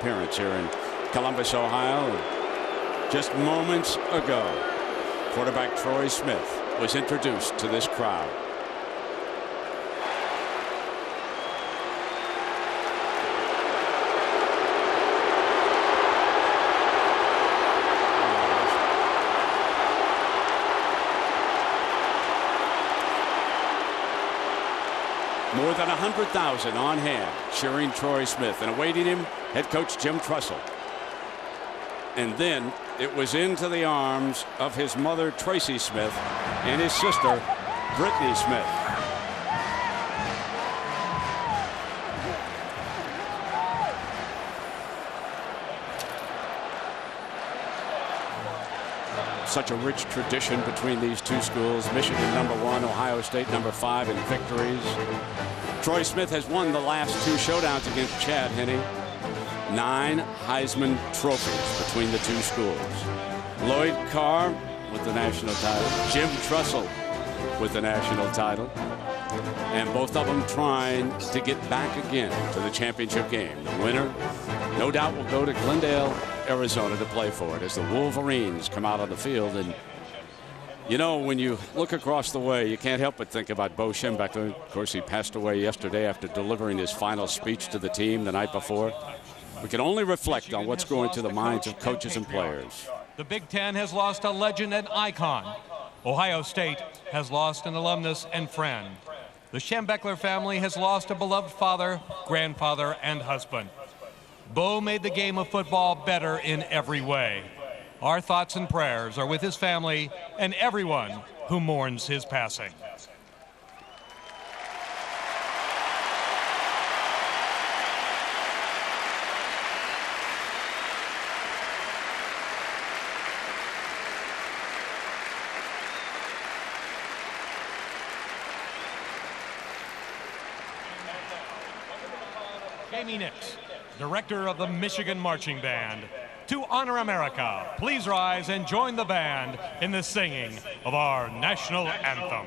appearance here in Columbus, Ohio. And just moments ago, quarterback Troy Smith was introduced to this crowd. More than 100,000 on hand cheering Troy Smith, and awaiting him, head coach Jim Trussell. And then it was into the arms of his mother, Tracy Smith, and his sister, Brittany Smith. Such a rich tradition between these two schools. Michigan #1, Ohio State #5 in victories. Troy Smith has won the last 2 showdowns against Chad Henne. 9 Heisman trophies between the two schools. Lloyd Carr with the national title. Jim Trussell with the national title. And both of them trying to get back again to the championship game. The winner, no doubt, will go to Glendale, Arizona to play for it as the Wolverines come out on the field. And you know, when you look across the way, you can't help but think about Bo Schembechler. Of course, he passed away yesterday after delivering his final speech to the team the night before. We can only reflect on what's going through the minds of coaches and players. The Big Ten has lost a legend and icon. Ohio State has lost an alumnus and friend. The Schembechler family has lost a beloved father, grandfather, and husband. Bo made the game of football better in every way. Our thoughts and prayers are with his family and everyone who mourns his passing. Jamie Nix, director of the Michigan Marching Band. To honor America, please rise and join the band in the singing of our national anthem.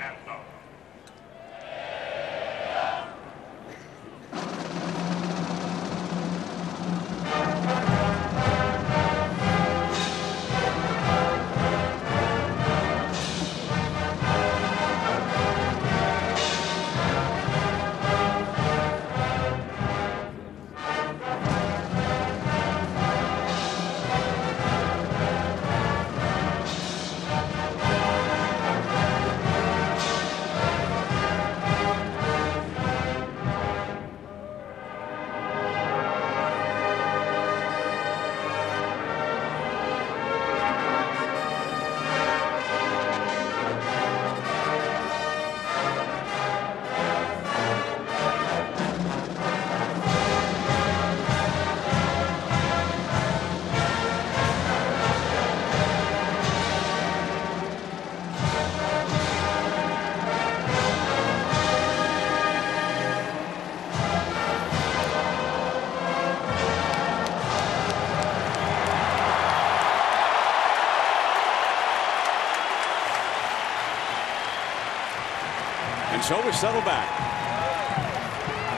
So we settle back.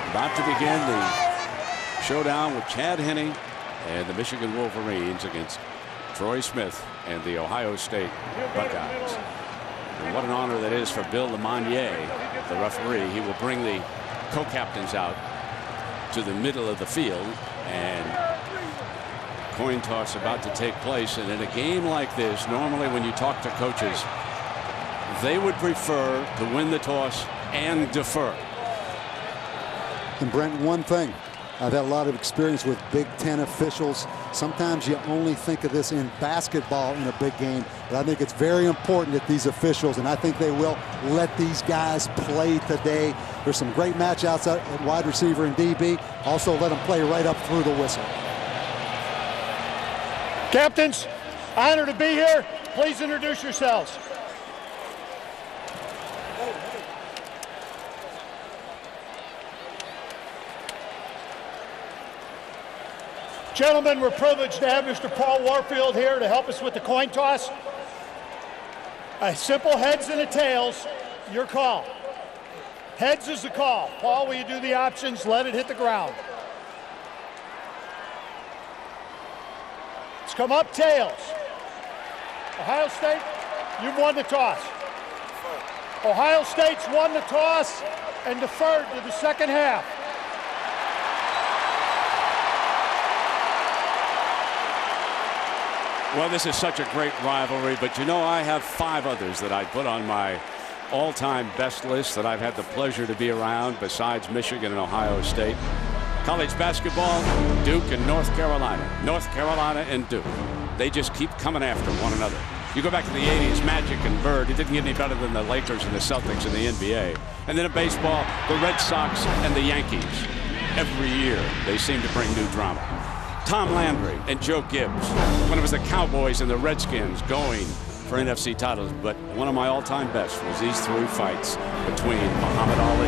About to begin the showdown with Chad Henne and the Michigan Wolverines against Troy Smith and the Ohio State Buckeyes. And what an honor that is for Bill Lemonnier, the referee. He will bring the co-captains out to the middle of the field, and coin toss about to take place. And in a game like this, normally when you talk to coaches, they would prefer to win the toss and defer. And Brent, one thing, I've had a lot of experience with Big Ten officials. Sometimes you only think of this in basketball in a big game, but I think it's very important that these officials, and I think they will, let these guys play today. There's some great matchouts at wide receiver and DB. Also let them play right up through the whistle. Captains, honored to be here. Please introduce yourselves. Gentlemen, we're privileged to have Mr. Paul Warfield here to help us with the coin toss. A simple heads and a tails, your call. Heads is the call. Paul, will you do the options? Let it hit the ground. It's come up tails. Ohio State, you've won the toss. Ohio State's won the toss and deferred to the second half. Well, this is such a great rivalry, but you know, I have 5 others that I'd put on my all-time best list that I've had the pleasure to be around besides Michigan and Ohio State. College basketball, Duke and North Carolina. North Carolina and Duke. They just keep coming after one another. You go back to the 80s, Magic and Bird. It didn't get any better than the Lakers and the Celtics in the NBA. And then in baseball, the Red Sox and the Yankees. Every year, they seem to bring new drama. Tom Landry and Joe Gibbs, when it was the Cowboys and the Redskins going for NFC titles. But one of my all-time best was these 3 fights between Muhammad Ali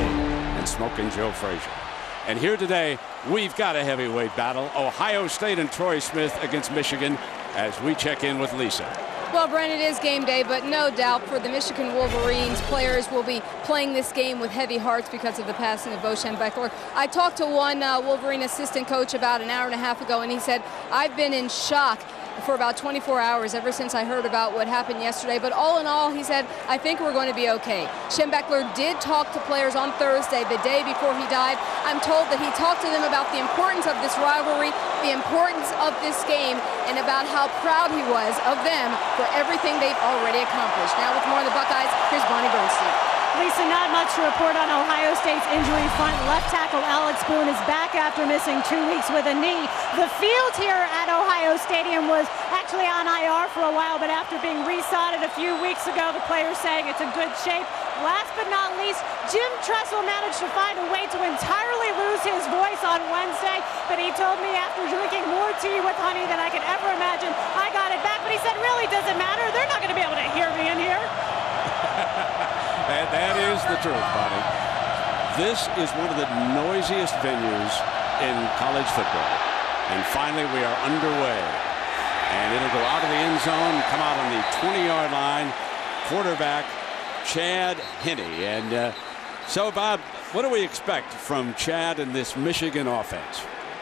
and Smoking Joe Frazier. And here today, we've got a heavyweight battle. Ohio State and Troy Smith against Michigan as we check in with Lisa. Well, Brent, it is game day, but no doubt for the Michigan Wolverines, players will be playing this game with heavy hearts because of the passing of Bo Schembechler. I talked to one Wolverine assistant coach about an hour and a half ago, and he said, I've been in shock for about 24 hours ever since I heard about what happened yesterday. But all in all, he said, I think we're going to be okay. Schembechler did talk to players on Thursday, the day before he died. I'm told that he talked to them about the importance of this rivalry, the importance of this game, and about how proud he was of them for everything they've already accomplished. Now with more on the Buckeyes, here's Bonnie Bernstein. Lisa, not much to report on Ohio State's injury front. Left tackle Alex Boone is back after missing 2 weeks with a knee. The field here at Ohio Stadium was actually on IR for a while, but after being resodded a few weeks ago, the players saying it's in good shape. Last but not least, Jim Tressel managed to find a way to entirely lose his voice on Wednesday, but he told me after drinking more tea with honey than I could ever imagine, I got it back. But he said, really, does it matter? They're not going to be able to hear me in here. That is the truth, Bonnie. This is one of the noisiest venues in college football. And finally, we are underway. And it'll go out of the end zone, come out on the 20-yard line. Quarterback, Chad Henne. And so, Bob, what do we expect from Chad and this Michigan offense?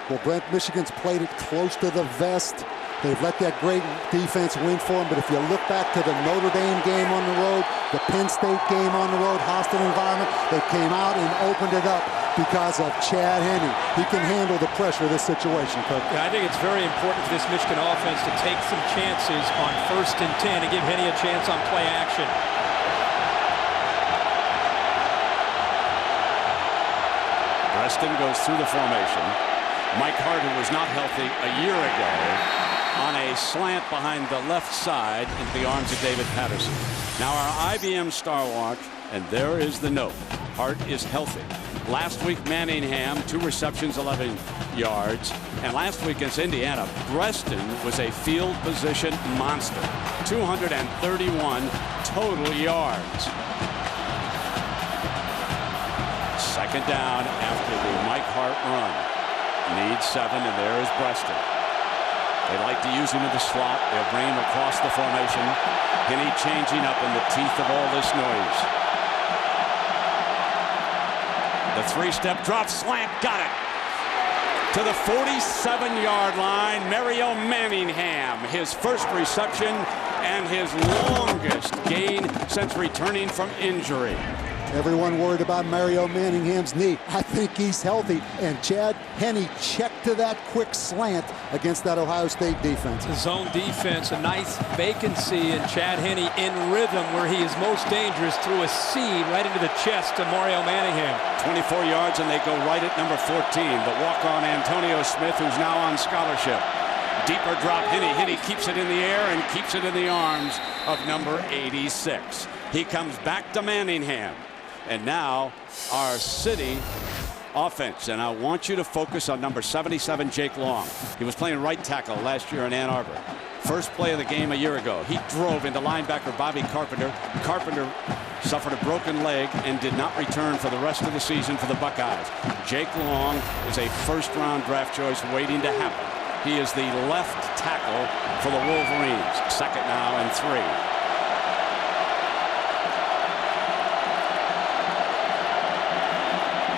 Well, Brent, Michigan's played it close to the vest. They've let that great defense win for them, but if you look back to the Notre Dame game on the road, the Penn State game on the road, hostile environment, they came out and opened it up because of Chad Henne. He can handle the pressure of this situation, Kirk. Yeah, I think it's very important for this Michigan offense to take some chances on 1st and 10 and give Henne a chance on play action. Preston goes through the formation. Mike Hart, who was not healthy a year ago, on a slant behind the left side into the arms of David Patterson. Now our IBM Star Watch, and there is the note. Hart is healthy. Last week, Manningham, 2 receptions, 11 yards. And last week against Indiana, Preston was a field position monster. 231 total yards. Second down after the Mike Hart run. Need 7, and there is Preston. They like to use him in the slot. They'll bring him across the formation. Henne changing up in the teeth of all this noise. The 3-step drop slant, got it. To the 47-yard line, Mario Manningham, his first reception and his longest gain since returning from injury. Everyone worried about Mario Manningham's knee. I think he's healthy. And Chad Henne checked to that quick slant against that Ohio State defense. The zone defense, a nice vacancy, and Chad Henne in rhythm where he is most dangerous, threw a seed right into the chest to Mario Manningham. 24 yards, and they go right at number 14. The walk-on Antonio Smith, who's now on scholarship. Deeper drop, Henne keeps it in the air and keeps it in the arms of number 86. He comes back to Manningham. And now our city offense. And I want you to focus on number 77, Jake Long. He was playing right tackle last year in Ann Arbor. First play of the game a year ago. He drove into linebacker Bobby Carpenter. Carpenter suffered a broken leg and did not return for the rest of the season for the Buckeyes. Jake Long is a first-round draft choice waiting to happen. He is the left tackle for the Wolverines. Second now and 3.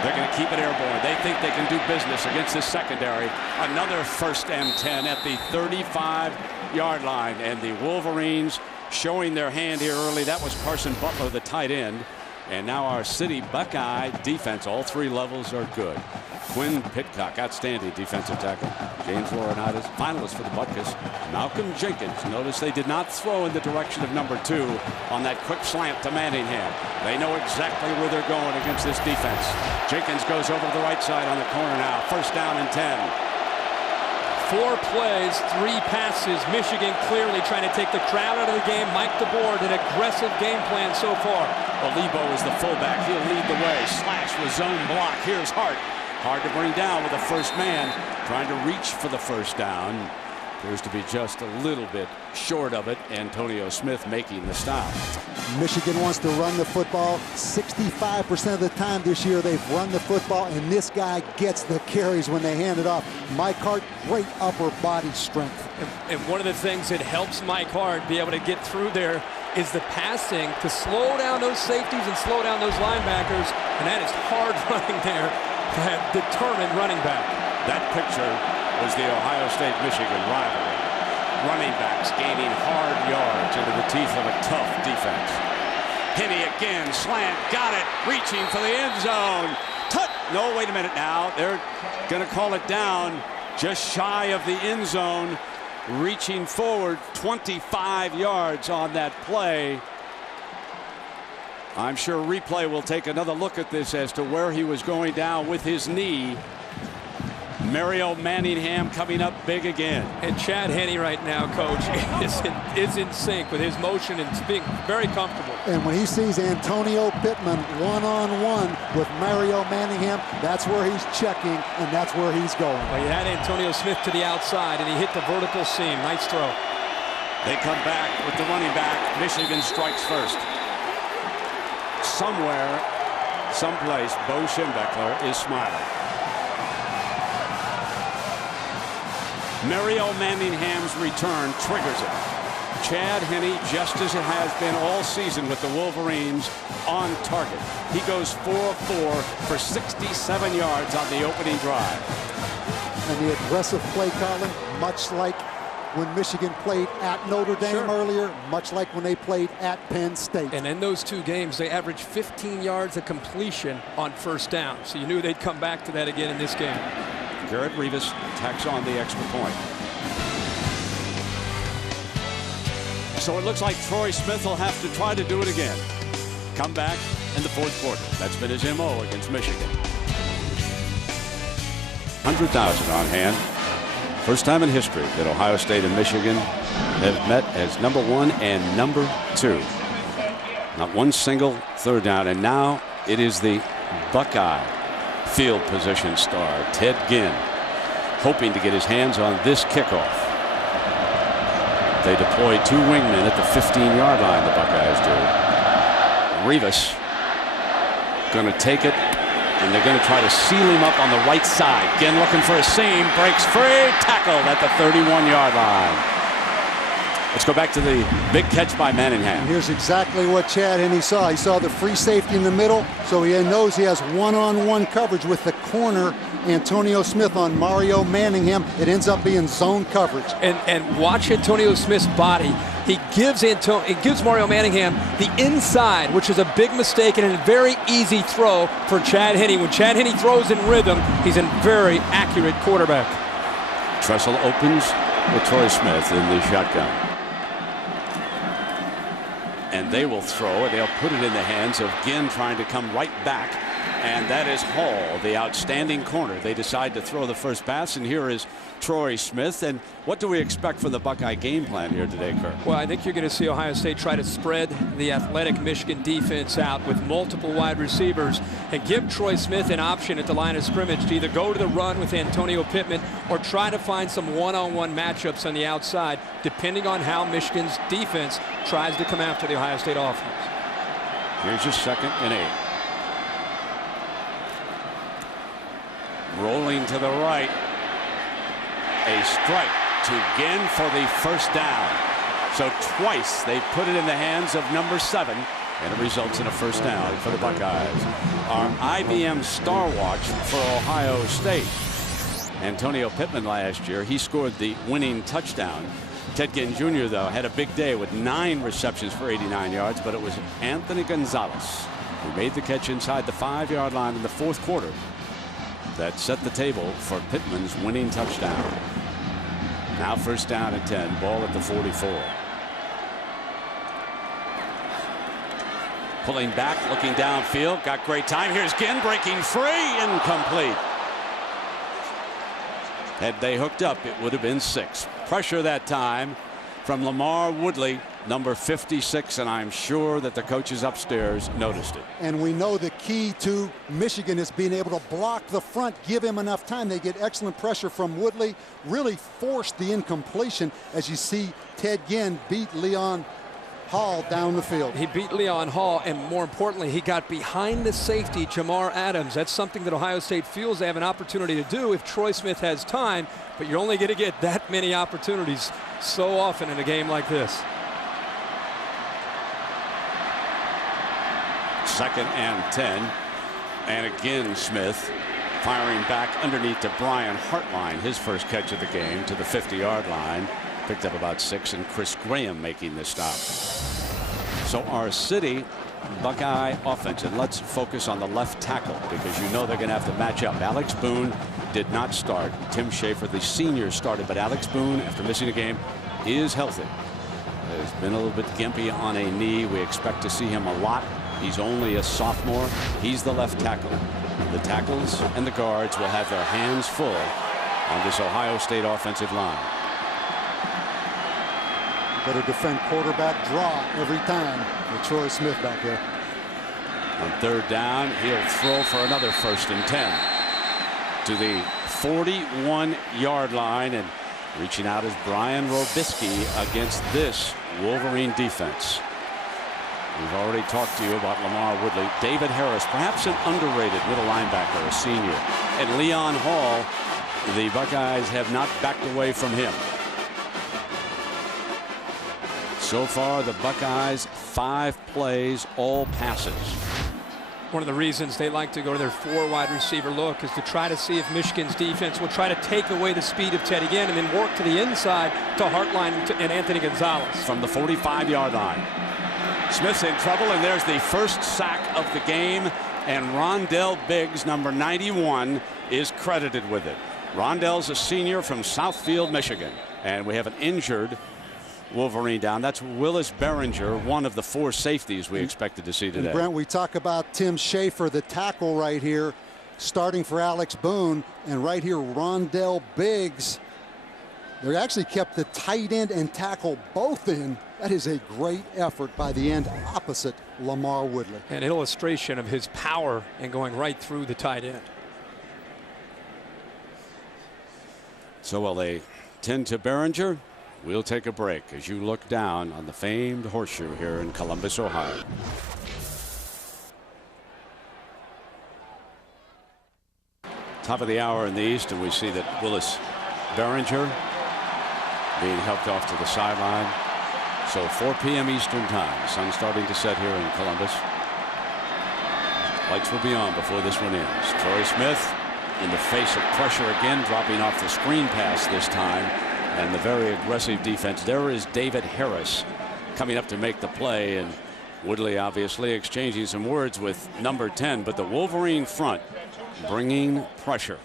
They're going to keep it airborne. They think they can do business against this secondary. Another 1st and 10 at the 35-yard line. And the Wolverines showing their hand here early. That was Carson Butler, the tight end. And now our City Buckeye defense, all 3 levels are good. Quinn Pitcock, outstanding defensive tackle. James Laurinaitis, finalist for the Butkus. Malcolm Jenkins. Notice they did not throw in the direction of number 2 on that quick slant to Manningham. They know exactly where they're going against this defense. Jenkins goes over to the right side on the corner now. 1st down and 10. 4 plays, 3 passes. Michigan clearly trying to take the crowd out of the game. Mike DeBoer, an aggressive game plan so far. Olebo is the fullback. He'll lead the way. Slash with zone block. Here's Hart. Hard to bring down with the first man. Trying to reach for the 1st down. Appears to be just a little bit short of it. Antonio Smith making the stop. Michigan wants to run the football. 65% of the time this year they've run the football, and this guy gets the carries when they hand it off. Mike Hart, great upper body strength. And one of the things that helps Mike Hart be able to get through there is the passing to slow down those safeties and slow down those linebackers. And that is hard running there to have determined running back. That picture was the Ohio State-Michigan rivalry. Running backs gaining hard yards into the teeth of a tough defense. Henney again, slant, got it, reaching for the end zone. No, wait a minute now. They're going to call it down just shy of the end zone. Reaching forward 25 yards on that play. I'm sure replay will take another look at this as to where he was going down with his knee. Mario Manningham coming up big again. And Chad Henne right now, Coach, is in sync with his motion and being very comfortable. And when he sees Antonio Pittman one-on-one with Mario Manningham, that's where he's checking, and that's where he's going. Well, he had Antonio Smith to the outside, and he hit the vertical seam. Nice throw. They come back with the running back. Michigan strikes first. Somewhere, someplace, Bo Schembechler is smiling. Mario Manningham's return triggers it. Chad Henne, just as it has been all season with the Wolverines, on target. He goes 4-4 for 67 yards on the opening drive. And the aggressive play calling, much like when Michigan played at Notre Dame earlier, much like when they played at Penn State. And in those 2 games, they averaged 15 yards of completion on 1st down. So you knew they'd come back to that again in this game. Garrett Rivas tacks on the extra point. So it looks like Troy Smith will have to try to do it again. Come back in the 4th quarter. That's been his MO against Michigan. 100,000 on hand. First time in history that Ohio State and Michigan have met as number 1 and number 2. Not one single 3rd down. And now it is the Buckeye field position star, Ted Ginn, hoping to get his hands on this kickoff. They deploy 2 wingmen at the 15-yard line, the Buckeyes do. Rivas going to take it, and they're going to try to seal him up on the right side. Ginn looking for a seam, breaks free, tackled at the 31-yard line. Let's go back to the big catch by Manningham. And here's exactly what Chad Henne saw. He saw the free safety in the middle, so he knows he has one-on-one coverage with the corner, Antonio Smith, on Mario Manningham. It ends up being zone coverage. And watch Antonio Smith's body. He gives Mario Manningham the inside, which is a big mistake and a very easy throw for Chad Henne. When Chad Henne throws in rhythm, he's a very accurate quarterback. Tressel opens with Troy Smith in the shotgun. And they will throw it. They'll put it in the hands of Ginn, trying to come right back. And that is Hall, the outstanding corner. They decide to throw the first pass, and here is Troy Smith. And what do we expect for the Buckeye game plan here today, Kirk? Well, I think you're going to see Ohio State try to spread the athletic Michigan defense out with multiple wide receivers and give Troy Smith an option at the line of scrimmage to either go to the run with Antonio Pittman or try to find some one-on-one matchups on the outside, depending on how Michigan's defense tries to come after the Ohio State offense. Here's your 2nd and 8. Rolling to the right. A strike to Ginn for the 1st down. So twice they put it in the hands of number 7. And it results in a first down for the Buckeyes. Our IBM Star Watch for Ohio State. Antonio Pittman last year, he scored the winning touchdown. Ted Ginn Jr., though, had a big day with 9 receptions for 89 yards, but it was Anthony Gonzalez who made the catch inside the 5-yard line in the 4th quarter that set the table for Pittman's winning touchdown. Now first down and 10, ball at the 44. Pulling back, looking downfield, got great time. Here's Ginn breaking free, incomplete. Had they hooked up, it would have been 6. Pressure that time from Lamar Woodley, number 56, and I'm sure that the coaches upstairs noticed it. And we know the key to Michigan is being able to block the front, give him enough time. They get excellent pressure from Woodley, really forced the incompletion as you see Ted Ginn beat Leon Hall down the field. He beat Leon Hall, and more importantly, he got behind the safety, Jamar Adams. That's something that Ohio State feels they have an opportunity to do if Troy Smith has time, but you're only going to get that many opportunities so often in a game like this. 2nd and 10. And again, Smith firing back underneath to Brian Hartline, his first catch of the game, to the 50-yard line. Picked up about 6, and Chris Graham making the stop. So our city Buckeye offense, and let's focus on the left tackle because you know they're going to have to match up. Alex Boone did not start. Tim Schaefer, the senior, started, but Alex Boone, after missing a game, is healthy. Has been a little bit gimpy on a knee. We expect to see him a lot. He's only a sophomore. He's the left tackle. The tackles and the guards will have their hands full on this Ohio State offensive line. Better defend quarterback draw every time with Troy Smith back there. On 3rd down, he'll throw for another 1st and 10 to the 41-yard line, and reaching out is Brian Robisky against this Wolverine defense. We've already talked to you about Lamar Woodley. David Harris, perhaps an underrated middle linebacker, a senior. And Leon Hall, the Buckeyes have not backed away from him. So far, the Buckeyes, 5 plays, all passes. One of the reasons they like to go to their 4 wide receiver look is to try to see if Michigan's defense will try to take away the speed of Ted again and then work to the inside to Hartline and Anthony Gonzalez. From the 45-yard line. Smith's in trouble, and there's the first sack of the game, and Rondell Biggs, number 91, is credited with it. Rondell's a senior from Southfield, Michigan, and we have an injured Wolverine down. That's Willis Behringer, one of the 4 safeties we expected to see today. And Brent, we talk about Tim Schaefer, the tackle right here, starting for Alex Boone, and right here Rondell Biggs. They actually kept the tight end and tackle both in. That is a great effort by the end opposite Lamar Woodley. An illustration of his power and going right through the tight end. So will they tend to Behringer? We'll take a break as you look down on the famed horseshoe here in Columbus, Ohio. Top of the hour in the East, and we see that Willis Behringer being helped off to the sideline. So 4 p.m. Eastern time. Sun starting to set here in Columbus. Lights will be on before this one ends. Troy Smith in the face of pressure again, dropping off the screen pass this time. And the very aggressive defense. There is David Harris coming up to make the play, and Woodley obviously exchanging some words with number 10, but the Wolverine front bringing pressure.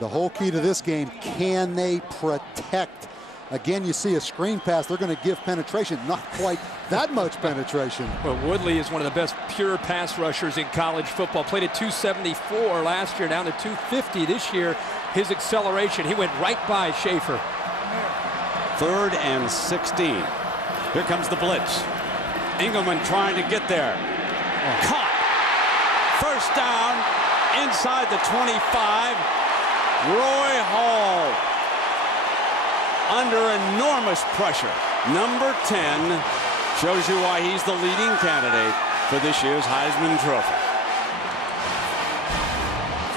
The whole key to this game, can they protect? Again, you see a screen pass, they're going to give penetration, not quite that much penetration. Well, Woodley is one of the best pure pass rushers in college football. Played at 274 last year, down to 250 this year. His acceleration, he went right by Schaefer. 3rd and 16. Here comes the blitz. Engelman trying to get there. Caught. First down inside the 25. Roy Hall under enormous pressure. Number 10 shows you why he's the leading candidate for this year's Heisman Trophy.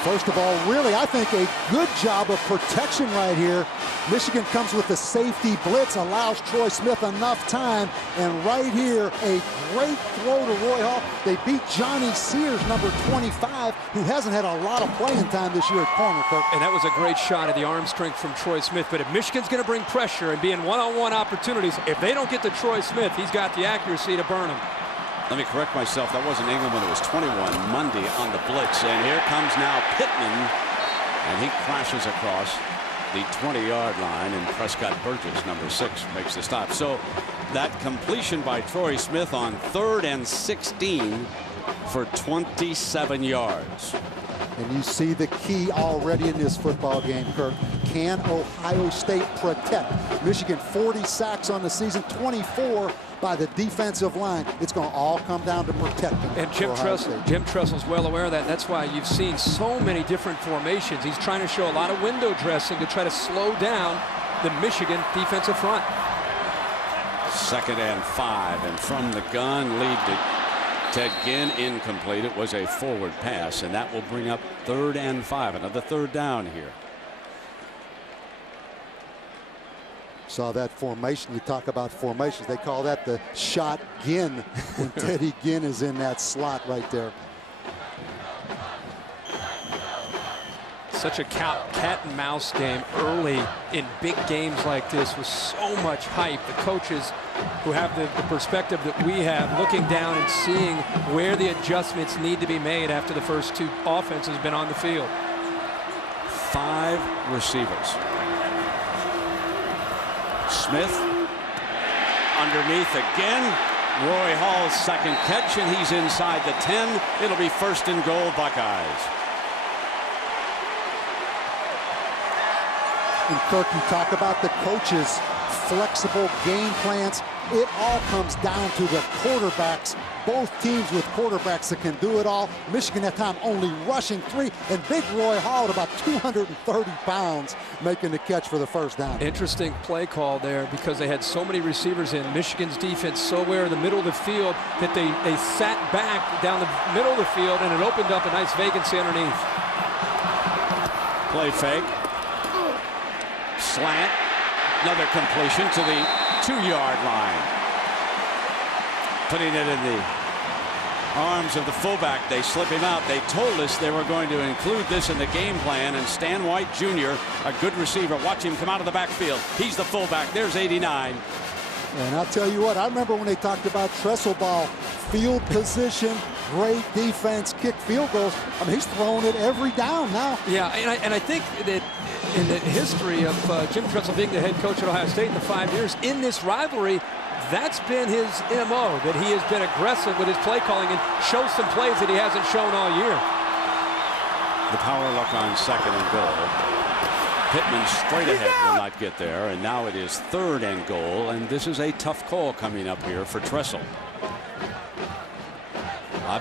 First of all, really, I think a good job of protection right here. Michigan comes with the safety blitz, allows Troy Smith enough time, and right here, a great throw to Roy Hall. They beat Johnny Sears, number 25, who hasn't had a lot of playing time this year at corner, Kirk. And that was a great shot at the arm strength from Troy Smith. But if Michigan's going to bring pressure and be in one-on-one opportunities, if they don't get to Troy Smith, he's got the accuracy to burn him. Let me correct myself. That wasn't Engelman. It was 21 Mundy on the blitz. And here comes now Pittman. And he crashes across the 20-yard line. And Prescott Burgess, number 6, makes the stop. So that completion by Troy Smith on 3rd and 16 for 27 yards. And you see the key already in this football game, Kirk. Can Ohio State protect? Michigan 40 sacks on the season, 24 by the defensive line. It's going to all come down to protecting. And Jim Tressel's well aware of that. That's why you've seen so many different formations. He's trying to show a lot of window dressing to try to slow down the Michigan defensive front. 2nd and 5, and from the gun, lead to Ted Ginn, incomplete. It was a forward pass, and that will bring up 3rd and 5, another 3rd down here. Saw that formation. You talk about formations. They call that the shot Ginn when Teddy Ginn is in that slot right there. Such a cat and mouse game early in big games like this with so much hype. The coaches who have the perspective that we have, looking down and seeing where the adjustments need to be made after the first 2 offenses have been on the field. 5 receivers. Smith underneath again. Roy Hall's 2nd catch, and he's inside the 10. It'll be 1st and goal, Buckeyes. And Kirk, you talk about the coaches' flexible game plans. It all comes down to the quarterbacks. Both teams with quarterbacks that can do it all. Michigan at time only rushing 3, and big Roy Hall at about 230 pounds making the catch for the 1st down. Interesting play call there because they had so many receivers in. Michigan's defense so aware in the middle of the field that they sat back down the middle of the field, and it opened up a nice vacancy underneath. Play fake. Slant. Another completion to the 2-yard line. Putting it in the arms of the fullback. They slip him out. They told us they were going to include this in the game plan. And Stan White Jr., a good receiver. Watch him come out of the backfield. He's the fullback. There's 89. And I'll tell you what, I remember when they talked about Tressel ball, field position, great defense, kick field goals. I mean, he's throwing it every down now. Yeah, and I think that in the history of Jim Tressel being the head coach at Ohio State in the 5 years, in this rivalry, that's been his MO, that he has been aggressive with his play calling and shows some plays that he hasn't shown all year. The power look on 2nd and goal. Pittman straight ahead will not get there, and now it is 3rd and goal, and this is a tough call coming up here for Tressel.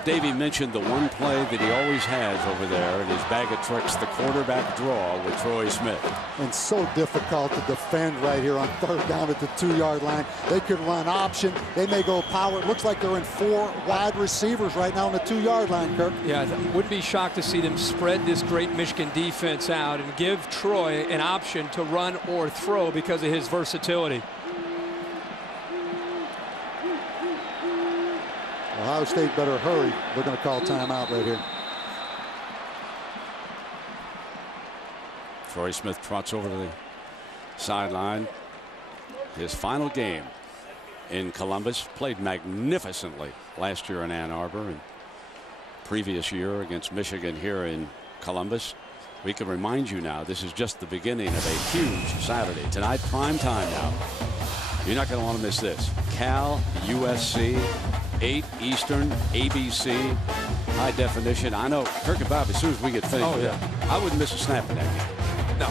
Davey mentioned the one play that he always has over there in his bag of tricks, the quarterback draw with Troy Smith. And so difficult to defend right here on 3rd down at the 2-yard line. They could run option. They may go power. It looks like they're in 4 wide receivers right now on the 2-yard line, Kirk. Yeah, I wouldn't be shocked to see them spread this great Michigan defense out and give Troy an option to run or throw because of his versatility. Ohio State better hurry. They're going to call timeout right here. Troy Smith trots over to the sideline. His final game in Columbus. Played magnificently last year in Ann Arbor and previous year against Michigan here in Columbus. We can remind you now, this is just the beginning of a huge Saturday. Tonight, prime time now. You're not going to want to miss this. Cal, USC, 8 Eastern, ABC, high definition. I know, Kirk and Bob, as soon as we get finished, I wouldn't miss a snap in that game. No,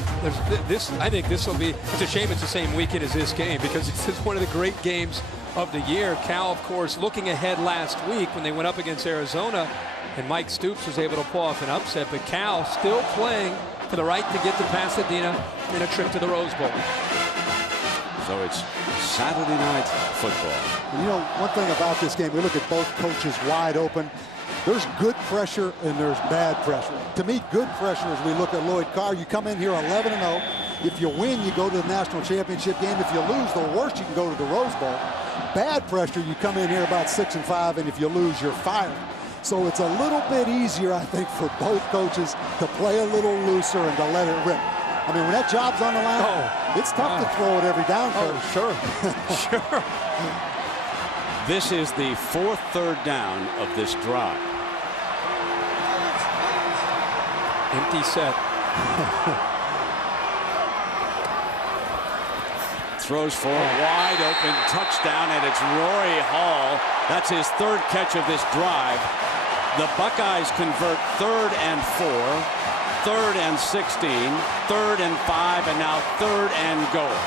I think this will be, it's a shame it's the same weekend as this game because it's one of the great games of the year. Cal, of course, looking ahead last week when they went up against Arizona, and Mike Stoops was able to pull off an upset, but Cal still playing for the right to get to Pasadena in a trip to the Rose Bowl. So it's Saturday night football. And you know, one thing about this game, we look at both coaches wide open. There's good pressure and there's bad pressure. To me, good pressure as we look at Lloyd Carr. You come in here 11-0. If you win, you go to the national championship game. If you lose, the worst, you can go to the Rose Bowl. Bad pressure, you come in here about 6-5, and if you lose, you're fired. So it's a little bit easier, I think, for both coaches to play a little looser and to let it rip. I mean, when that job's on the line, it's tough to throw it every down. Sure. Sure. This is the 4th third down of this drive. Empty set. Throws for a wide open touchdown, and it's Rory Hall. That's his 3rd catch of this drive. The Buckeyes convert 3rd and 4, 3rd and 16, 3rd and 5, and now 3rd and goal.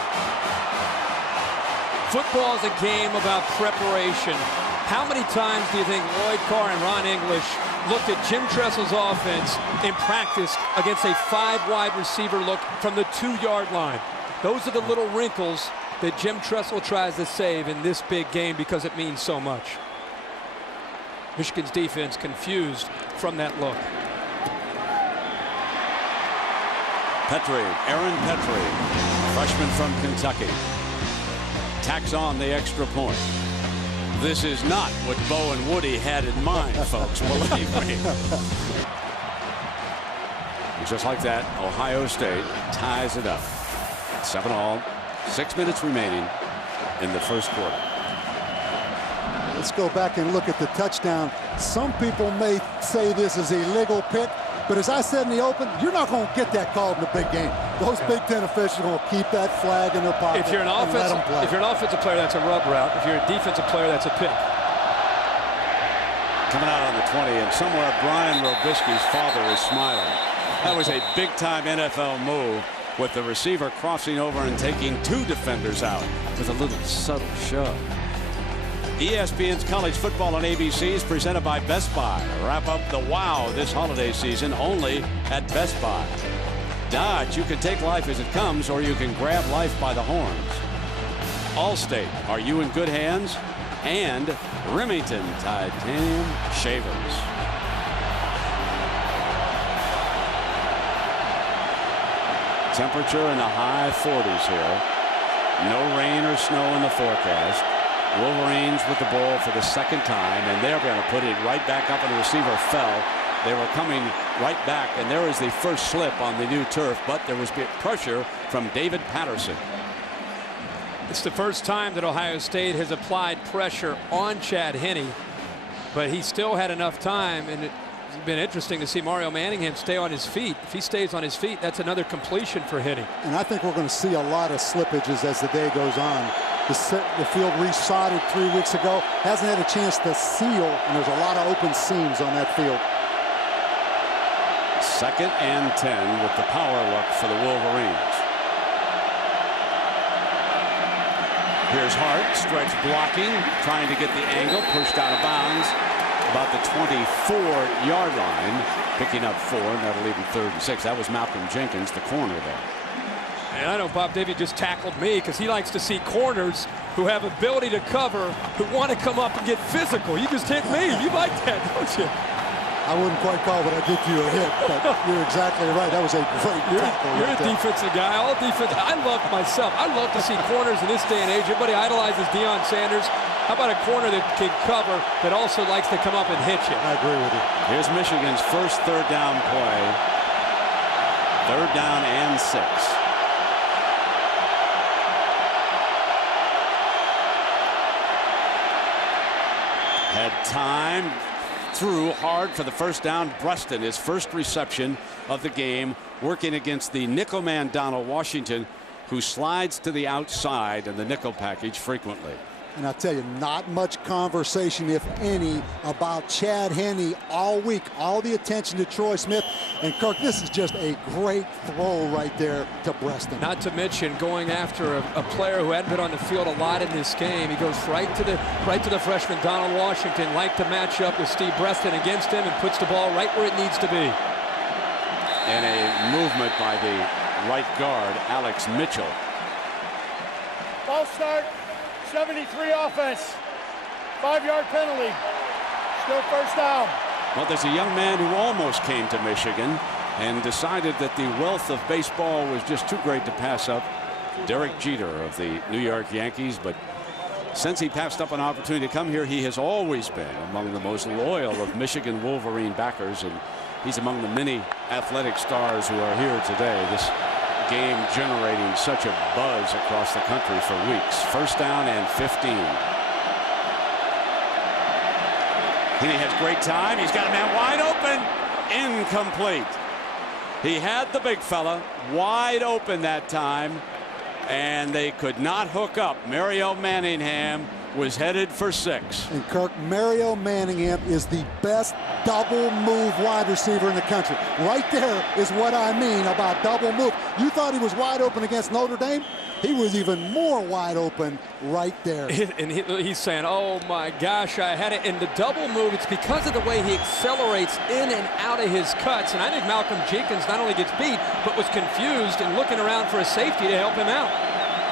Football is a game about preparation. How many times do you think Lloyd Carr and Ron English looked at Jim Tressel's offense in practice against a 5-wide receiver look from the 2-yard line? Those are the little wrinkles that Jim Tressel tries to save in this big game because it means so much. Michigan's defense confused from that look. Petrie, Aaron Petrie, freshman from Kentucky, tacks on the extra point. This is not what Bo and Woody had in mind, folks, believe me. And just like that, Ohio State ties it up. 7-all, 6 minutes remaining in the first quarter. Let's go back and look at the touchdown. Some people may say this is a legal pick, but as I said in the open, you're not going to get that called in the big game. Those Big Ten officials are going to keep that flag in their pocket. If you're an offensive player, that's a rub route. If you're a defensive player, that's a pick. Coming out on the 20, and somewhere Brian Robisky's father is smiling. That was a big-time NFL move, with the receiver crossing over and taking 2 defenders out with a little subtle shove. ESPN's college football on ABC is presented by Best Buy. Wrap up the wow this holiday season only at Best Buy. Dodge, you can take life as it comes, or you can grab life by the horns. Allstate, are you in good hands? And Remington Titanium Shavers. Temperature in the high 40s here. No rain or snow in the forecast. Wolverines with the ball for the 2nd time, and they're going to put it right back up, and the receiver fell. They were coming right back, and there was the first slip on the new turf, but there was pressure from David Patterson. It's the first time that Ohio State has applied pressure on Chad Henne, but he still had enough time, and it's been interesting to see Mario Manningham stay on his feet. If he stays on his feet, that's another completion for Henne. And I think we're going to see a lot of slippages as the day goes on. The field resodded 3 weeks ago. Hasn't had a chance to seal, and there's a lot of open seams on that field. 2nd and 10 with the power look for the Wolverines. Here's Hart, stretch blocking, trying to get the angle, pushed out of bounds. About the 24-yard line, picking up 4, and that'll leave him 3rd and 6. That was Malcolm Jenkins, the corner there. And I know Bob Davie just tackled me because he likes to see corners who have ability to cover, who want to come up and get physical. You just hit me. You like that, don't you? I wouldn't quite call what I did to you a hit, but you're exactly right. That was a great tackle. You're a defensive guy. All defense. I love myself. I love to see corners in this day and age. Everybody idolizes Deion Sanders. How about a corner that can cover that also likes to come up and hit you? I agree with you. Here's Michigan's first 3rd down play. 3rd down and 6. Had time, threw hard for the first down. Bruston, his first reception of the game, working against the nickel man Donald Washington, who slides to the outside in the nickel package frequently. And I'll tell you, not much conversation, if any, about Chad Henne all week. All the attention to Troy Smith. And, Kirk, this is just a great throw right there to Bruston. Not to mention going after a player who hadn't been on the field a lot in this game. He goes right to the freshman Donald Washington, like to match up with Steve Bruston against him, and puts the ball right where it needs to be. And a movement by the right guard, Alex Mitchell. Ball start. 73 offense. 5-yard penalty. Still first down. Well, there's a young man who almost came to Michigan and decided that the wealth of baseball was just too great to pass up. Derek Jeter of the New York Yankees. But since he passed up an opportunity to come here, he has always been among the most loyal of Michigan Wolverine backers, and he's among the many athletic stars who are here today. This game generating such a buzz across the country for weeks. First down and 15. Heaney has great time. He's got a man wide open. Incomplete. He had the big fella wide open that time, and they could not hook up. Mario Manningham was headed for 6. And Kirk, Mario Manningham is the best double move wide receiver in the country. Right there is what I mean about double move. You thought he was wide open against Notre Dame? He was even more wide open right there. And he's saying, oh my gosh, I had it in the double move. It's because of the way he accelerates in and out of his cuts. And I think Malcolm Jenkins not only gets beat, but was confused and looking around for a safety to help him out.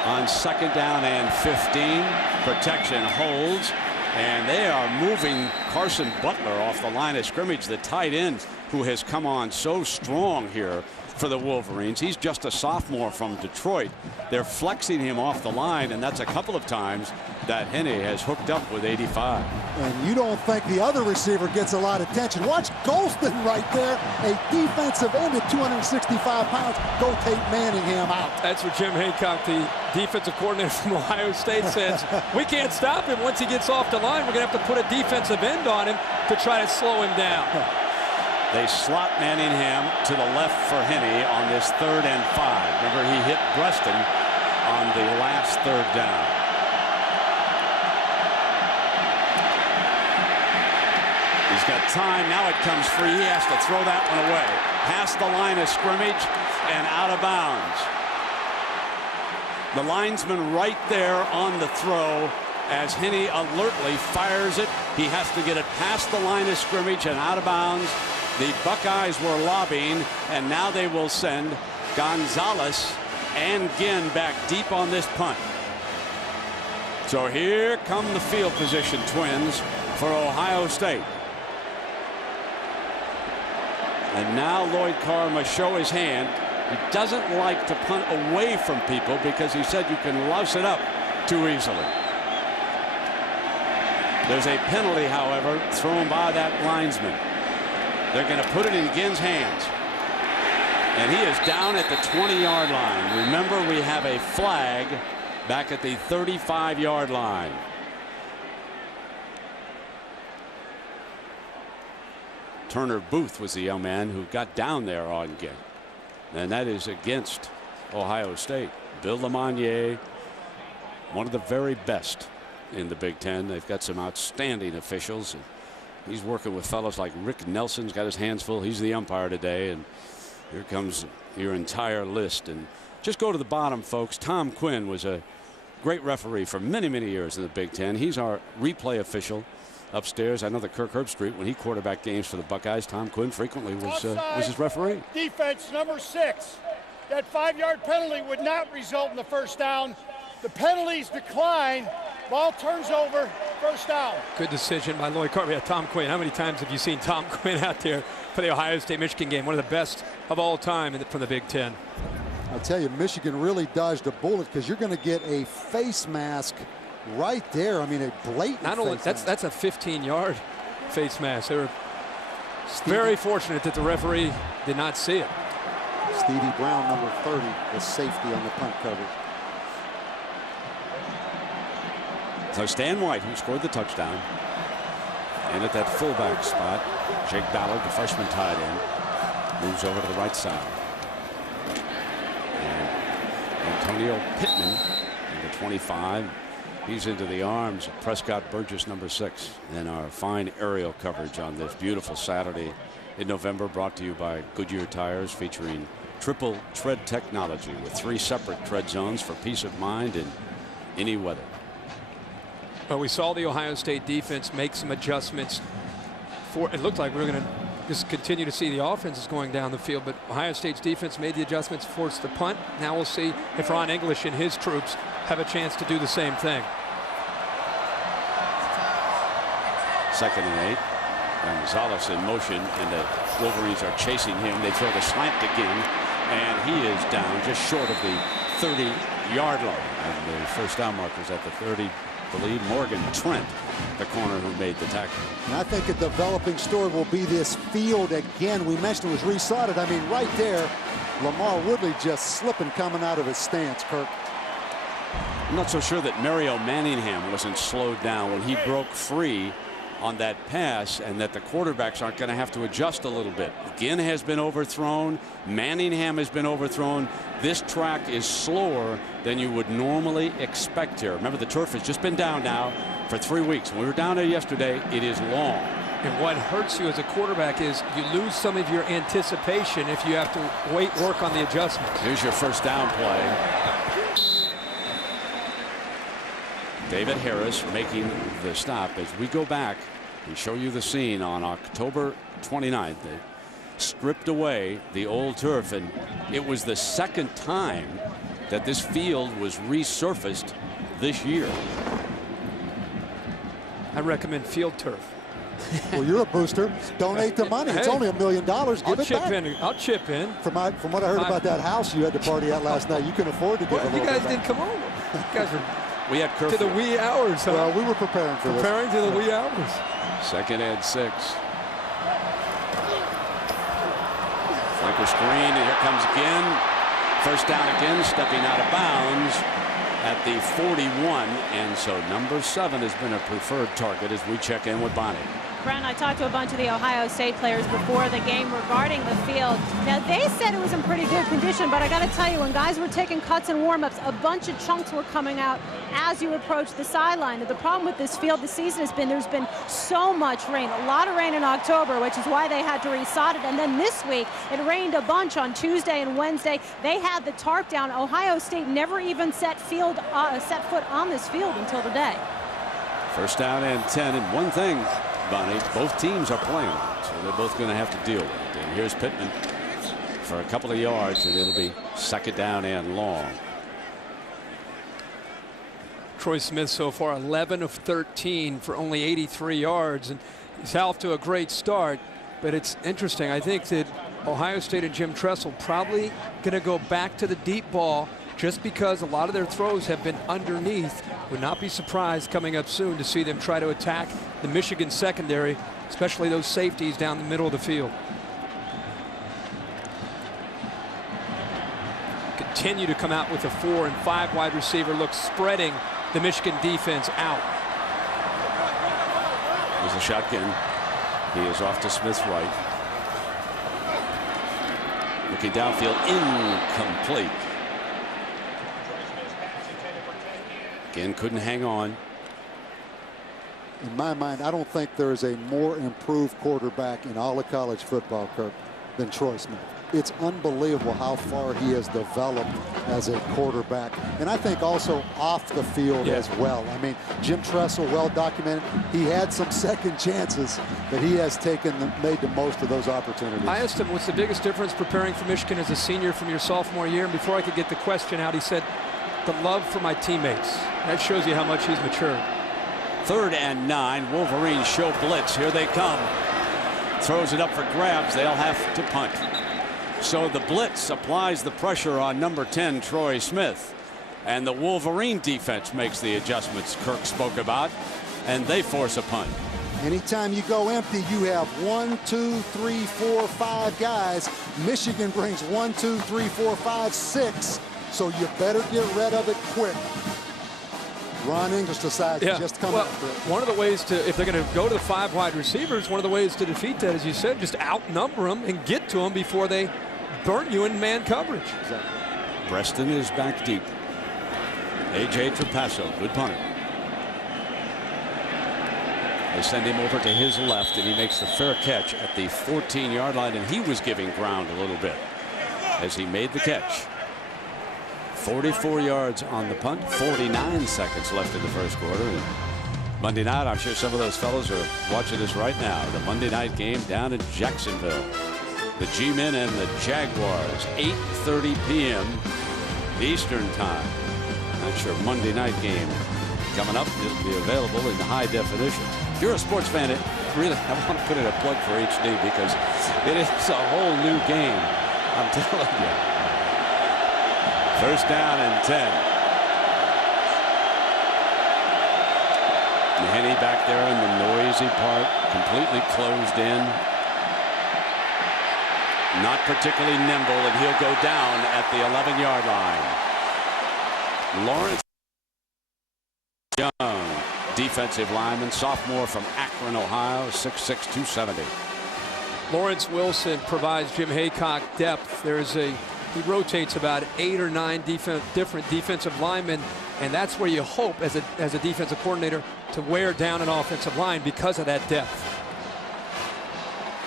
On second down and 15, protection holds, and they are moving Carson Butler off the line of scrimmage, the tight end who has come on so strong here for the Wolverines. He's just a sophomore from Detroit. They're flexing him off the line, and that's a couple of times that Heaney has hooked up with 85. And you don't think the other receiver gets a lot of attention. Watch Golston right there, a defensive end at 265 pounds. Go take Manningham out. That's what Jim Hancock, the defensive coordinator from Ohio State, says. We can't stop him once he gets off the line. We're going to have to put a defensive end on him to try to slow him down. They slot Manningham to the left for Heaney on this 3rd and 5. Remember, he hit Preston on the last 3rd down. He's got time. Now it comes free. He has to throw that one away. Past the line of scrimmage and out of bounds. The linesman right there on the throw as Heaney alertly fires it. He has to get it past the line of scrimmage and out of bounds. The Buckeyes were lobbying, and now they will send Gonzalez and Ginn back deep on this punt. So here come the field position twins for Ohio State. And now Lloyd Carr must show his hand. He doesn't like to punt away from people because he said you can louse it up too easily. There's a penalty, however, thrown by that linesman. They're going to put it in Ginn's hands. And he is down at the 20-yard line. Remember, we have a flag back at the 35-yard line. Turner Booth was the young man who got down there on Ginn. And that is against Ohio State. Bill Lamonier, one of the very best in the Big Ten. They've got some outstanding officials. And he's working with fellows like Rick Nelson's got his hands full. He's the umpire today. And here comes your entire list. And just go to the bottom, folks. Tom Quinn was a great referee for many, many years in the Big Ten. He's our replay official upstairs. I know that Kirk Herbstreit, when he quarterbacked games for the Buckeyes, Tom Quinn frequently was his referee. Defense number 6. That 5-yard penalty would not result in the first down. The penalties decline. Ball turns over. First down. Good decision by Lloyd Carr. Yeah, Tom Quinn. How many times have you seen Tom Quinn out there for the Ohio State-Michigan game? One of the best of all time from the Big Ten. I'll tell you, Michigan really dodged a bullet because you're going to get a face mask right there. I mean, a blatant. Not only that's a 15-yard face mask. They were very fortunate that the referee did not see it. Stevie Brown, number 30, was safety on the punt coverage. So Stan White, who scored the touchdown, and at that fullback spot, Jake Ballard, the freshman tight end, moves over to the right side. And Antonio Pittman, number 25, he's into the arms of Prescott Burgess, number 6. And our fine aerial coverage on this beautiful Saturday in November, brought to you by Goodyear Tires, featuring triple tread technology with 3 separate tread zones for peace of mind in any weather. Well, we saw the Ohio State defense make some adjustments. It looked like we were going to just continue to see the offenses going down the field, but Ohio State's defense made the adjustments, forced the punt. Now we'll see if Ron English and his troops have a chance to do the same thing. 2nd and 8. Gonzalez in motion, and the Wolverines are chasing him. They throw the slant again, and he is down just short of the 30-yard line. And the first down markers at the 30, I believe Morgan Trent, the corner who made the tackle. And I think a developing story will be this field again. We mentioned it was resodded. I mean, right there, Lamar Woodley just slipping coming out of his stance, Kirk. I'm not so sure that Mario Manningham wasn't slowed down when he broke free on that pass, and that the quarterbacks aren't going to have to adjust a little bit. Ginn has been overthrown. Manningham has been overthrown. This track is slower than you would normally expect here. Remember, the turf has just been down now for 3 weeks. When we were down there yesterday, it is long. And what hurts you as a quarterback is you lose some of your anticipation if you have to work on the adjustments. Here's your first down play. David Harris making the stop. As we go back and show you the scene on October 29th, they stripped away the old turf, and it was the second time that this field was resurfaced this year. I recommend field turf. Well, you're a booster. Donate the money. It's only $1 million. Give it back. I'll chip in. From what I heard about that house you had to party at last night, you can afford to give a little bit. You guys didn't come over. You guys were we had curfew. To the wee hours. Huh? Well, we were preparing for Preparing to the wee hours. 2nd and 6. Flanker screen, and here comes again. First down again, stepping out of bounds at the 41, and so number 7 has been a preferred target as we check in with Bonnie. Brent, I talked to a bunch of the Ohio State players before the game regarding the field. Now, they said it was in pretty good condition, but I got to tell you, when guys were taking cuts and warm-ups, a bunch of chunks were coming out as you approach the sideline. And the problem with this field this season has been there's been so much rain, a lot of rain in October, which is why they had to resod it. And then this week, it rained a bunch on Tuesday and Wednesday. They had the tarp down. Ohio State never even set foot on this field until today. First down and 10, and one thing, Bonnie, both teams are playing, so they're both going to have to deal with it. And here's Pittman for a couple of yards, and it'll be 2nd down and long. Troy Smith so far 11 of 13 for only 83 yards, and he's off to a great start. But it's interesting. I think that Ohio State and Jim Tressel probably going to go back to the deep ball just because a lot of their throws have been underneath. Would not be surprised coming up soon to see them try to attack the Michigan secondary, especially those safeties down the middle of the field. Continue to come out with a 4 and 5 wide receiver look, spreading the Michigan defense out. There's a shotgun. He is off to Smith's right. Looking downfield, incomplete. Again, couldn't hang on. In my mind, I don't think there is a more improved quarterback in all of college football, Kirk, than Troy Smith. It's unbelievable how far he has developed as a quarterback, and I think also off the field as well. I mean, Jim Tressel, well documented. He had some second chances, but he has made the most of those opportunities. I asked him, what's the biggest difference preparing for Michigan as a senior from your sophomore year? And before I could get the question out, he said, the love for my teammates. That shows you how much he's matured. 3rd and 9. Wolverines show blitz. Here they come. Throws it up for grabs. They'll have to punt. So the blitz applies the pressure on number 10, Troy Smith. And the Wolverine defense makes the adjustments Kirk spoke about, and they force a punt. Anytime you go empty, you have 1, 2, 3, 4, 5 guys. Michigan brings 1, 2, 3, 4, 5, 6. So you better get rid of it quick. Ron English decides to just come after it. One of the ways to, if they're going to go to the 5 wide receivers, one of the ways to defeat that, as you said, just outnumber them and get to them before they burn you in man coverage. Exactly. Preston is back deep. A.J. Trapasso, good punter. They send him over to his left, and he makes the fair catch at the 14-yard line, and he was giving ground a little bit as he made the catch. 44 yards on the punt, 49 seconds left in the first quarter. And Monday night, I'm sure some of those fellows are watching this right now. The Monday night game down in Jacksonville. The G-Men and the Jaguars, 8:30 p.m. Eastern time. Not sure Monday night game coming up. It'll be available in high definition. If you're a sports fan, it really, I want to put in a plug for HD because it is a whole new game. I'm telling you. First down and 10. Henne back there in the noisy part, completely closed in. Not particularly nimble, and he'll go down at the 11-yard line. Lawrence Young, defensive lineman, sophomore from Akron, Ohio, 6'6", 270. Lawrence Wilson provides Jim Haycock depth. He rotates about 8 or 9 different defensive linemen, and that's where you hope as a defensive coordinator to wear down an offensive line because of that depth.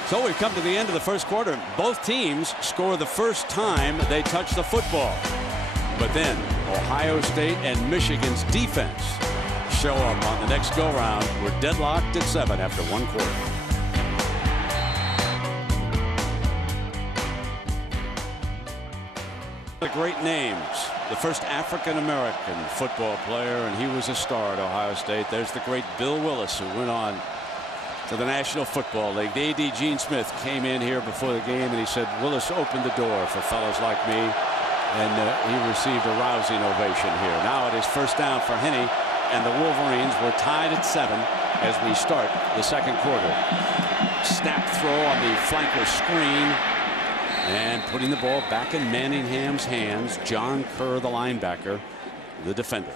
So we've come to the end of the first quarter. Both teams score the first time they touch the football. But then Ohio State and Michigan's defense show up on the next go-round. We're deadlocked at 7 after 1 quarter. The great names. The first African-American football player, and he was a star at Ohio State. There's the great Bill Willis, who went on to the National Football League. The A.D. Gene Smith came in here before the game, and he said, Willis opened the door for fellows like me, and he received a rousing ovation here. Now it is first down for Henne, and the Wolverines were tied at 7 as we start the second quarter. Snap throw on the flanker screen, and putting the ball back in Manningham's hands. John Kerr, the linebacker, the defender.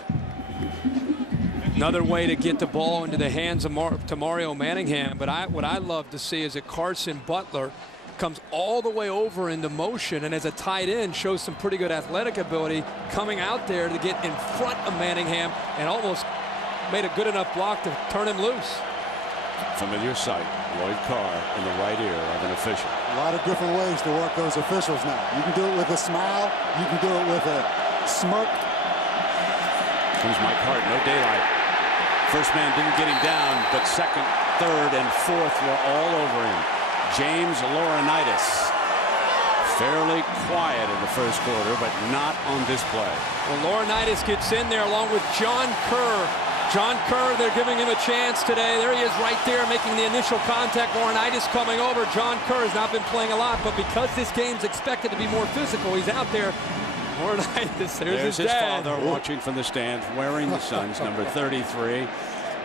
Another way to get the ball into the hands of Mario Manningham. But what I love to see is that Carson Butler comes all the way over into motion, and as a tight end shows some pretty good athletic ability coming out there to get in front of Manningham and almost made a good enough block to turn him loose. Familiar sight. Lloyd Carr in the right ear of an official. A lot of different ways to work those officials now. You can do it with a smile. You can do it with a smirk. Comes Mike Hart, no daylight. First man didn't get him down, but second, third, and fourth were all over him. James Laurinaitis, fairly quiet in the first quarter, but not on display. Well, Laurinaitis gets in there along with John Kerr. John Kerr, they're giving him a chance today. There he is right there making the initial contact. Laurinaitis coming over. John Kerr has not been playing a lot, but because this game's expected to be more physical, he's out there. Laurinaitis, there's his dad. Father watching from the stands, wearing the Suns, number 33.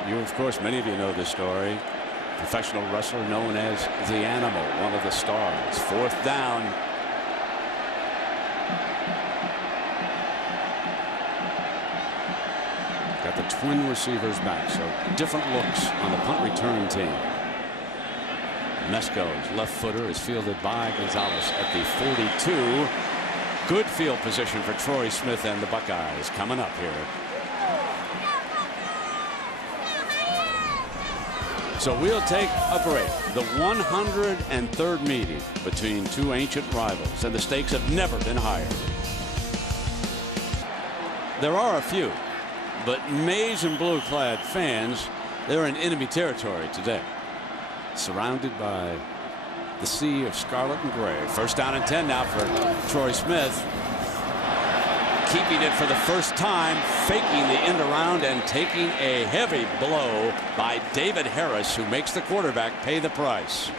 You, of course, many of you know this story. Professional wrestler known as the Animal, one of the stars. Fourth down. Got the twin receivers back, so different looks on the punt return team. Mesco's left footer is fielded by Gonzalez at the 42. Good field position for Troy Smith and the Buckeyes coming up here. So we'll take a break. The 103rd meeting between two ancient rivals, and the stakes have never been higher. There are a few, but maize and blue clad fans, they're in enemy territory today, surrounded by the sea of scarlet and gray. First down and 10 now for Troy Smith, keeping it for the first time, faking the end around and taking a heavy blow by David Harris, who makes the quarterback pay the price.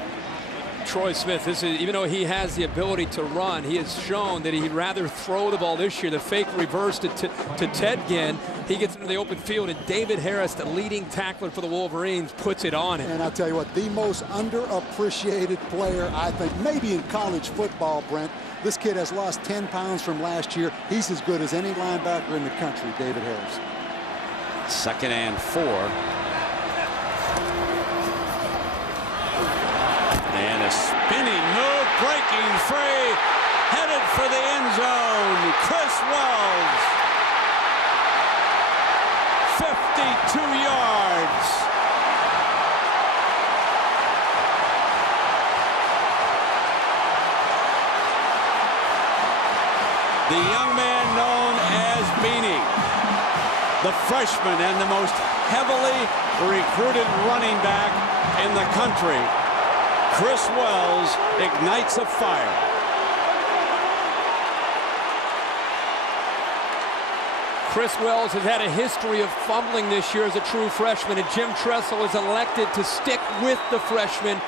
Troy Smith, even though he has the ability to run, he has shown that he'd rather throw the ball this year. The fake reversed it to Ted Ginn. He gets into the open field, and David Harris, the leading tackler for the Wolverines, puts it on him. And I'll tell you what, the most underappreciated player, I think, maybe in college football, Brent. This kid has lost 10 pounds from last year. He's as good as any linebacker in the country, David Harris. Second and 4. And a spinning move, breaking free, headed for the end zone. Chris Wells, 52 yards. The young man known as Beanie, the freshman and the most heavily recruited running back in the country, Chris Wells, ignites a fire. Chris Wells has had a history of fumbling this year as a true freshman, and Jim Tressel is elected to stick with the freshman,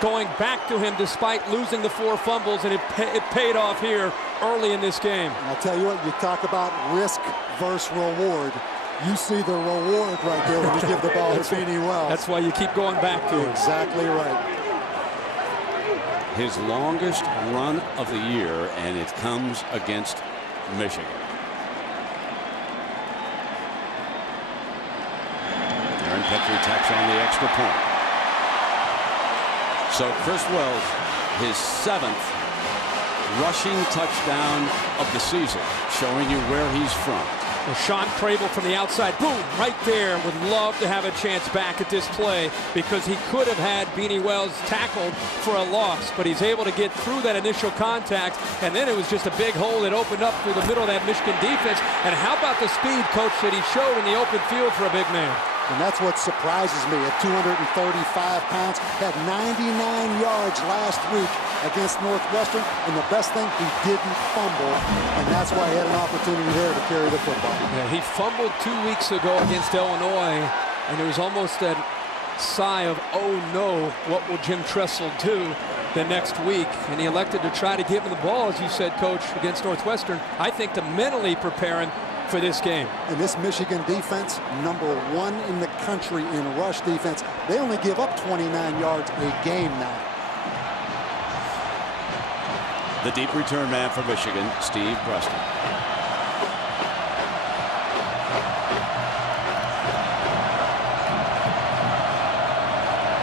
going back to him despite losing the 4 fumbles, and it paid off here early in this game. And I'll tell you what, you talk about risk versus reward. You see the reward right there when you give the ball to Beanie Wells. That's why you keep going back to him. Exactly right. His longest run of the year, and it comes against Michigan. Aaron Petrie tacks on the extra point. So Chris Wells, his 7th rushing touchdown of the season, showing you where he's from. Well, Sean Crable from the outside, boom, right there. Would love to have a chance back at this play because he could have had Beanie Wells tackled for a loss, but he's able to get through that initial contact, and then it was just a big hole that opened up through the middle of that Michigan defense. And how about the speed, Coach, that he showed in the open field for a big man? And that's what surprises me. At 235 pounds, had 99 yards last week against Northwestern, and the best thing, he didn't fumble, and that's why he had an opportunity there to carry the football. Yeah, he fumbled 2 weeks ago against Illinois, and it was almost that sigh of, oh no, what will Jim Tressel do the next week? And he elected to try to give him the ball, as you said, Coach, against Northwestern, I think to mentally prepare him for this game. And this Michigan defense, #1 in the country in rush defense. They only give up 29 yards a game now. The deep return man for Michigan, Steve Preston.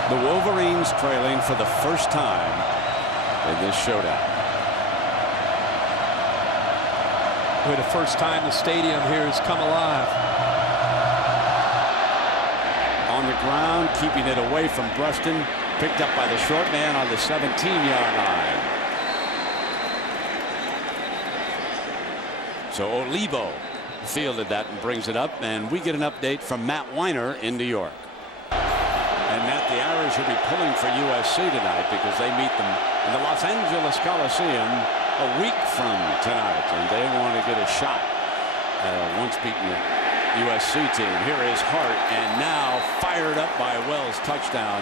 The Wolverines trailing for the first time in this showdown. For the first time the stadium here has come alive. On the ground, keeping it away from Preston, picked up by the short man on the 17-yard line. So Olivo fielded that and brings it up, and we get an update from Matt Weiner in New York. And Matt, the Irish will be pulling for USC tonight because they meet them in the Los Angeles Coliseum a week from tonight, and they want to get a shot once beaten the USC team. Here is Hart, and now fired up by Wells' touchdown,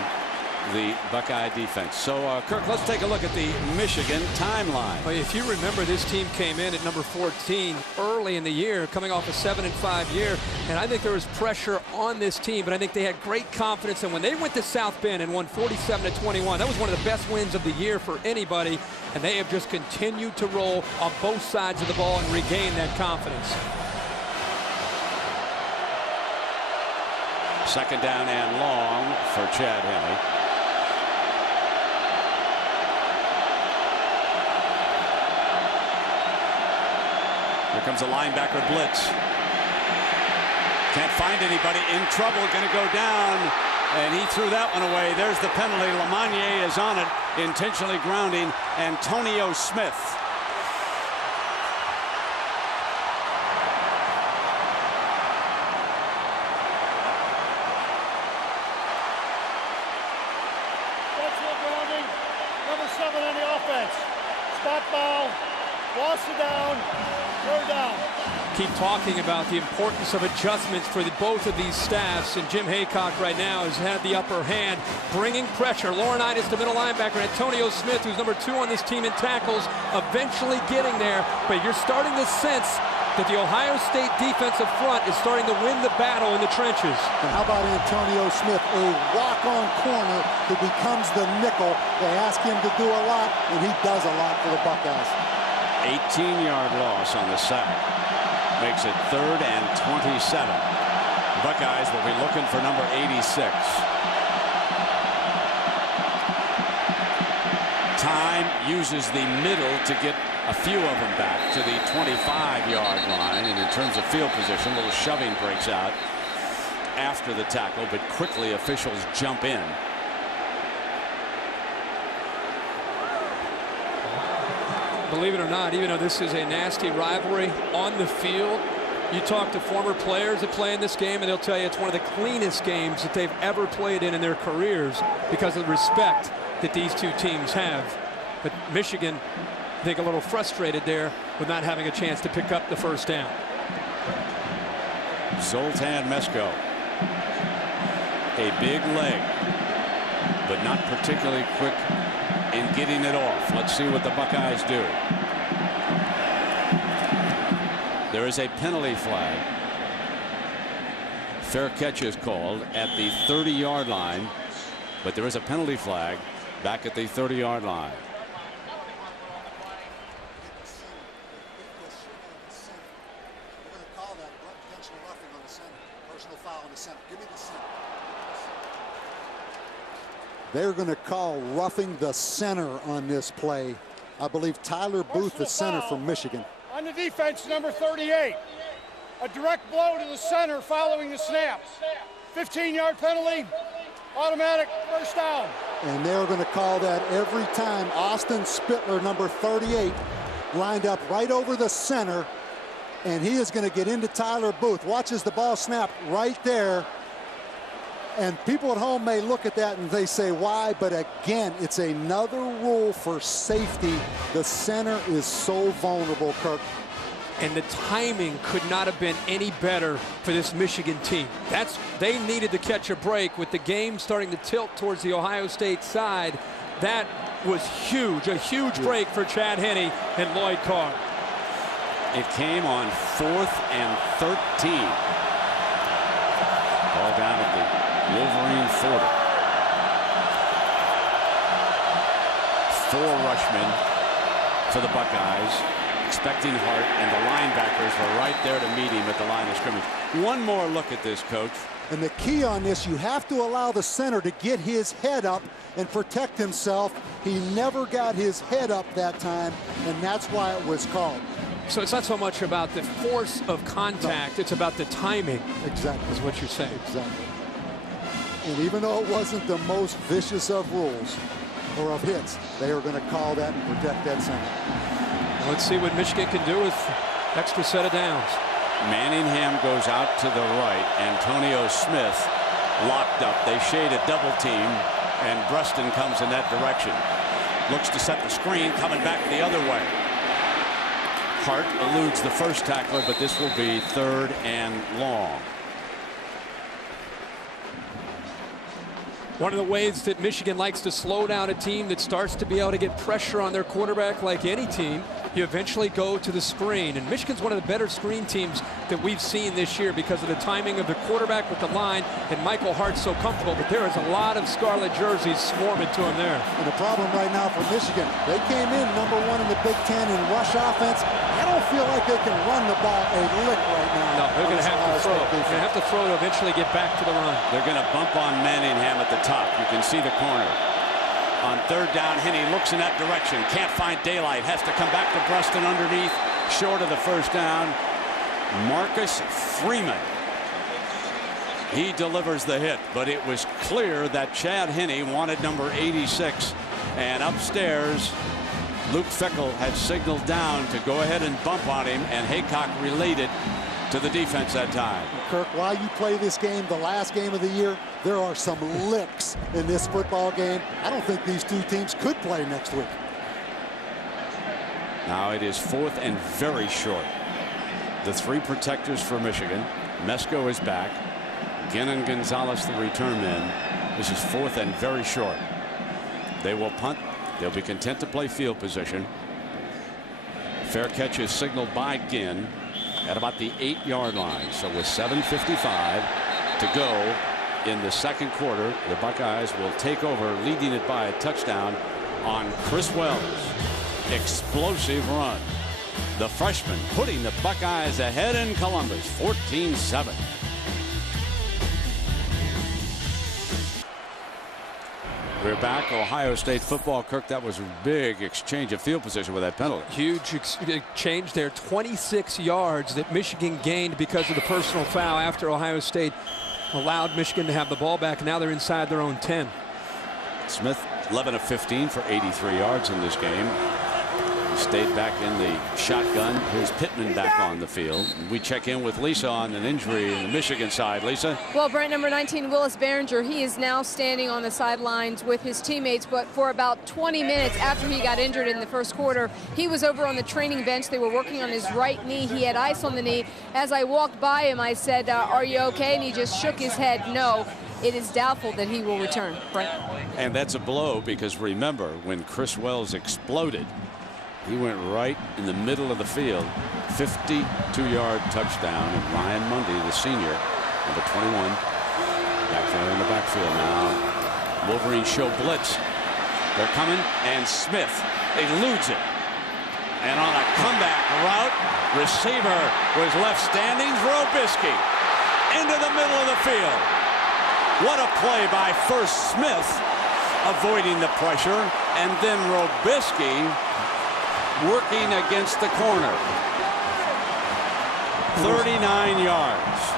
the Buckeye defense. So Kirk, let's take a look at the Michigan timeline. Well, if you remember, this team came in at number 14 early in the year, coming off a 7-5 year, and I think there was pressure on this team, but I think they had great confidence, and when they went to South Bend and won 47-21, that was one of the best wins of the year for anybody, and they have just continued to roll on both sides of the ball and regain that confidence. Second down and long for Chad Henne. Here comes a linebacker blitz. Can't find anybody, in trouble, going to go down, and he threw that one away. There's the penalty. Lamagnier is on it, intentionally grounding Antonio Smith. Grounding, number 7 on the offense. Spot ball, lost it down, third down. Keep talking about the importance of adjustments for both of these staffs, and Jim Haycock right now has had the upper hand, bringing pressure. Laurinaitis, the middle linebacker, Antonio Smith, who's number 2 on this team in tackles, eventually getting there, but you're starting to sense that the Ohio State defensive front is starting to win the battle in the trenches. And how about Antonio Smith, a walk-on corner who becomes the nickel. They ask him to do a lot, and he does a lot for the Buckeyes. 18-yard loss on the sack. Makes it 3rd and 27. Buckeyes will be looking for number 86. Time uses the middle to get a few of them back to the 25-yard line, and in terms of field position, a little shoving breaks out after the tackle, but quickly officials jump in. Believe it or not, even though this is a nasty rivalry on the field, you talk to former players that play in this game, and they'll tell you it's one of the cleanest games that they've ever played in their careers because of the respect that these two teams have. But Michigan, I think, a little frustrated there with not having a chance to pick up the first down. Zoltan Mesko. A big leg, but not particularly quick in getting it off. Let's see what the Buckeyes do. There is a penalty flag. Fair catch is called at the 30-yard line, but there is a penalty flag back at the 30-yard line. They're going to call roughing the center on this play. I believe Tyler Booth, the center from Michigan. On the defense, number 38. A direct blow to the center following the snap. 15-yard penalty, automatic first down. And they're going to call that every time. Austin Spittler, number 38, lined up right over the center, and he is going to get into Tyler Booth. Watches the ball snap right there. And people at home may look at that and they say, why? But again, it's another rule for safety. The center is so vulnerable, Kirk. And the timing could not have been any better for this Michigan team. They needed to catch a break with the game starting to tilt towards the Ohio State side. That was huge, a huge break for Chad Henne and Lloyd Carr. It came on 4th and 13. Ball down at the Wolverine 40. 4 rushmen for the Buckeyes, expecting Hart, and the linebackers were right there to meet him at the line of scrimmage. One more look at this, Coach. And the key on this, you have to allow the center to get his head up and protect himself. He never got his head up that time, and that's why it was called. So it's not so much about the force of contact, it's about the timing. Exactly. Is what you're saying. Exactly. And even though it wasn't the most vicious of rules or of hits, they are going to call that and protect that center. Let's see what Michigan can do with extra set of downs. Manningham goes out to the right. Antonio Smith locked up. They shade a double team, and Bruston comes in that direction. Looks to set the screen, coming back the other way. Hart eludes the first tackler, but this will be 3rd and long. One of the ways that Michigan likes to slow down a team that starts to be able to get pressure on their quarterback, like any team, you eventually go to the screen. And Michigan's one of the better screen teams that we've seen this year because of the timing of the quarterback with the line, and Michael Hart's so comfortable. But there is a lot of scarlet jerseys swarming to him there. And the problem right now for Michigan, they came in #1 in the Big Ten in rush offense. I don't feel like they can run the ball a lick right now. No, they're going to have to throw. They're going to have to throw to eventually get back to the run. They're going to bump on Manningham at the top. You can see the corner. On 3rd down, Henne looks in that direction. Can't find daylight. Has to come back to Bruston underneath. Short of the first down. Marcus Freeman. He delivers the hit, but it was clear that Chad Henne wanted number 86. And upstairs, Luke Fickell had signaled down to go ahead and bump on him, and Haycock relayed it to the defense that time. Kirk, while you play this game, the last game of the year, there are some licks in this football game. I don't think these two teams could play next week. Now it is 4th and very short. The 3 protectors for Michigan. Mesko is back. Gannon Gonzalez, the return man. This is 4th and very short. They will punt. They'll be content to play field position. Fair catch is signaled by Ginn at about the 8-yard line. So with 7:55 to go in the second quarter, the Buckeyes will take over, leading it by a touchdown on Chris Wells. Explosive run. The freshman putting the Buckeyes ahead in Columbus, 14-7. We're back. Ohio State football. Kirk, that was a big exchange of field position with that penalty. Huge exchange there. 26 yards that Michigan gained because of the personal foul after Ohio State allowed Michigan to have the ball back. Now they're inside their own 10. Smith 11 of 15 for 83 yards in this game. stayed back in the shotgun. Here's Pittman back on the field. We check in with Lisa on an injury in the Michigan side. Lisa? Well, Brent, number 19, Willis Behringer, he is now standing on the sidelines with his teammates, but for about 20 minutes after he got injured in the first quarter, he was over on the training bench. They were working on his right knee. He had ice on the knee. As I walked by him, I said, are you okay? And he just shook his head no. It is doubtful that he will return. Brent? And that's a blow, because remember, when Chris Wells exploded, he went right in the middle of the field. 52-yard touchdown. And Ryan Mundy, the senior, number 21, back there in the backfield now. Wolverines show blitz. They're coming, and Smith eludes it. And on a comeback route, receiver was left standing. Robisky into the middle of the field. What a play by first Smith, avoiding the pressure, and then Robisky working against the corner. 39 yards.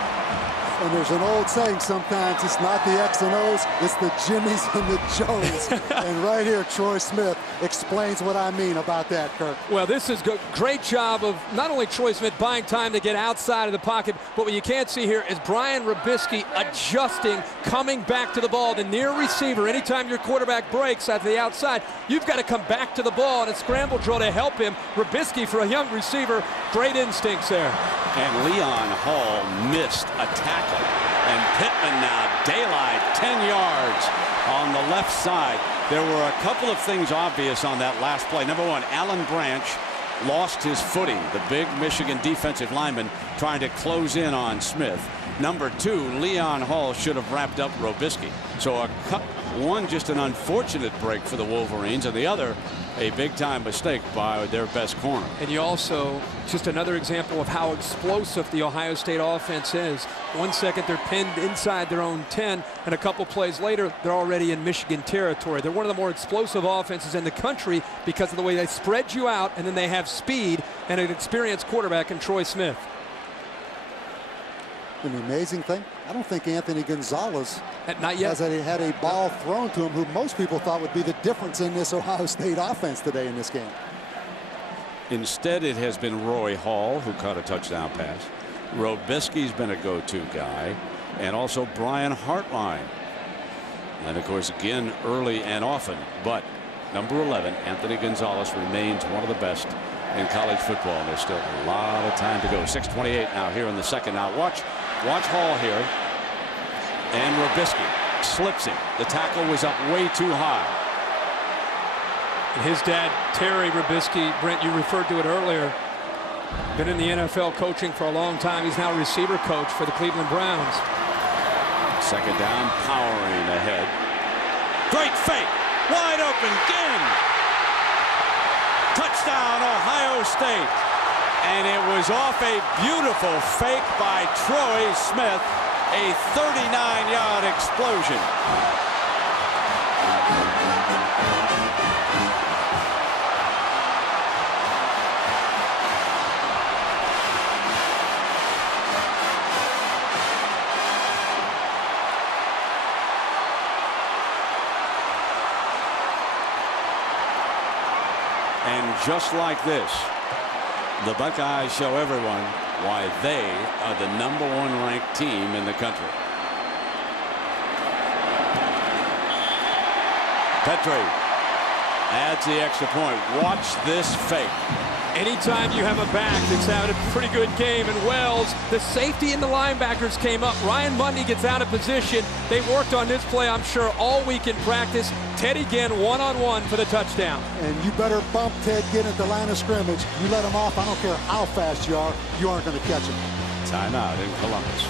And there's an old saying sometimes, it's not the X and O's, it's the Jimmies and the Joes. And right here, Troy Smith explains what I mean about that, Kirk. Well, this is a great job of not only Troy Smith buying time to get outside of the pocket, but what you can't see here is Brian Robisky adjusting, coming back to the ball. The near receiver, anytime your quarterback breaks out to the outside, you've got to come back to the ball and a scramble draw to help him. Robisky, for a young receiver, great instincts there. And Leon Hall missed a tackle. And Pittman now daylight 10 yards on the left side. There were a couple of things obvious on that last play. Number one, Alan Branch lost his footing. The big Michigan defensive lineman trying to close in on Smith. Number two, Leon Hall should have wrapped up Robisky. So one just an unfortunate break for the Wolverines, and the other a big-time mistake by their best corner. And you also, just another example of how explosive the Ohio State offense is. 1 second they're pinned inside their own 10, and a couple plays later they're already in Michigan territory. They're one of the more explosive offenses in the country because of the way they spread you out, and then they have speed and an experienced quarterback in Troy Smith. And the amazing thing, I don't think Anthony Gonzalez not yet has had a ball thrown to him who most people thought would be the difference in this Ohio State offense today in this game. Instead, it has been Roy Hall who caught a touchdown pass. Robisky's been a go-to guy, and also Brian Hartline. And of course, again, early and often, but number 11, Anthony Gonzalez, remains one of the best in college football. And there's still a lot of time to go. 6:28 now here in the second. Now watch Hall here. And Robisky slips him. The tackle was up way too high. His dad, Terry Robisky, Brent, you referred to it earlier, been in the NFL coaching for a long time. He's now a receiver coach for the Cleveland Browns. Second down, powering ahead. Great fake. Wide open. Ginn. Touchdown, Ohio State. And it was off a beautiful fake by Troy Smith. A 39-yard explosion. And just like this, the Buckeyes show everyone why they are the #1 ranked team in the country. Petrie adds the extra point. Watch this fake. Anytime you have a back that's having a pretty good game, and Wells, the safety and the linebackers came up. Ryan Mundy gets out of position. They worked on this play, I'm sure, all week in practice. Teddy Ginn one-on-one for the touchdown. And you better bump Ted Ginn at the line of scrimmage. You let him off, I don't care how fast you are, you aren't going to catch him. Timeout in Columbus.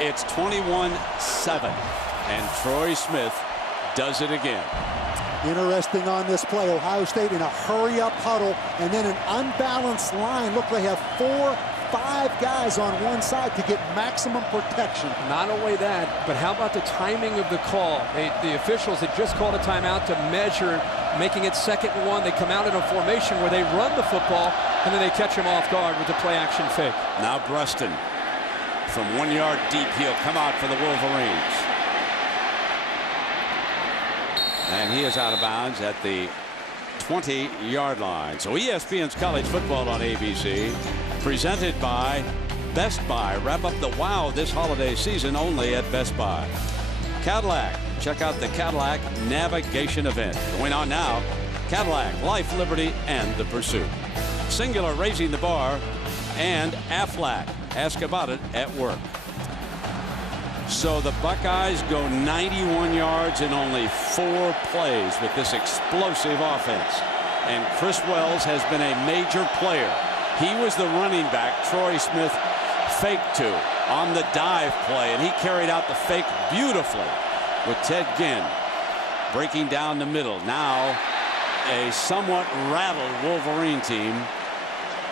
It's 21-7, and Troy Smith does it again. Interesting on this play, Ohio State in a hurry-up huddle, and then an unbalanced line. Look, they have 4-5 guys on one side to get maximum protection. Not only that, but how about the timing of the call? The officials had just called a timeout to measure, making it 2nd and 1. They come out in a formation where they run the football, and then they catch him off guard with the play-action fake. Now Bruston from 1 yard deep. He'll come out for the Wolverines. And he is out of bounds at the 20-yard line. So ESPN's college football on ABC, presented by Best Buy. Wrap up the wow this holiday season only at Best Buy. Cadillac. Check out the Cadillac Navigation event. Going on now. Cadillac, Life, Liberty, and the Pursuit. Singular raising the bar, and Aflac. Ask about it at work. So the Buckeyes go 91 yards in only 4 plays with this explosive offense. And Chris Wells has been a major player. He was the running back Troy Smith faked to on the dive play, and he carried out the fake beautifully with Ted Ginn breaking down the middle. Now a somewhat rattled Wolverine team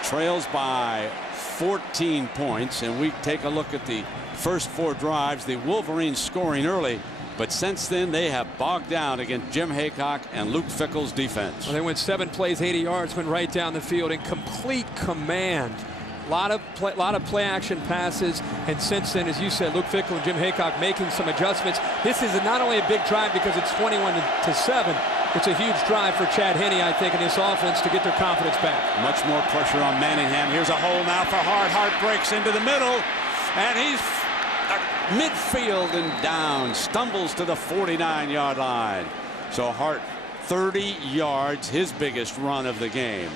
trails by 14 points, and we take a look at the first 4 drives. The Wolverines scoring early, but since then they have bogged down against Jim Haycock and Luke Fickell's defense. Well, they went 7 plays, 80 yards, went right down the field in complete command. Lot of play action passes, and since then, as you said, Luke Fickell and Jim Haycock making some adjustments. This is not only a big drive because it's 21-7. It's a huge drive for Chad Henne, I think, in this offense to get their confidence back. Much more pressure on Manningham. Here's a hole now for Hart. Hart breaks into the middle, and he's midfield and down. Stumbles to the 49-yard line. So Hart, 30 yards, his biggest run of the game.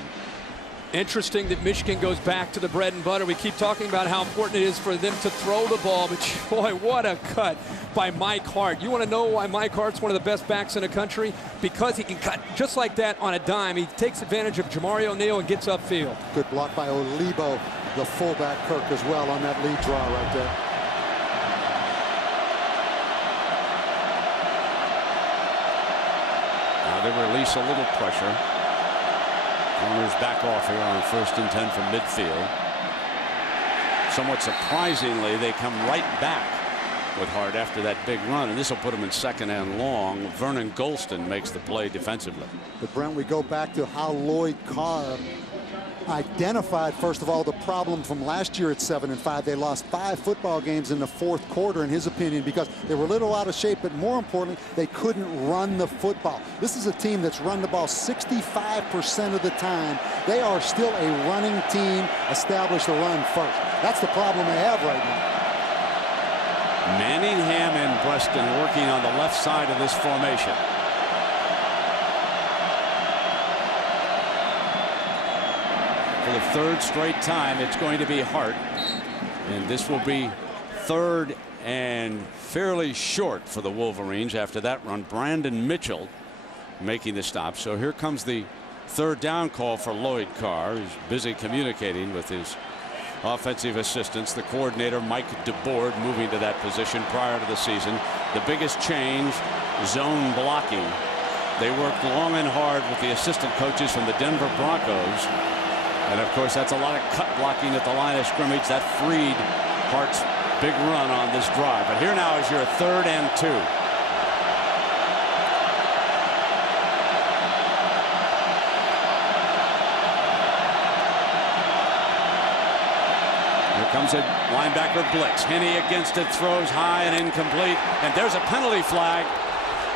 Interesting that Michigan goes back to the bread and butter. We keep talking about how important it is for them to throw the ball, but boy, what a cut by Mike Hart. You want to know why Mike Hart's one of the best backs in the country? Because he can cut just like that on a dime. He takes advantage of Jamari O'Neal and gets upfield. Good block by Olibo, the fullback Kirk, as well on that lead draw right there. Now they release a little pressure. Corners back off here on 1st and 10 from midfield. Somewhat surprisingly, they come right back with Hart after that big run, and this will put him in 2nd and long. Vernon Golston makes the play defensively. But Brent, we go back to how Lloyd Carr identified, first of all, the problem from last year at 7-5. They lost 5 football games in the 4th quarter, in his opinion, because they were a little out of shape, but more importantly, they couldn't run the football. This is a team that's run the ball 65% of the time. They are still a running team. Establish the run first. That's the problem they have right now. Manningham and Preston working on the left side of this formation. For the 3rd straight time, it's going to be Hart, and this will be 3rd and fairly short for the Wolverines after that run. Brandon Mitchell making the stop. So here comes the 3rd down call for Lloyd Carr. He's busy communicating with his offensive assistants. The coordinator Mike DeBoard moving to that position prior to the season. The biggest change, zone blocking. They worked long and hard with the assistant coaches from the Denver Broncos. And of course, that's a lot of cut blocking at the line of scrimmage. That freed Hart's big run on this drive. But here now is your 3rd and 2. Here comes a linebacker blitz. Henne against it, throws high and incomplete. And there's a penalty flag.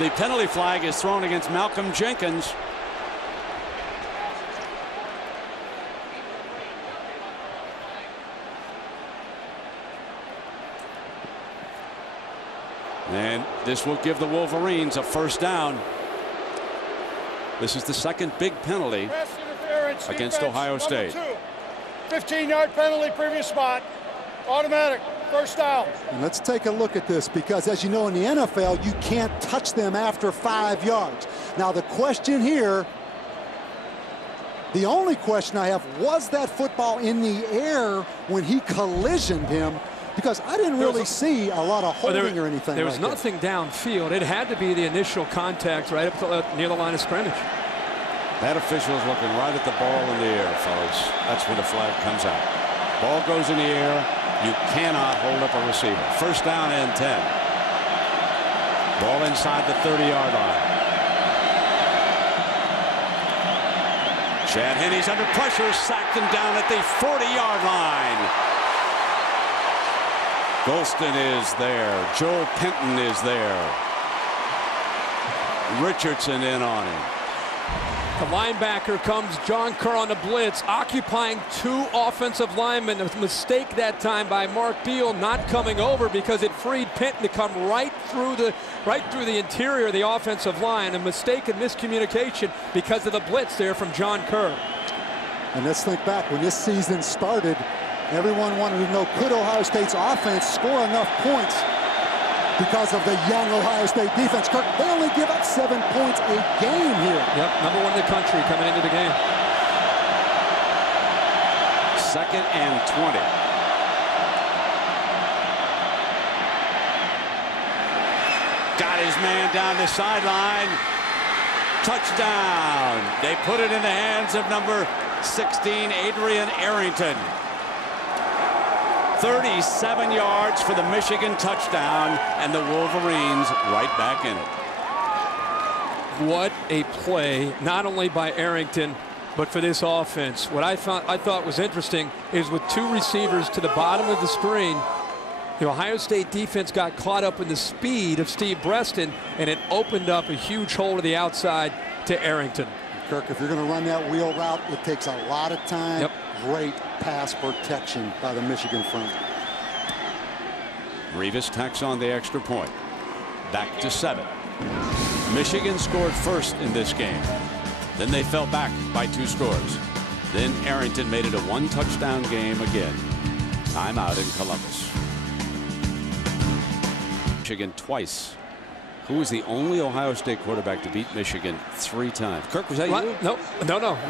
The penalty flag is thrown against Malcolm Jenkins. And this will give the Wolverines a 1st down. This is the 2nd big penalty against Ohio State. 15-yard penalty, previous spot. Automatic. 1st down. And let's take a look at this, because as you know, in the NFL, you can't touch them after 5 yards. Now the question here, the only question I have, was that football in the air when he collisioned him? Because I didn't really see a lot of holding or anything. There was nothing downfield. It had to be the initial contact right up to, near the line of scrimmage. That official is looking right at the ball in the air, fellas. That's where the flag comes out. Ball goes in the air. You cannot hold up a receiver. 1st down and 10. Ball inside the 30-yard line. Chad Henne's under pressure, sacked him down at the 40-yard line. Golston is there. Joe Penton is there. Richardson in on him. The linebacker comes John Kerr on the blitz, occupying 2 offensive linemen. A mistake that time by Mark Beal not coming over because it freed Penton to come right through the interior of the offensive line. A mistake and miscommunication because of the blitz there from John Kerr. And let's think back when this season started, everyone wanted to know, could Ohio State's offense score enough points because of the young Ohio State defense? Kirk, they only give up 7 points a game here. Yep, #1 in the country coming into the game. 2nd and 20. Got his man down the sideline. Touchdown. They put it in the hands of number 16, Adrian Arrington. 37 yards for the Michigan touchdown, and the Wolverines right back in it. What a play, not only by Arrington, but for this offense. What I thought was interesting is with 2 receivers to the bottom of the screen, the Ohio State defense got caught up in the speed of Steve Breaston, and it opened up a huge hole to the outside to Arrington. Kirk, if you're going to run that wheel route, it takes a lot of time. Yep. Great pass protection by the Michigan front. Revis tacks on the extra point. Back to 7. Michigan scored first in this game. Then they fell back by 2 scores. Then Arrington made it a 1-touchdown game again. Timeout in Columbus. Michigan twice. Who was the only Ohio State quarterback to beat Michigan 3 times? Kirk, was that you? No.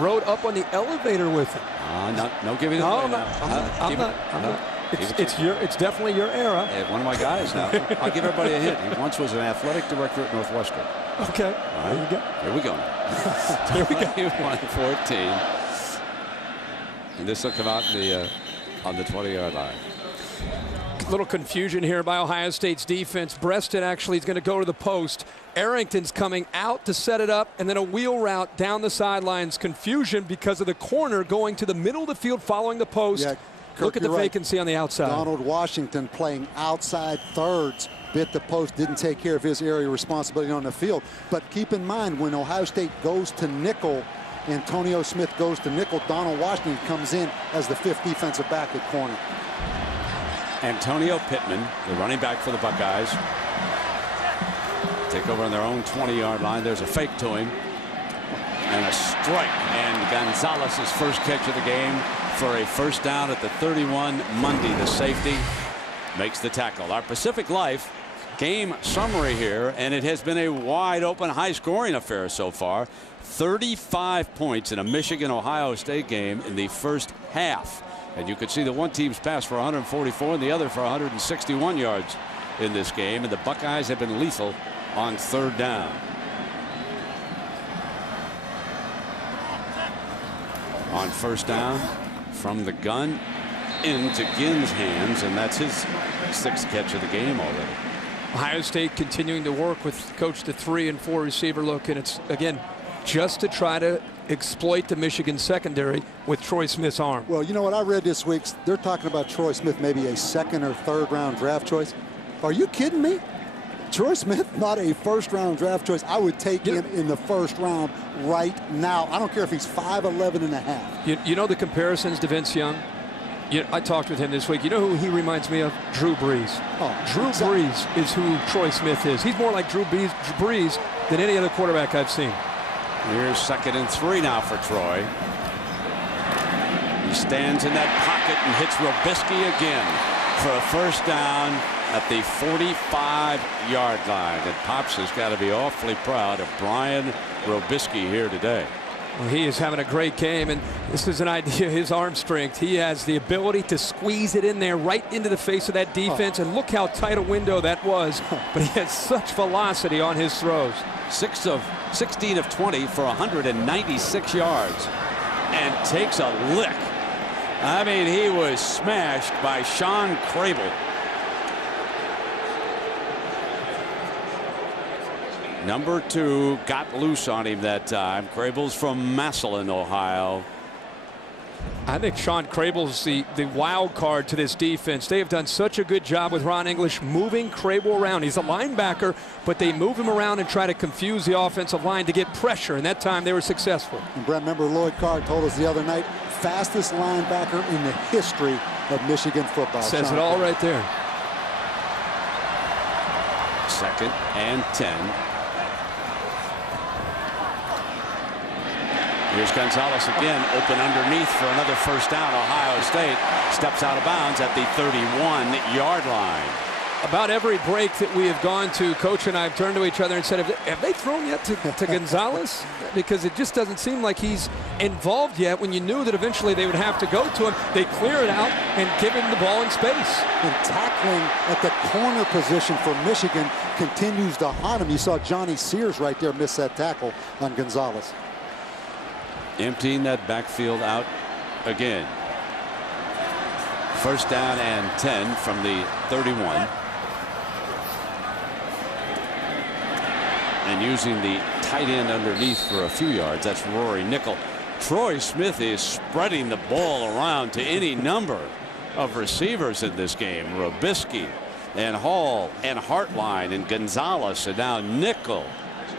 Rode up on the elevator with him. No giving it No, away. I'm not. It's definitely your era. One of my guys now. I'll give everybody a hint. He once was an athletic director at Northwestern. Okay. All right. There you go. Here we go. Here we go. 21-14. And this will come out on the 20-yard line. Little confusion here by Ohio State's defense. Breaston actually is going to go to the post. Arrington's coming out to set it up, and then a wheel route down the sidelines. Confusion because of the corner going to the middle of the field following the post. Yeah, Kirk, look at the vacancy on the outside. Donald Washington playing outside thirds. Bit the post, didn't take care of his area of responsibility on the field. But keep in mind, when Ohio State goes to nickel, Antonio Smith goes to nickel, Donald Washington comes in as the 5th defensive back at corner. Antonio Pittman, the running back for the Buckeyes, take over on their own 20-yard line. There's a fake to him and a strike, and Gonzalez's first catch of the game for a first down at the 31. Mundy, the safety, makes the tackle. Our Pacific Life game summary here, and it has been a wide open, high scoring affair so far. 35 points in a Michigan-Ohio State game in the first half. And you could see the one team's pass for 144 and the other for 161 yards in this game. And the Buckeyes have been lethal on 3rd down. On 1st down, from the gun into Ginn's hands, and that's his 6th catch of the game already. Ohio State continuing to work with coach the 3 and 4 receiver look, and it's again just to try to exploit the Michigan secondary with Troy Smith's arm. Well, you know what I read this week? They're talking about Troy Smith maybe a 2nd or 3rd round draft choice. Are you kidding me? Troy Smith, not a 1st round draft choice. I would take him in the 1st round right now. I don't care if he's 5'11 and a half. You know the comparisons to Vince Young? I talked with him this week. You know who he reminds me of? Drew Brees. Drew Brees is who Troy Smith is. He's more like Drew Brees than any other quarterback I've seen. Here's 2nd and 3 now for Troy. He stands in that pocket and hits Robisky again for a first down at the 45-yard line. And Pops has got to be awfully proud of Brian Robisky here today. Well, he is having a great game, and this is an idea of his arm strength. He has the ability to squeeze it in there right into the face of that defense, and look how tight a window that was. But he has such velocity on his throws. 16 of 20 for 196 yards, and takes a lick. I mean, he was smashed by Sean Crable. Number 2 got loose on him that time. Crable's from Massillon, Ohio. I think Sean Crable's the wild card to this defense. They have done such a good job with Ron English moving Crable around. He's a linebacker, but they move him around and try to confuse the offensive line to get pressure, and that time they were successful. And Brent, remember Lloyd Carr told us the other night, fastest linebacker in the history of Michigan football. Says it all right there. 2nd and 10. Here's Gonzalez again, open underneath for another first down. Ohio State steps out of bounds at the 31-yard line. About every break that we have gone to, Coach and I have turned to each other and said, have they thrown yet to Gonzalez? Because it just doesn't seem like he's involved yet when you knew that eventually they would have to go to him. They clear it out and give him the ball in space. And tackling at the corner position for Michigan continues to haunt him. You saw Johnny Sears right there miss that tackle on Gonzalez. Emptying that backfield out again. First down and 10 from the 31. And using the tight end underneath for a few yards. That's Rory Nickel. Troy Smith is spreading the ball around to any number of receivers in this game. Robisky and Hall and Hartline and Gonzalez and now Nickel.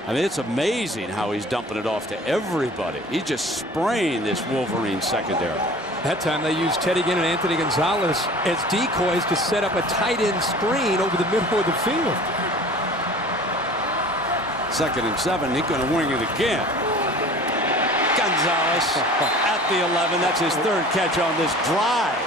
I mean, it's amazing how he's dumping it off to everybody. He's just spraying this Wolverine secondary. That time they used Teddy Ginn and Anthony Gonzalez as decoys to set up a tight end screen over the middle of the field. 2nd and 7. He's going to wing it again. Gonzalez at the 11. That's his 3rd catch on this drive.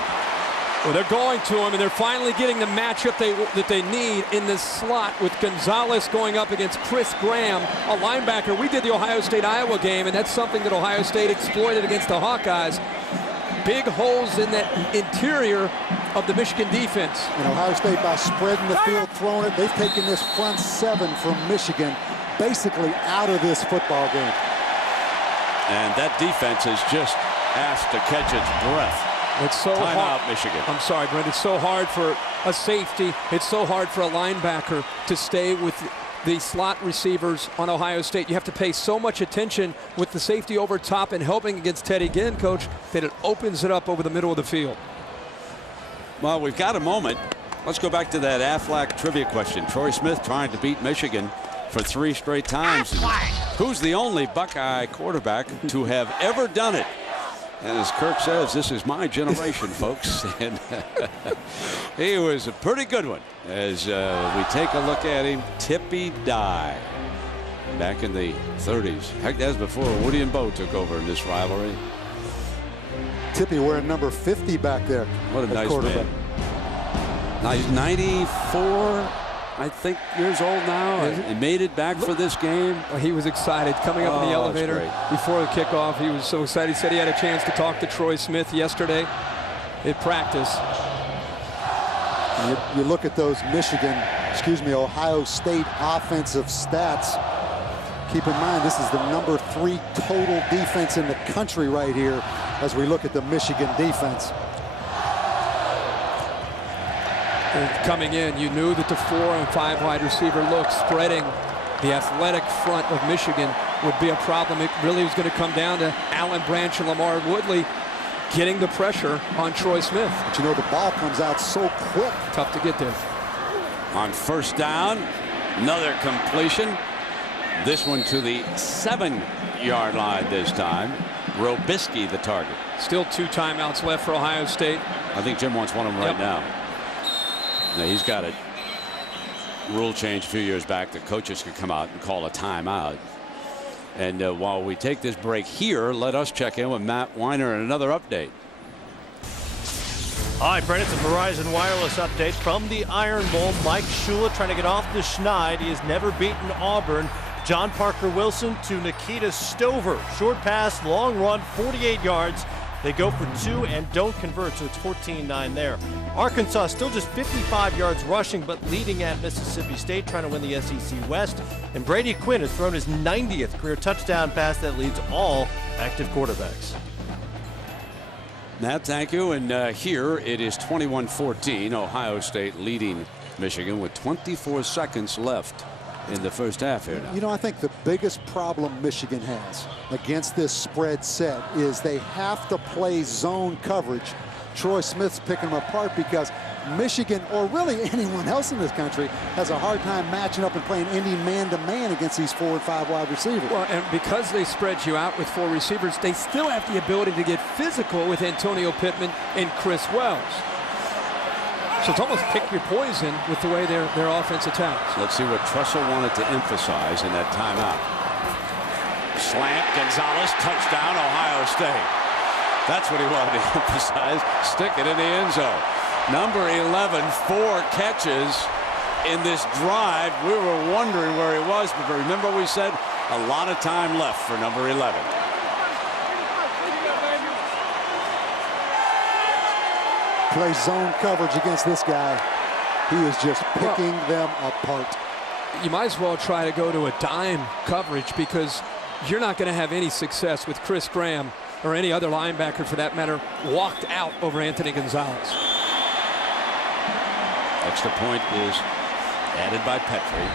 Well, they're going to him, and they're finally getting the matchup that they need in this slot with Gonzalez going up against Chris Graham, a linebacker. We did the Ohio State-Iowa game, and that's something that Ohio State exploited against the Hawkeyes. Big holes in that interior of the Michigan defense. And Ohio State, by spreading the field, throwing it, they've taken this front 7 from Michigan basically out of this football game. And that defense is just asked to catch its breath. It's so hard. Timeout, Michigan. I'm sorry, Brent. It's so hard for a safety. It's so hard for a linebacker to stay with the slot receivers on Ohio State. You have to pay so much attention with the safety over top and helping against Teddy Ginn, Coach, that it opens it up over the middle of the field. Well, we've got a moment. Let's go back to that Aflac trivia question. Troy Smith trying to beat Michigan for 3 straight times. Who's the only Buckeye quarterback to have ever done it? And as Kirk says, this is my generation, folks. And he was a pretty good one. As we take a look at him, Tippy Dye. Back in the 30s. Heck, that's before Woody and Bo took over in this rivalry. Tippy wearing number 50 back there. What a nice man. Now he's 94, I think, years old now. He made it back for this game. Well, he was excited coming up in the elevator before the kickoff. He was so excited. He said he had a chance to talk to Troy Smith yesterday at practice. You look at those Ohio State offensive stats. Keep in mind, this is the number 3 total defense in the country right here as we look at the Michigan defense. Coming in, you knew that the 4 and 5 wide receiver look spreading the athletic front of Michigan would be a problem. It really was going to come down to Alan Branch and Lamar Woodley getting the pressure on Troy Smith. But you know, the ball comes out so quick. Tough to get there. On first down, another completion. This one to the 7-yard line this time. Robisky the target. Still 2 timeouts left for Ohio State. I think Jim wants one of them right now. Now he's got a rule change a few years back that coaches can come out and call a timeout. And while we take this break here, let us check in with Matt Weiner and another update. Hi, Brent. It's a Verizon Wireless update from the Iron Bowl. Mike Shula trying to get off the schneid. He has never beaten Auburn. John Parker Wilson to Nikita Stover. Short pass, long run, 48 yards. They go for 2 and don't convert, so it's 14-9 there. Arkansas still just 55 yards rushing, but leading at Mississippi State, trying to win the SEC West. And Brady Quinn has thrown his 90th career touchdown pass that leads all active quarterbacks. Matt, thank you. And here it is 21-14. Ohio State leading Michigan with 24 seconds left in the first half here now. You know, I think the biggest problem Michigan has against this spread set is they have to play zone coverage. Troy Smith's picking them apart because Michigan, or really anyone else in this country, has a hard time matching up and playing any man-to-man against these 4 and 5 wide receivers. Well, and because they spread you out with 4 receivers, they still have the ability to get physical with Antonio Pittman and Chris Wells. So it's almost pick your poison with the way their offense attacks. Let's see what Tressel wanted to emphasize in that timeout. Slant, Gonzalez, touchdown, Ohio State. That's what he wanted to emphasize. Stick it in the end zone. Number 11, 4 catches in this drive. We were wondering where he was, but remember we said a lot of time left for number 11. Play zone coverage against this guy. He is just picking them apart. You might as well try to go to a dime coverage because you're not going to have any success with Chris Graham or any other linebacker for that matter walked out over Anthony Gonzalez. Extra point is added by Petrie.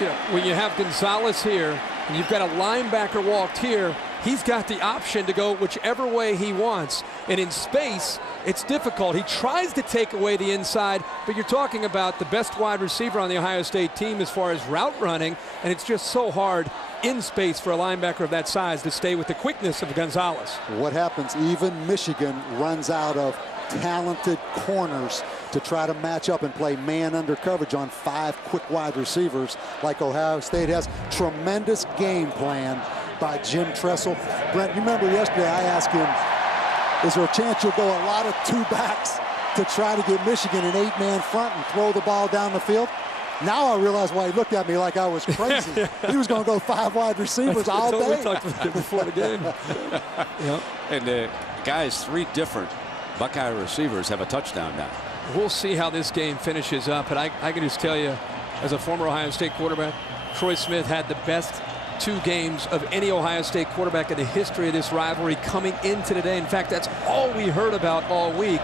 You know, when you have Gonzalez here and you've got a linebacker walked here, he's got the option to go whichever way he wants. And in space, it's difficult. He tries to take away the inside, but you're talking about the best wide receiver on the Ohio State team as far as route running, and it's just so hard in space for a linebacker of that size to stay with the quickness of Gonzalez. What happens? Even Michigan runs out of talented corners to try to match up and play man under coverage on 5 quick wide receivers like Ohio State has. Tremendous game plan by Jim Tressel. Brent, you remember yesterday I asked him, is there a chance you'll go a lot of 2 backs to try to get Michigan an 8-man front and throw the ball down the field? Now I realize why he looked at me like I was crazy. He was going to go 5 wide receivers all day. We talked about it before the game. Yep. And guys, 3 different Buckeye receivers have a touchdown now. We'll see how this game finishes up, but I can just tell you, as a former Ohio State quarterback, Troy Smith had the best 2 games of any Ohio State quarterback in the history of this rivalry coming into today. In fact, that's all we heard about all week.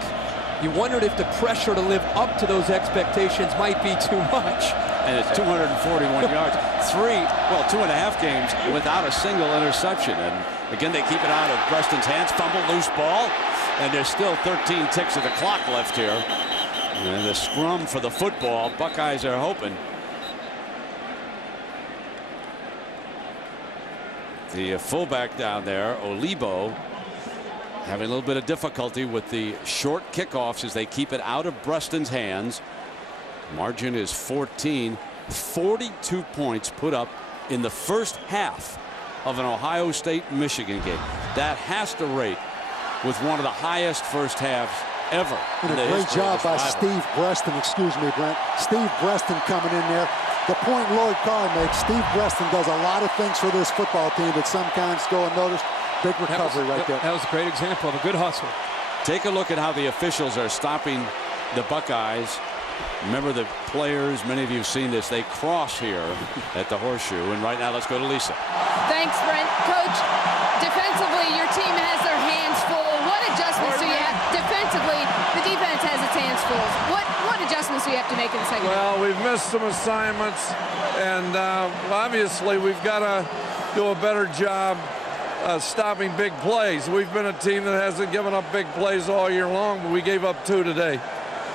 You wondered if the pressure to live up to those expectations might be too much. And it's 241 yards. 2.5 games without a single interception. And again, they keep it out of Preston's hands. Fumble, loose ball. And there's still 13 ticks of the clock left here. And the scrum for the football. Buckeyes are hoping. The fullback down there, Olibo, having a little bit of difficulty with the short kickoffs as they keep it out of Preston's hands. Margin is 14. 42 points put up in the first half of an Ohio State-Michigan game. That has to rate with one of the highest first halves ever. And a great job by Steve Breaston. Excuse me, Brent. Steve Breaston coming in there. The point Lloyd Carr makes, Steve Breaston does a lot of things for this football team that sometimes go unnoticed. Big recovery right there. That was a great example of a good hustle. Take a look at how the officials are stopping the Buckeyes. Remember the players, many of you have seen this, they cross here at the horseshoe. And right now, let's go to Lisa. Thanks, Brent. Coach, defensively, your team has their hands full. What adjustments do you have? Defensively, the defense has its hands full. What adjustments do you have to make in the second half? Well, we've missed some assignments, and obviously we've got to do a better job stopping big plays. We've been a team that hasn't given up big plays all year long, but we gave up 2 today.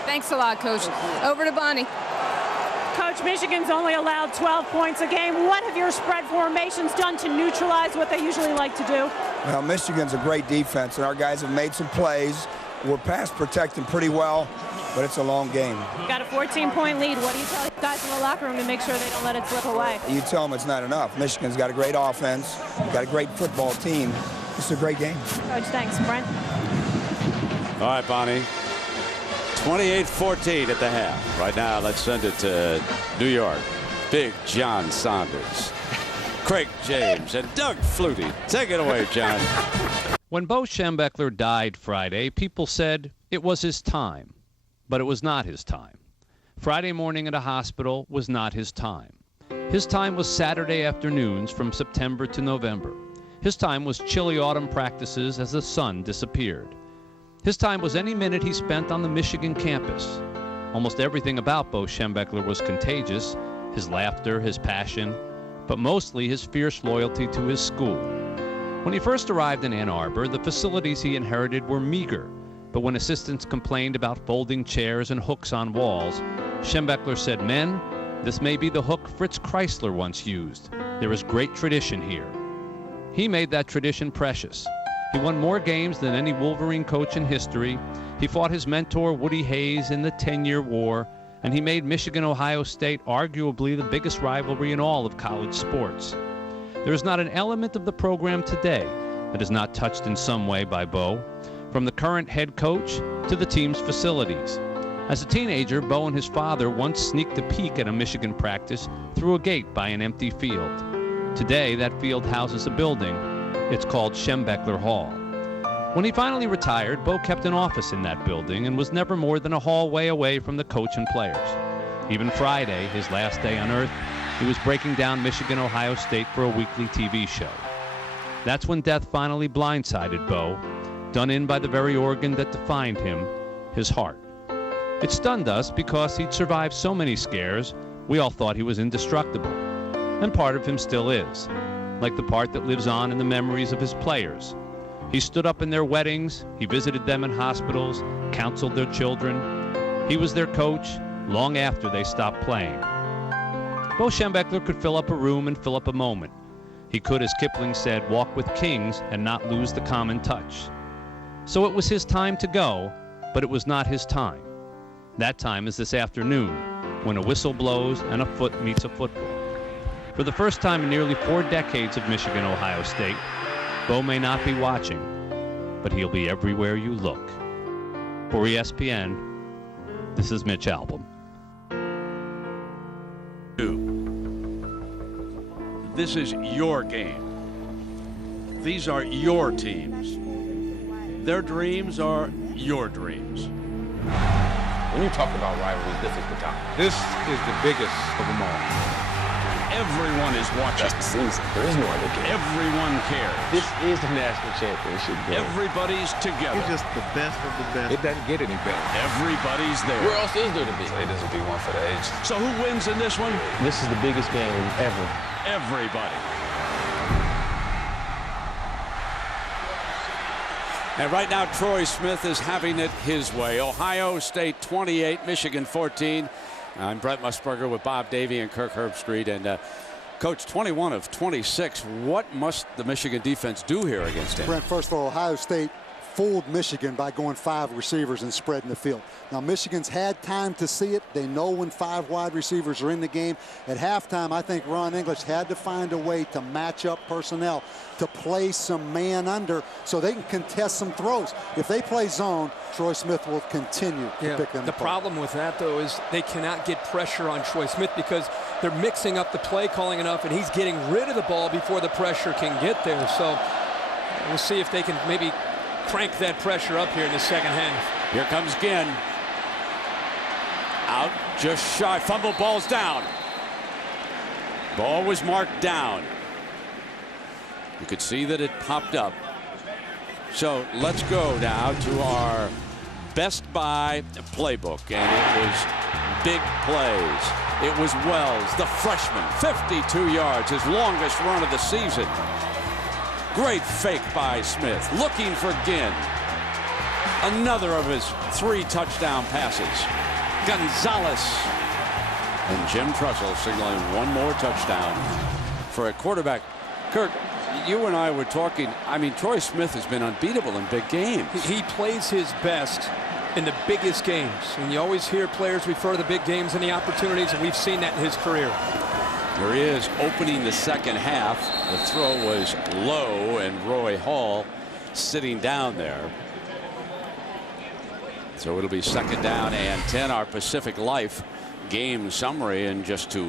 Thanks a lot, Coach. Over to Bonnie. Coach, Michigan's only allowed 12 points a game. What have your spread formations done to neutralize what they usually like to do? Well, Michigan's a great defense, and our guys have made some plays. We're pass protecting pretty well, but it's a long game. Got a 14-point lead. What do you tell guys in the locker room to make sure they don't let it slip away? You tell them it's not enough. Michigan's got a great offense, got a great football team. It's a great game. Coach, thanks. Brent? All right, Bonnie. 28-14 at the half. Right now, let's send it to New York. Big John Saunders, Craig James, and Doug Flutie. Take it away, John. When Bo Schembechler died Friday, people said it was his time. But it was not his time. Friday morning at a hospital was not his time. His time was Saturday afternoons from September to November. His time was chilly autumn practices as the sun disappeared. His time was any minute he spent on the Michigan campus. Almost everything about Bo Schembechler was contagious, his laughter, his passion, but mostly his fierce loyalty to his school. When he first arrived in Ann Arbor, the facilities he inherited were meager, but when assistants complained about folding chairs and hooks on walls, Schembechler said, "Men, this may be the hook Fritz Chrysler once used. There is great tradition here." He made that tradition precious. He won more games than any Wolverine coach in history. He fought his mentor Woody Hayes in the 10-year war, and he made Michigan-Ohio State arguably the biggest rivalry in all of college sports. There is not an element of the program today that is not touched in some way by Bo, from the current head coach to the team's facilities. As a teenager, Bo and his father once sneaked a peek at a Michigan practice through a gate by an empty field. Today, that field houses a building. It's called Schembechler Hall. When he finally retired, Bo kept an office in that building and was never more than a hallway away from the coach and players. Even Friday, his last day on earth, he was breaking down Michigan-Ohio State for a weekly TV show. That's when death finally blindsided Bo, done in by the very organ that defined him, his heart. It stunned us because he'd survived so many scares, we all thought he was indestructible. And part of him still is, like the part that lives on in the memories of his players. He stood up in their weddings, he visited them in hospitals, counseled their children. He was their coach long after they stopped playing. Bo Schembechler could fill up a room and fill up a moment. He could, as Kipling said, walk with kings and not lose the common touch. So it was his time to go, but it was not his time. That time is this afternoon, when a whistle blows and a foot meets a football. For the first time in nearly 4 decades of Michigan-Ohio State, Bo may not be watching, but he'll be everywhere you look. For ESPN, this is Mitch Albom. This is your game. These are your teams. Their dreams are your dreams. When you talk about rivalries, this is the top. This is the biggest of them all. Everyone is watching. That's the season. There is no other game. Everyone cares. This is the national championship game. Everybody's together. It's just the best of the best. It doesn't get any better. Everybody's there. Where else is there to be? It doesn't be one for the age. So who wins in this one? This is the biggest game ever. Everybody. And right now, Troy Smith is having it his way. Ohio State 28, Michigan 14. I'm Brett Musburger with Bob Davie and Kirk Herbstreit. And Coach, 21 of 26. What must the Michigan defense do here against him? Brent, first of all, Ohio State fooled Michigan by going 5 receivers and spreading the field. Now, Michigan's had time to see it. They know when 5 wide receivers are in the game. At halftime, I think Ron English had to find a way to match up personnel, to play some man under so they can contest some throws. If they play zone, Troy Smith will continue to pick them apart. The problem with that, though, is they cannot get pressure on Troy Smith because they're mixing up the play calling enough, and he's getting rid of the ball before the pressure can get there. So we'll see if they can maybe crank that pressure up here in the second half. Here comes Ginn. Out just shy. Fumble, ball's down. Ball was marked down. You could see that it popped up. So let's go now to our Best Buy playbook. And it was big plays. It was Wells, the freshman, 52 yards, his longest run of the season. Great fake by Smith, looking for Ginn. Another of his 3 touchdown passes. Gonzalez. And Jim Trussell signaling one more touchdown for a quarterback. Kirk, you and I were talking. I mean, Troy Smith has been unbeatable in big games. He plays his best in the biggest games. And you always hear players refer to the big games and the opportunities, and we've seen that in his career. Here he is opening the second half. The throw was low, and Roy Hall sitting down there. So it'll be 2nd down and 10. Our Pacific Life game summary, and just to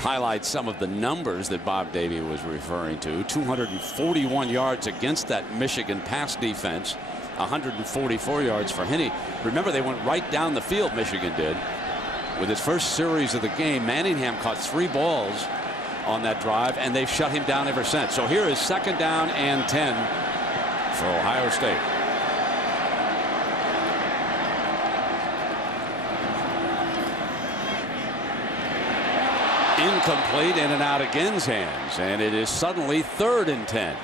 highlight some of the numbers that Bob Davie was referring to. 241 yards against that Michigan pass defense. 144 yards for Henne. Remember, they went right down the field, Michigan did. With his first series of the game, Manningham caught 3 balls on that drive, and they've shut him down ever since. So here is 2nd down and 10 for Ohio State. Incomplete, in and out of Ginn's hands, and it is suddenly 3rd and 10.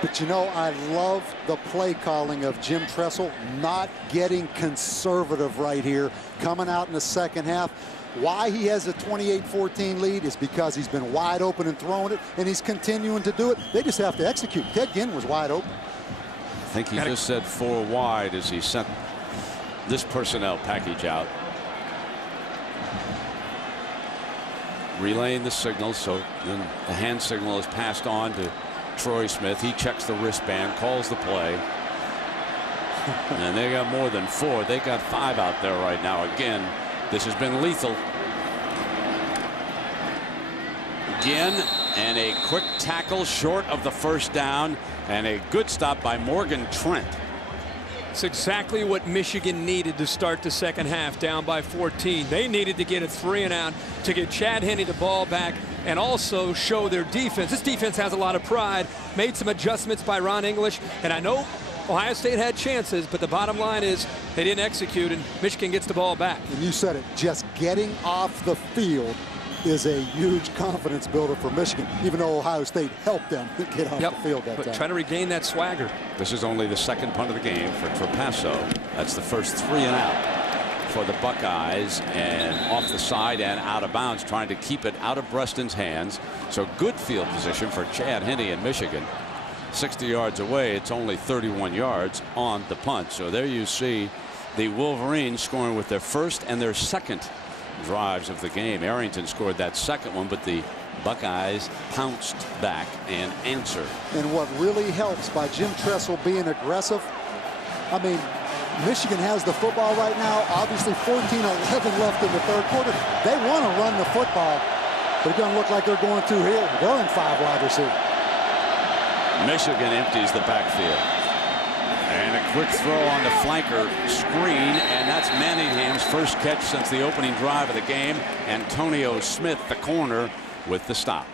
But you know, I love the play calling of Jim Tressel, not getting conservative right here, coming out in the second half. Why he has a 28-14 lead is because he's been wide open and throwing it, and he's continuing to do it. They just have to execute. Ted Ginn was wide open. I think he just said 4 wide as he sent this personnel package out. Relaying the signal, so then the hand signal is passed on to Troy Smith. He checks the wristband, calls the play. And they got more than 4. They got 5 out there right now. Again, this has been lethal. Again, and a quick tackle short of the first down, and a good stop by Morgan Trent. It's exactly what Michigan needed to start the second half, down by 14. They needed to get a 3 and out to get Chad Henne the ball back and also show their defense. This defense has a lot of pride. Made some adjustments by Ron English, and I know Ohio State had chances, but the bottom line is they didn't execute, and Michigan gets the ball back. And you said it, just getting off the field is a huge confidence builder for Michigan, even though Ohio State helped them get off the field that time. Trying to regain that swagger. This is only the second punt of the game for Trapasso. That's the first 3 and out for the Buckeyes, and off the side and out of bounds, trying to keep it out of Breston's hands. So good field position for Chad Henne in Michigan. 60 yards away, it's only 31 yards on the punt. So there you see the Wolverines scoring with their first and their second drives of the game. Arrington scored that second one, but the Buckeyes pounced back and answered. And what really helps by Jim Tressel being aggressive, I mean, Michigan has the football right now. Obviously 14-11 left in the third quarter. They want to run the football, but it doesn't look like they're going to here. They're in 5 wide receiver. Michigan empties the backfield. And a quick throw on the flanker screen, and that's Manningham's first catch since the opening drive of the game. Antonio Smith, the corner, with the stop.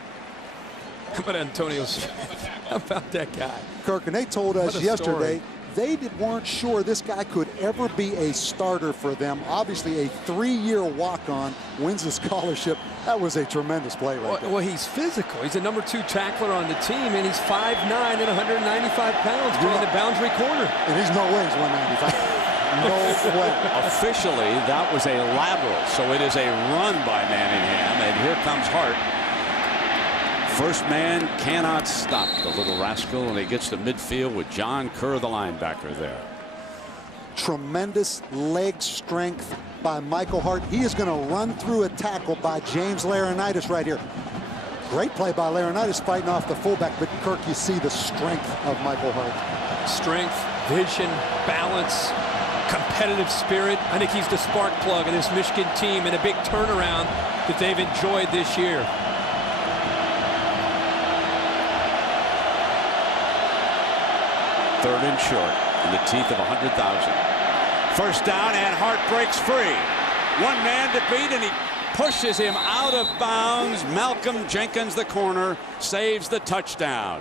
How about Antonio Smith? How about that guy? Kirk, and they told us yesterday they weren't sure this guy could ever be a starter for them. Obviously, a 3-year walk-on wins a scholarship. That was a tremendous play right there. Well, he's physical. He's a number 2 tackler on the team, and he's 5'9" and 195 pounds playing the boundary corner. And there's no way he's 195. No way. Officially, that was a lateral, so it is a run by Manningham, and here comes Hart. First man cannot stop the little rascal, and he gets to midfield with John Kerr, the linebacker, there. Tremendous leg strength by Michael Hart. He is going to run through a tackle by James Laurinaitis right here. Great play by Laurinaitis fighting off the fullback, but Kirk, you see the strength of Michael Hart. Strength, vision, balance, competitive spirit. I think he's the spark plug of this Michigan team, and a big turnaround that they've enjoyed this year. Third and short in the teeth of 100,000. First down, and Hart breaks free. One man to beat, and he pushes him out of bounds. Malcolm Jenkins, the corner, saves the touchdown.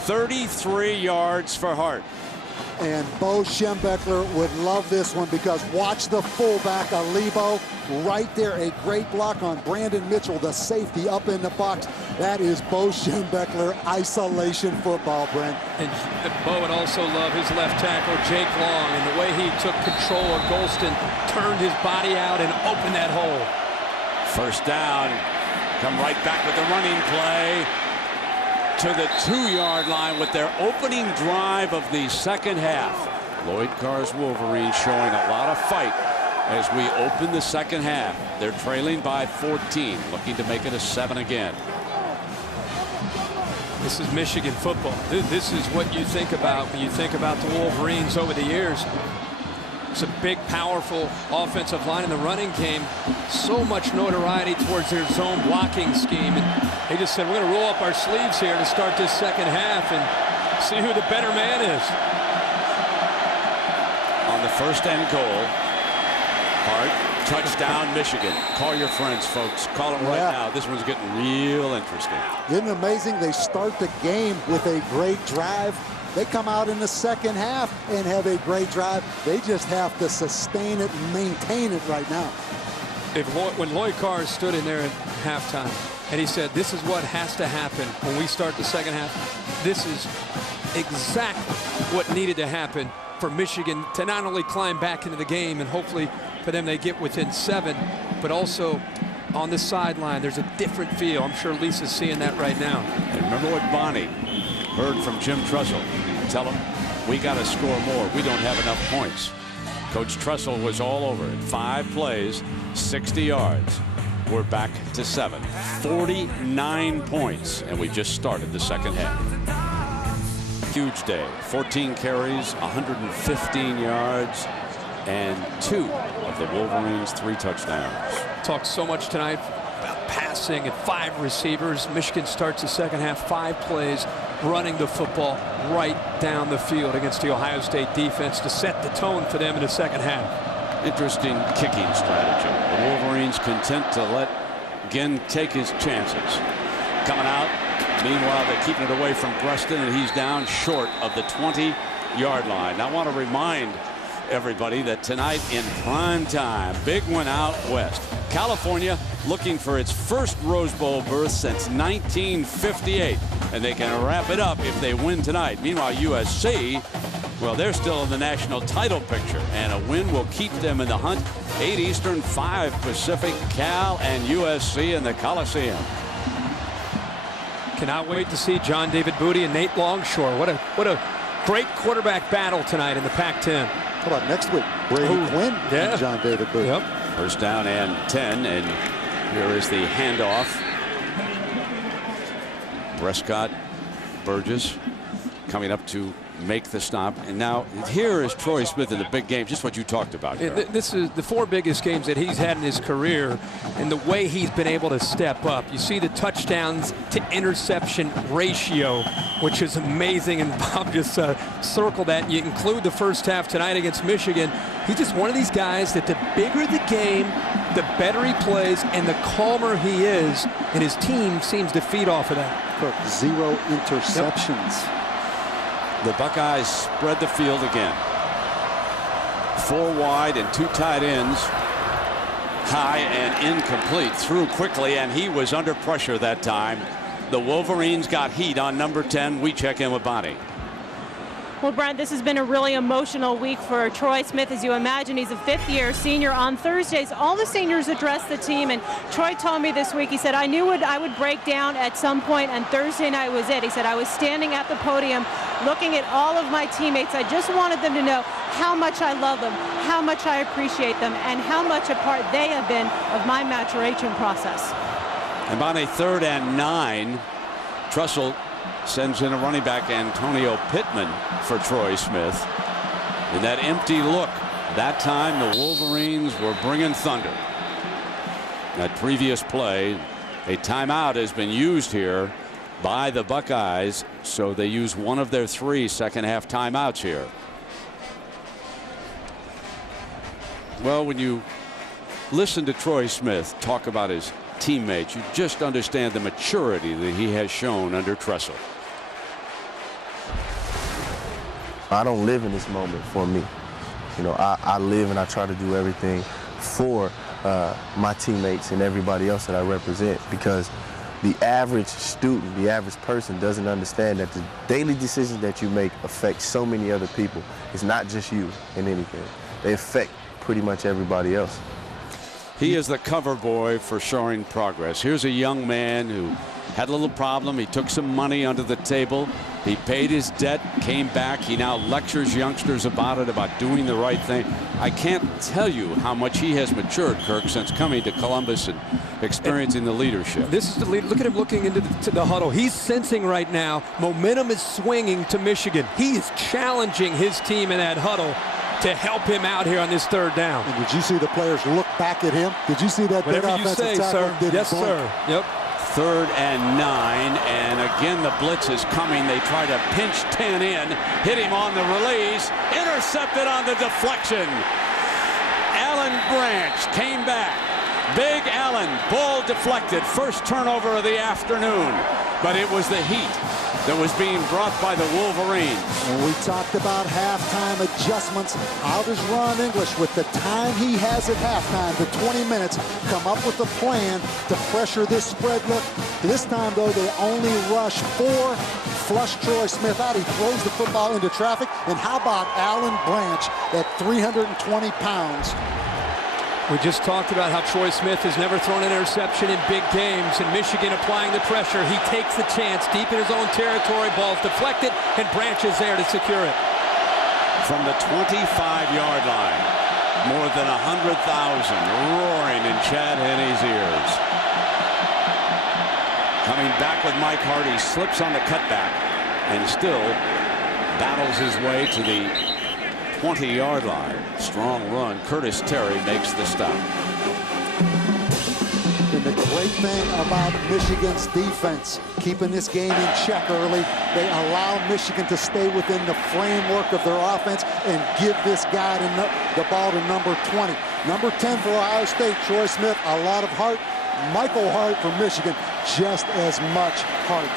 33 yards for Hart. And Bo Schembechler would love this one, because watch the fullback, Alibo, right there. A great block on Brandon Mitchell, the safety up in the box. That is Bo Schembechler isolation football, Brent. And Bo would also love his left tackle, Jake Long, and the way he took control of Golston, turned his body out and opened that hole. First down, come right back with the running play to the 2-yard line with their opening drive of the second half. Lloyd Carr's Wolverines showing a lot of fight as we open the second half. They're trailing by 14, looking to make it a 7 again. This is Michigan football. This is what you think about when you think about the Wolverines over the years. It's a big, powerful offensive line in the running game. So much notoriety towards their zone blocking scheme. And they just said, we're going to roll up our sleeves here to start this second half and see who the better man is. On the first and goal, Hart, touchdown Michigan. Call your friends, folks. Call them right now. This one's getting real interesting. Isn't it amazing? They start the game with a great drive. They come out in the second half and have a great drive. They just have to sustain it and maintain it right now. When Lloyd Carr stood in there at halftime and he said, this is what has to happen when we start the second half, this is exactly what needed to happen for Michigan to not only climb back into the game and hopefully for them they get within 7, but also on the sideline there's a different feel. I'm sure Lisa's seeing that right now. And remember what Bonnie heard from Jim Tressel. Tell him, we got to score more. We don't have enough points. Coach Tressel was all over it. 5 plays, 60 yards. We're back to 7. 49 points, and we just started the second half. Huge day. 14 carries, 115 yards, and 2 of the Wolverines' 3 touchdowns. Talked so much tonight about passing and 5 receivers. Michigan starts the second half, 5 plays, running the football right down the field against the Ohio State defense to set the tone for them in the second half. Interesting kicking strategy. The Wolverines content to let Ginn take his chances. Coming out. Meanwhile, they're keeping it away from Preston, and he's down short of the 20-yard line. Now, I want to remind everybody that tonight in prime time, big one out west. California looking for its first Rose Bowl berth since 1958, and they can wrap it up if they win tonight. Meanwhile, USC, well, they're still in the national title picture, and a win will keep them in the hunt. 8 Eastern, 5 Pacific, Cal and USC in the Coliseum. Cannot wait to see John David Booty and Nate Longshore. What a great quarterback battle tonight in the Pac-10. How about next week? Brady Quinn and John David Booty. Yep. First down and 10, and here is the handoff. Prescott, Burgess coming up to make the stop, and now here is Troy Smith in the big game, just what you talked about. This is the 4 biggest games that he's had in his career, and the way he's been able to step up. You see the touchdowns to interception ratio, which is amazing, and Bob just circled that. You include the first half tonight against Michigan. He's just one of these guys that the bigger the game, the better he plays, and the calmer he is, and his team seems to feed off of that. 0 interceptions. Yep. The Buckeyes spread the field again. 4 wide and 2 tight ends. High and incomplete. Threw quickly, and he was under pressure that time. The Wolverines got heat on number 10. We check in with Bonnie. Well, Brent, this has been a really emotional week for Troy Smith. As you imagine, he's a 5th-year senior. On Thursdays, all the seniors addressed the team, and Troy told me this week, he said, I knew I would break down at some point, and Thursday night was it. He said, I was standing at the podium looking at all of my teammates. I just wanted them to know how much I love them, how much I appreciate them, and how much a part they have been of my maturation process. And Bonnie, 3rd and 9. Tressel sends in a running back, Antonio Pittman, for Troy Smith. In that empty look, that time the Wolverines were bringing thunder. That previous play, a timeout has been used here by the Buckeyes, so they use one of their 3 second-half timeouts here. Well, when you listen to Troy Smith talk about his teammates, you just understand the maturity that he has shown under Tressel. I don't live in this moment for me. You know, I live and I try to do everything for my teammates and everybody else that I represent, because the average student, the average person doesn't understand that the daily decisions that you make affect so many other people. It's not just you in anything. They affect pretty much everybody else. He is the cover boy for showing progress. Here's a young man who had a little problem. He took some money under the table. He paid his debt, came back. He now lectures youngsters about it, about doing the right thing. I can't tell you how much he has matured, Kirk, since coming to Columbus and experiencing the leadership. This is the lead. Look at him looking into the huddle. He's sensing right now momentum is swinging to Michigan. He is challenging his team in that huddle to help him out here on this 3rd down. And did you see the players look back at him? Did you see that big Whatever you say, sir. Yes, sir. Yep. 3rd and 9, and again the blitz is coming. They try to pinch 10 in, hit him on the release, intercepted on the deflection. Alan Branch came back. Big Allen, ball deflected, first turnover of the afternoon. but it was the heat that was being brought by the Wolverines. And we talked about halftime adjustments. How does Ron English, with the time he has at halftime, the 20 minutes, come up with a plan to pressure this spread look? This time, though, they only rush 4, flush Troy Smith out. He throws the football into traffic. And how about Alan Branch at 320 pounds? We just talked about how Troy Smith has never thrown an interception in big games, and Michigan applying the pressure. He takes the chance deep in his own territory. Ball's deflected, and Branch is there to secure it. From the 25-yard line, more than 100,000 roaring in Chad Henne's ears. Coming back with Mike Hart, he slips on the cutback and still battles his way to the 20-yard line. Strong run. Curtis Terry makes the stop. And the great thing about Michigan's defense, keeping this game in check early, they allow Michigan to stay within the framework of their offense and give this guy the ball to number 20. Number 10 for Ohio State, Troy Smith, a lot of heart. Michael Hart for Michigan, just as much heart.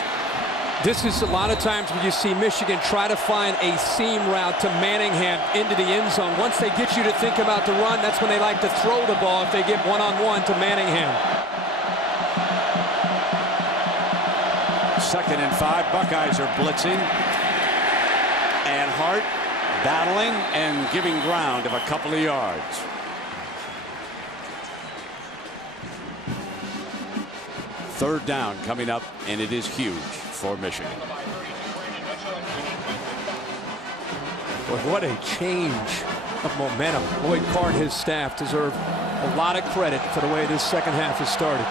This is a lot of times when you see Michigan try to find a seam route to Manningham into the end zone. Once they get you to think about the run, that's when they like to throw the ball if they get one-on-one to Manningham. 2nd and 5. Buckeyes are blitzing. And Hart battling and giving ground of a couple of yards. Third down coming up, and it is huge for Michigan. Boy, what a change of momentum. Lloyd Carr and his staff deserve a lot of credit for the way this second half has started.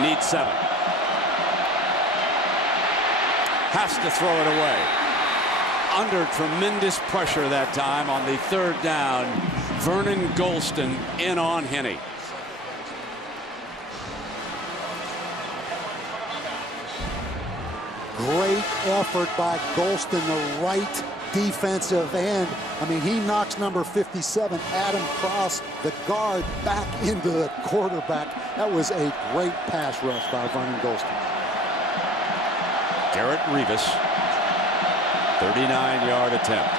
Needs 7. Has to throw it away. Under tremendous pressure that time on the 3rd down. Vernon Golston in on Henne. Great effort by Golston, the right defensive end. I mean, he knocks number 57, Adam Cross, the guard, back into the quarterback. That was a great pass rush by Vernon Golston. Garrett Revis, 39-yard attempt.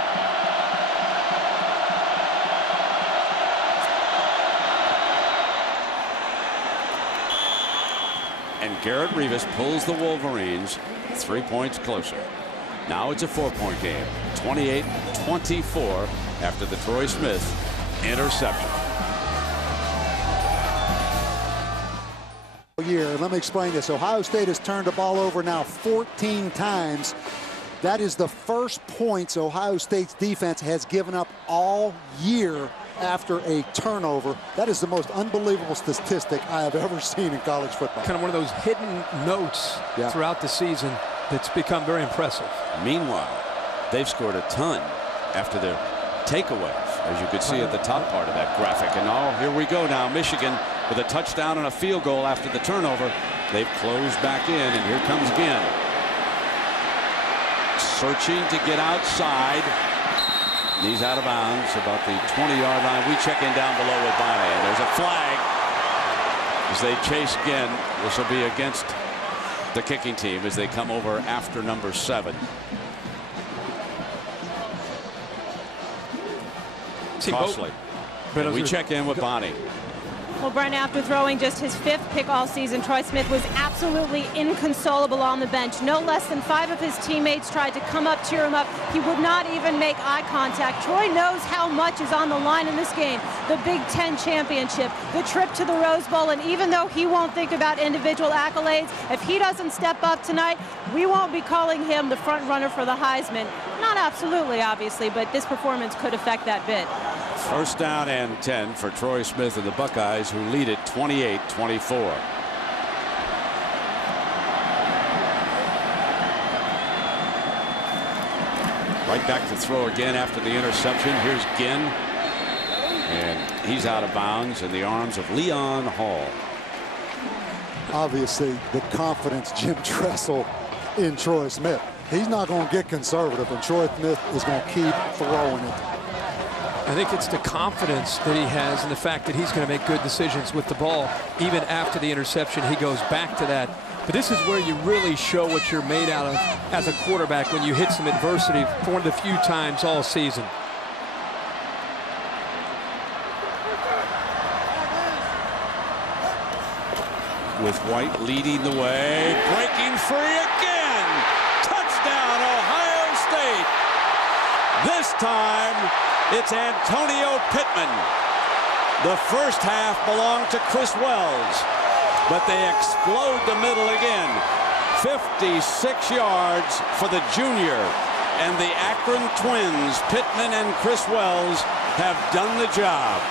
And Garrett Revis pulls the Wolverines 3 points closer. Now it's a 4-point game. 28-24 after the Troy Smith interception. Let me explain this. Ohio State has turned the ball over now 14 times. That is the first points Ohio State's defense has given up all year after a turnover. That is the most unbelievable statistic I have ever seen in college football. Kind of one of those hidden notes throughout the season that's become very impressive. Meanwhile, they've scored a ton after their takeaways, as you could see at the top part of that graphic. And now here we go now. Michigan with a touchdown and a field goal after the turnover. They've closed back in, and here comes Ginn. Searching to get outside. He's out of bounds about the 20-yard line. We check in down below with Bonnie, and there's a flag as they chase Ginn. This will be against the kicking team as they come over after number 7. Costly. But we check in with Bonnie. Well, Brent, after throwing just his 5th pick all season, Troy Smith was absolutely inconsolable on the bench. No less than 5 of his teammates tried to come up, cheer him up. He would not even make eye contact. Troy knows how much is on the line in this game. The Big Ten championship, the trip to the Rose Bowl, and even though he won't think about individual accolades, if he doesn't step up tonight, we won't be calling him the front runner for the Heisman. Not absolutely, obviously, but this performance could affect that bid. First down and 10 for Troy Smith and the Buckeyes, who lead it 28-24. Right back to throw again after the interception. Here's Ginn. And he's out of bounds in the arms of Leon Hall. Obviously, the confidence Jim Tressel in Troy Smith. He's not going to get conservative, and Troy Smith is going to keep throwing it. I think it's the confidence that he has and the fact that he's going to make good decisions with the ball. Even after the interception, he goes back to that. But this is where you really show what you're made out of as a quarterback when you hit some adversity for one of the few times all season. With White leading the way, breaking free again. Touchdown, Ohio State. This time, it's Antonio Pittman. The first half belonged to Chris Wells, but they explode the middle again. 56 yards for the junior. And the Akron twins, Pittman and Chris Wells, have done the job.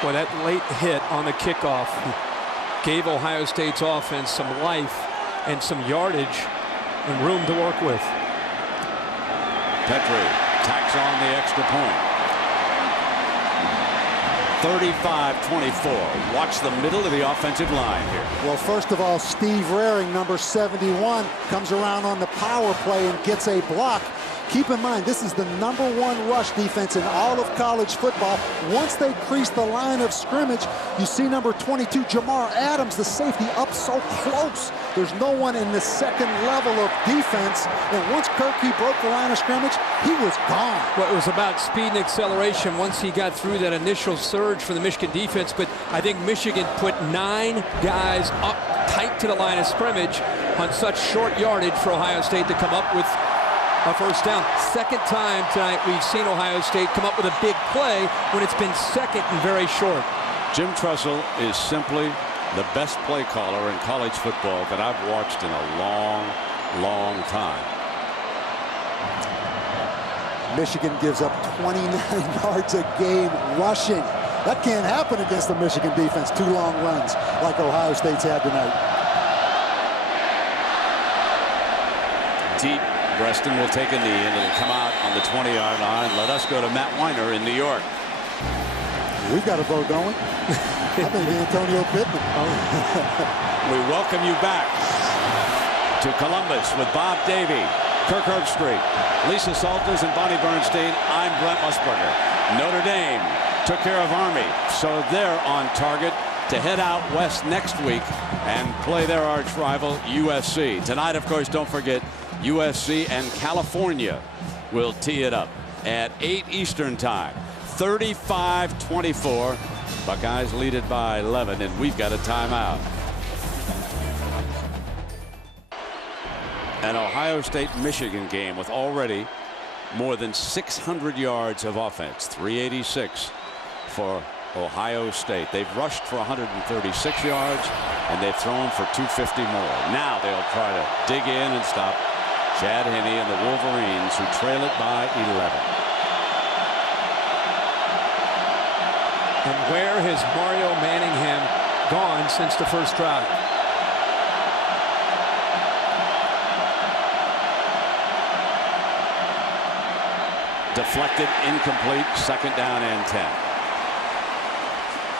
Well, that late hit on the kickoff gave Ohio State's offense some life and some yardage and room to work with. Petrie tacks on the extra point. 35-24. Watch the middle of the offensive line here. Well, first of all, Steve Raring, number 71, comes around on the power play and gets a block. Keep in mind, this is the #1 rush defense in all of college football. Once they crease the line of scrimmage, you see number 22, Jamar Adams, the safety, up so close. There's no one in the second level of defense. And once Kirky broke the line of scrimmage, he was gone. Well, it was about speed and acceleration once he got through that initial surge for the Michigan defense. But I think Michigan put 9 guys up tight to the line of scrimmage on such short yardage for Ohio State to come up with a first down. Second time tonight we've seen Ohio State come up with a big play when it's been second and very short. Jim Tressel is simply the best play caller in college football that I've watched in a long, long time. Michigan gives up 29 yards a game rushing. That can't happen against the Michigan defense. 2 long runs like Ohio State's had tonight. Deep. Preston will take a knee and it'll come out on the 20-yard line. Let us go to Matt Weiner in New York. We've got a vote, don't we? I think Antonio Pittman. We welcome you back to Columbus with Bob Davie, Kirk Herbstreit, Lisa Salters, and Bonnie Bernstein. I'm Brent Musburger. Notre Dame took care of Army, so they're on target to head out west next week and play their arch rival USC. Tonight, of course, don't forget, USC and California will tee it up at 8 Eastern time. 35-24. Buckeyes lead it by 11, and we've got a timeout. An Ohio State-Michigan game with already more than 600 yards of offense. 386 for Ohio State. They've rushed for 136 yards, and they've thrown for 250 more. Now they'll try to dig in and stop Chad Henne and the Wolverines, who trail it by 11. And where has Mario Manningham gone since the first drive? Deflected, incomplete, second down and 10.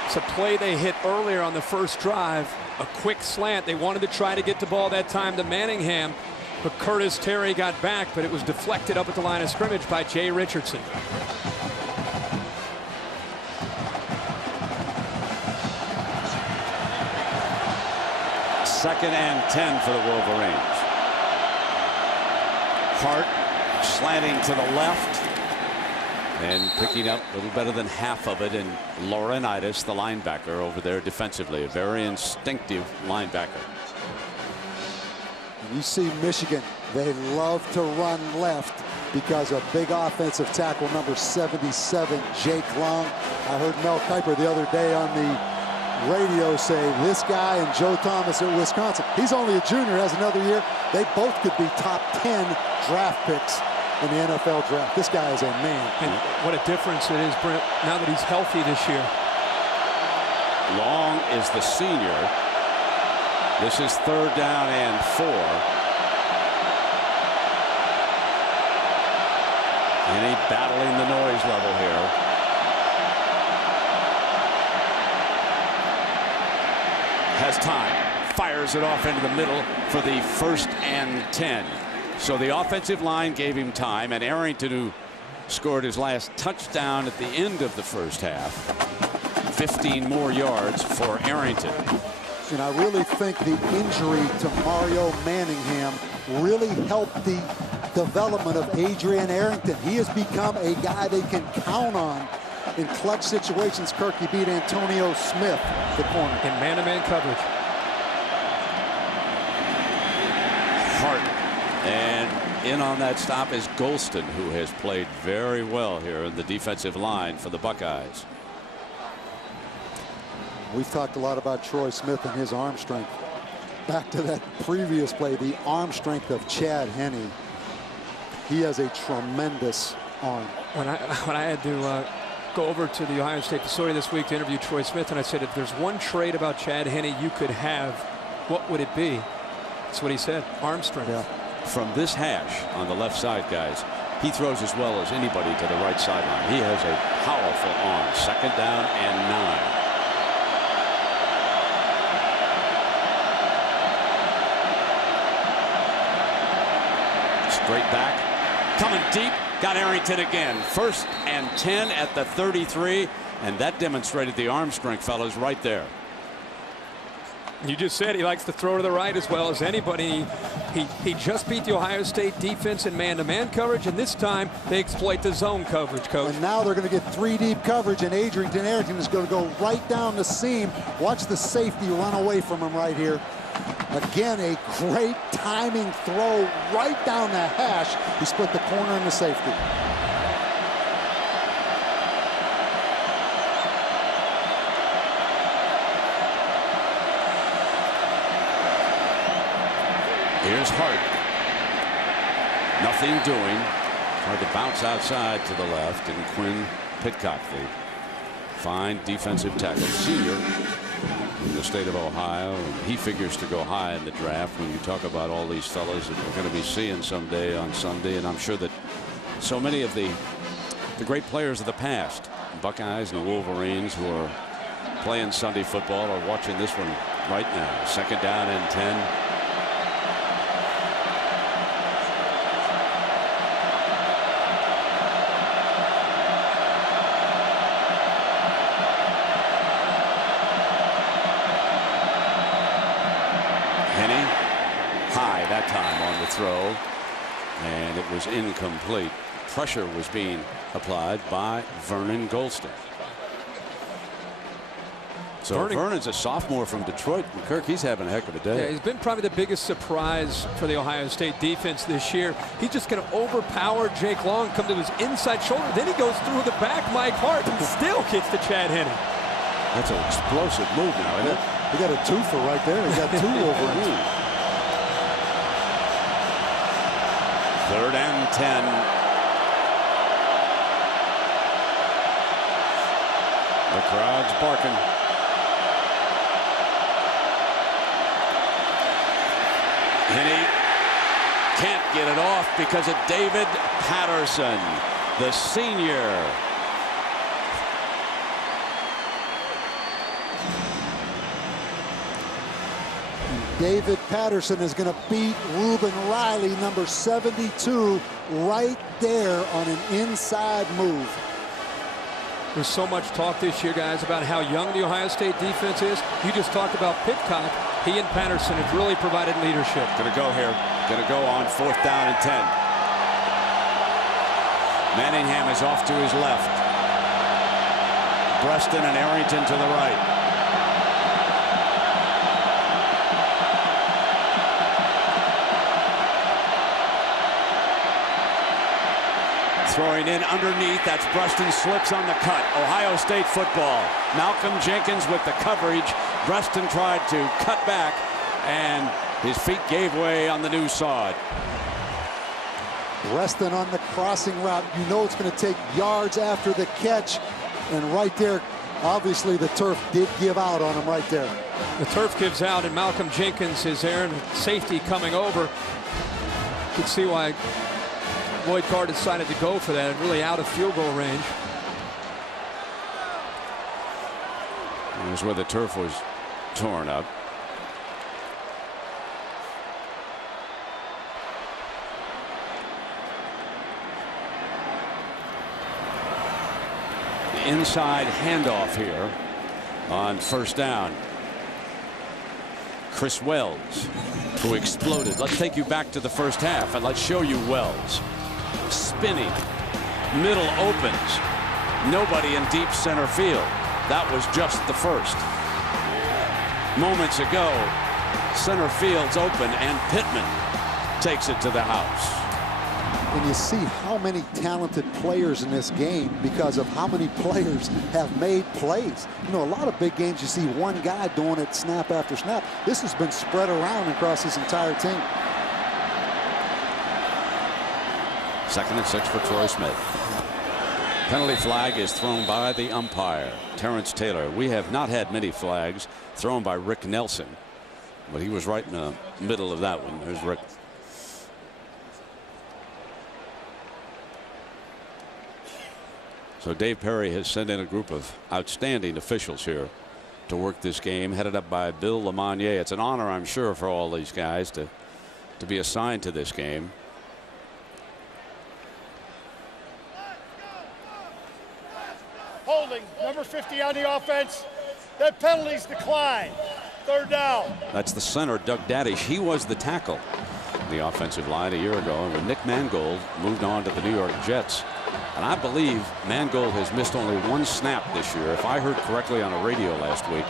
It's a play they hit earlier on the first drive, a quick slant. They wanted to try to get the ball that time to Manningham, but Curtis Terry got back, but it was deflected up at the line of scrimmage by Jay Richardson. Second and 10 for the Wolverines. Hart slanting to the left and picking up a little better than half of it in Laurinaitis, the linebacker over there defensively. A very instinctive linebacker. You see Michigan, they love to run left because of big offensive tackle number 77, Jake Long. I heard Mel Kiper the other day on the radio say this guy and Joe Thomas at Wisconsin. He's only a junior, has another year. They both could be top 10 draft picks in the NFL draft. This guy is a man. And what a difference it is, Brent, now that he's healthy this year. Long is the senior. This is 3rd down and 4. And he battling the noise level here. Has time. Fires it off into the middle for the 1st and 10. So the offensive line gave him time, and Arrington, who scored his last touchdown at the end of the first half, 15 more yards for Arrington. And I really think the injury to Mario Manningham really helped the development of Adrian Arrington. He has become a guy they can count on in clutch situations. Kirk, he beat Antonio Smith, the corner. In man-to-man coverage. Hart. And in on that stop is Golston, who has played very well here in the defensive line for the Buckeyes. We've talked a lot about Troy Smith and his arm strength. Back to that previous play, the arm strength of Chad Henne. He has a tremendous arm. When I had to go over to the Ohio State facility this week to interview Troy Smith, and I said, if there's one trait about Chad Henne you could have, what would it be? That's what he said, arm strength. Yeah. From this hash on the left side, guys, he throws as well as anybody to the right sideline. He has a powerful arm. 2nd down and 9. Straight back, coming deep, got Arrington again. 1st and 10 at the 33, and that demonstrated the arm strength, fellas, right there. You just said he likes to throw to the right as well as anybody. He just beat the Ohio State defense in man-to-man coverage, and this time they exploit the zone coverage, Coach. And now they're going to get 3 deep coverage, and Adrian Arrington is going to go right down the seam. Watch the safety run away from him right here. Again, a great timing throw right down the hash. He split the corner and the safety. Here's Hart. Nothing doing. Tried to bounce outside to the left, and Quinn Pitcock, the fine defensive tackle, senior in the state of Ohio, and he figures to go high in the draft. When you talk about all these fellas that we're going to be seeing someday on Sunday, and I'm sure that so many of the great players of the past, Buckeyes and the Wolverines, who are playing Sunday football, are watching this one right now. 2nd down and 10. Time on the throw, and it was incomplete. Pressure was being applied by Vernon Golston. So Vernon's a sophomore from Detroit, and Kirk, he's having a heck of a day. Yeah, he's been probably the biggest surprise for the Ohio State defense this year. He's just going to overpower Jake Long, come to his inside shoulder, then he goes through the back, Mike Hart, and still gets to Chad Henne. That's an explosive move now, isn't it? He got a twofer right there. He got 2 over. 3rd and 10. The crowd's barking. Henne can't get it off because of David Patterson, the senior. David Patterson is going to beat Reuben Riley, number 72, right there on an inside move. There's so much talk this year, guys, about how young the Ohio State defense is. You just talked about Pitcock. He and Patterson have really provided leadership. Going to go here. Going to go on 4th down and 10. Manningham is off to his left. Breaston and Arrington to the right. Throwing in underneath, that's Breaston, slips on the cut. Ohio State football. Malcolm Jenkins with the coverage. Breaston tried to cut back, and his feet gave way on the new sod. Breaston on the crossing route. You know it's going to take yards after the catch. And right there, Obviously, the turf did give out on him right there. The turf gives out, and Malcolm Jenkins, his errant safety coming over. You can see why Lloyd Carr decided to go for that, really out of field goal range. It was where the turf was torn up. The inside handoff here on first down. Chris Wells, who exploded. Let's take you back to the first half and let's show you Wells. Spinning. Middle opens. Nobody in deep center field. That was just the first. Moments ago, center field's open and Pittman takes it to the house. And you see how many talented players in this game because of how many players have made plays. You know, a lot of big games you see one guy doing it snap after snap. This has been spread around across this entire team. 2nd and 6 for Troy Smith. Penalty flag is thrown by the umpire, Terrence Taylor. We have not had many flags thrown by Rick Nelson, but he was right in the middle of that one. There's Rick. So Dave Perry has sent in a group of outstanding officials here to work this game, headed up by Bill Lamonier. It's an honor, I'm sure, for all these guys to be assigned to this game. Holding, number 50 on the offense. That penalty's declined. 3rd down. That's the center, Doug Daddish. He was the tackle on the offensive line a year ago. And when Nick Mangold moved on to the New York Jets, and I believe Mangold has missed only 1 snap this year. If I heard correctly on a radio last week,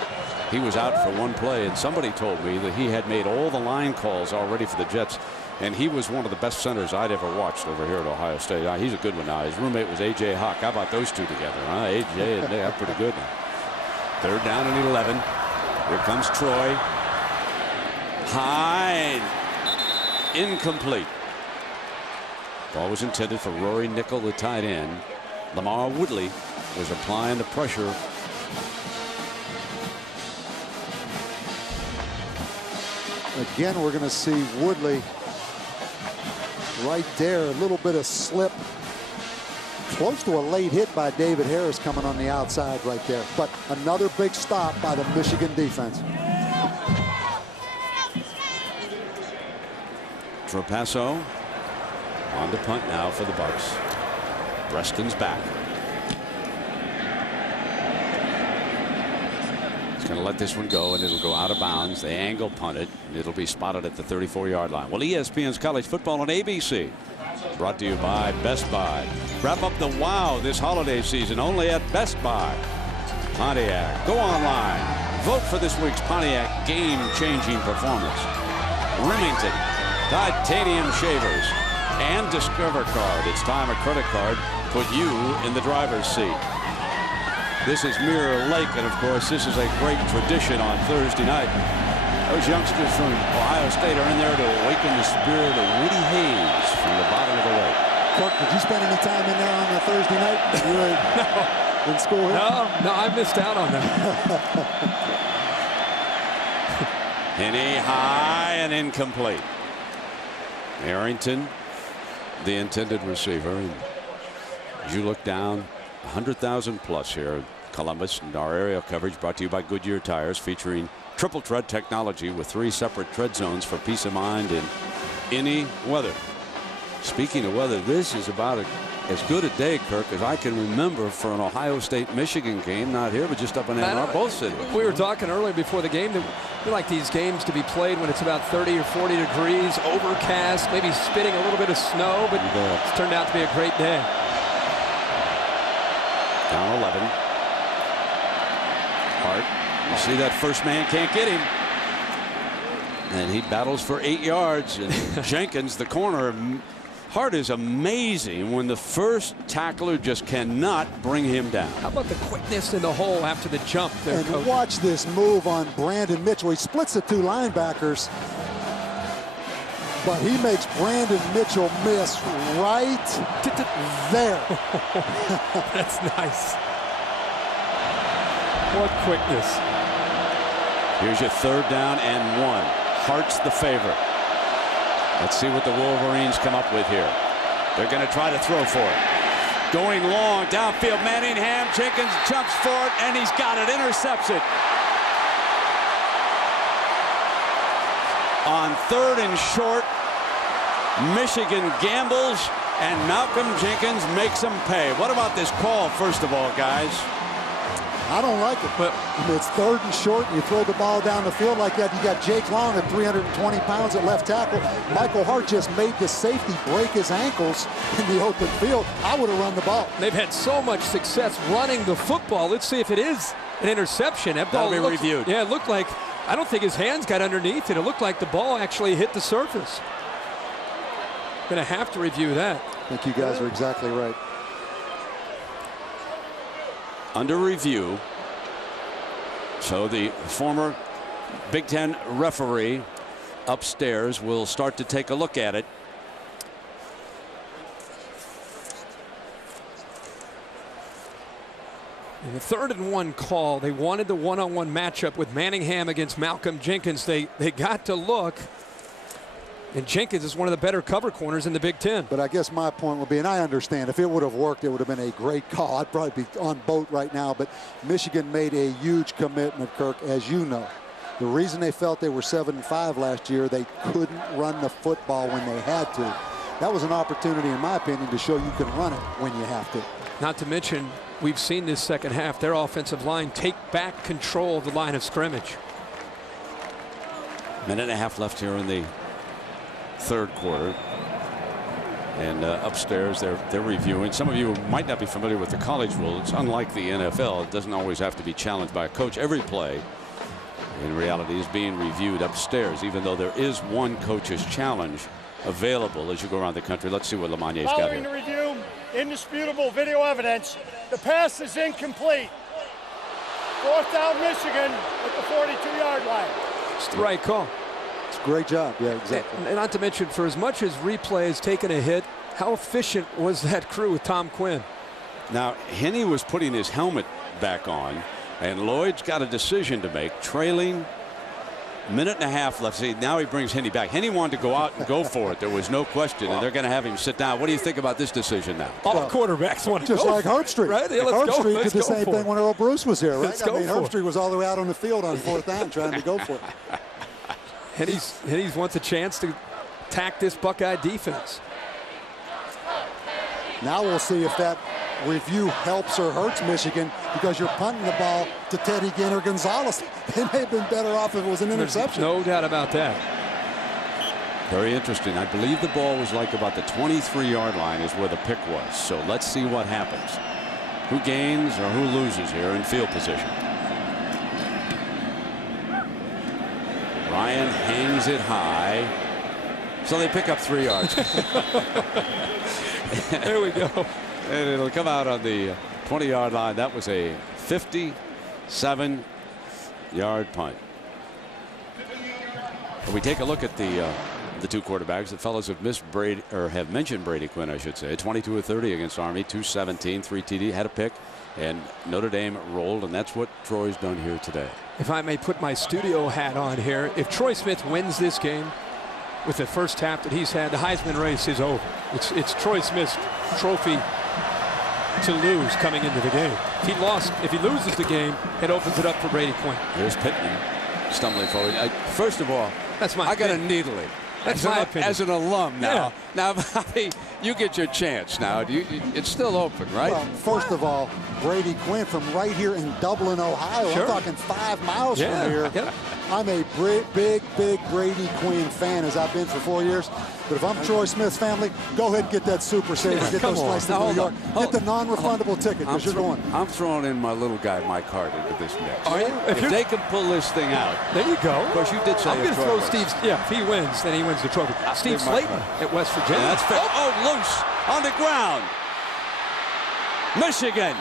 he was out for 1 play, and somebody told me that he had made all the line calls already for the Jets, and he was one of the best centers I'd ever watched over here at Ohio State. He's a good one now. His roommate was A.J. Hawk. How about those two together? A.J. and they're pretty good now. 3rd down and 11. Here comes Troy. High. Incomplete. Ball was intended for Rory Nickel, the tight end. Lamar Woodley was applying the pressure. Again, we're going to see Woodley right there. A little bit of slip. Close to a late hit by David Harris coming on the outside right there. But another big stop by the Michigan defense. Trapasso on to punt now for the Bucks. Breston's back. He's going to let this one go, and it'll go out of bounds. They angle punt it, and it'll be spotted at the 34-yard line. Well, ESPN's College Football on ABC. Brought to you by Best Buy. Wrap up the wow this holiday season only at Best Buy. Pontiac. Go online. Vote for this week's Pontiac game-changing performance. Remington. Titanium shavers. And Discover Card. It's time a credit card put you in the driver's seat. This is Mirror Lake, and of course this is a great tradition on Thursday night. Those youngsters from Ohio State are in there to awaken the spirit of Woody Hayes from the bottom of the lake. Clark, did you spend any time in there on a Thursday night? You were in school here? No, I missed out on that. Henny high and incomplete. Arrington, the intended receiver. And as you look down, 100,000 plus here in Columbus, and our aerial coverage brought to you by Goodyear Tires, featuring triple tread technology with 3 separate tread zones for peace of mind in any weather. Speaking of weather, this is about as good a day, Kirk, as I can remember for an Ohio State-Michigan game, not here, but just up in Ann Arbor, both cities. We were talking earlier before the game that we like these games to be played when it's about 30 or 40 degrees, overcast, maybe spitting a little bit of snow, but it's turned out to be a great day. Down 11. Hart. You see that first man can't get him. And he battles for 8 yards. And Jenkins, the corner. Hart is amazing when the first tackler just cannot bring him down. How about the quickness in the hole after the jump there, and Coach? Watch this move on Brandon Mitchell. He splits the 2 linebackers, but he makes Brandon Mitchell miss right there. That's nice. What quickness. Here's your 3rd down and 1. Hart's the favorite. Let's see what the Wolverines come up with here. They're going to try to throw for it. Going long, downfield, Manningham, Jenkins jumps for it, and he's got it, intercepts it. On 3rd and short, Michigan gambles, and Malcolm Jenkins makes them pay. What about this call, first of all, guys? I don't like it, but it's 3rd and short, and you throw the ball down the field like that. You got Jake Long at 320 pounds at left tackle. Michael Hart just made the safety break his ankles in the open field. I would have run the ball. They've had so much success running the football. Let's see if it is an interception. That ball That'll be reviewed. Yeah, it looked like, I don't think his hands got underneath it. It looked like the ball actually hit the surface. Going to have to review that. I think you guys are exactly right. Under review. So the former Big Ten referee upstairs will start to take a look at it. In the 3rd and 1 call, they wanted the one-on-one matchup with Manningham against Malcolm Jenkins. They got to look. And Jenkins is one of the better cover corners in the Big Ten. But I guess my point would be, and I understand, if it would have worked, it would have been a great call. I'd probably be on boat right now. But Michigan made a huge commitment, Kirk, as you know. The reason they felt they were 7-5 last year, they couldn't run the football when they had to. That was an opportunity, in my opinion, to show you can run it when you have to. Not to mention, we've seen this second half, their offensive line take back control of the line of scrimmage. Minute and a half left here in the 3rd quarter, and upstairs they're reviewing. Some of you might not be familiar with the college rule. It's unlike the NFL. It doesn't always have to be challenged by a coach. Every play in reality is being reviewed upstairs, even though there is one coach's challenge available as you go around the country. Let's see what Lamagne's got Following here. the review, indisputable video evidence, the pass is incomplete. 4th down Michigan at the 42-yard line. It's the right call. It's a great job. Yeah, exactly. And not to mention, for as much as replay has taken a hit, how efficient was that crew with Tom Quinn? Now, Henne was putting his helmet back on, and Lloyd's got a decision to make, trailing. Minute and a half left. See, now he brings Henne back. Henne wanted to go out and go for it. There was no question, and they're going to have him sit down. What do you think about this decision now? All quarterbacks want to just go like Herbstreit. Right? Yeah, Herbstreit did the same thing when Earl Bruce was here, right? Herbstreit was all the way out on the field on 4th down trying to go for it. Henne's wants a chance to attack this Buckeye defense. Now we'll see if that review helps or hurts Michigan, because you're punting the ball to Teddy Gainer Gonzalez. They may have been better off if it was an interception. No doubt about that. Very interesting. I believe the ball was like about the 23-yard line is where the pick was. So let's see what happens. Who gains or who loses here in field position? Ryan hangs it high. So they pick up 3 yards. There we go. And it'll come out on the 20-yard line. That was a 57-yard punt. When we take a look at the 2 quarterbacks, the fellows have have mentioned Brady Quinn, I should say. 22 of 30 against Army, 217, 3 TD, had a pick, and Notre Dame rolled, and that's what Troy's done here today. If I may put my studio hat on here, if Troy Smith wins this game with the first half that he's had, the Heisman race is over. It's Troy Smith's trophy to lose coming into the game. If he loses the game, it opens it up for Brady Quinn. Here's Pittman stumbling forward. First of all, I got to needle him. That's my opinion. As an alum now. Yeah. Now, Bobby, you get your chance now. It's still open, right? Well, first of all, Brady Quinn from right here in Dublin, Ohio. Sure. I'm talking 5 miles Yeah. from here. Yep. I'm a big Brady Quinn fan, as I've been for 4 years. But if I'm Troy Smith's family, go ahead and get that Super Saver. Get those flights to New York. Get the non-refundable ticket, because you're going. I'm throwing in my little guy, Mike Hart, into this mix. Are you? If they can pull this thing out. There you go. Of course, you did say I'm going to throw Troy Steve. Yeah, if he wins, then he wins the trophy. Steve Slayton at West Virginia. Yeah, that's fair. Oh, loose on the ground. Michigan.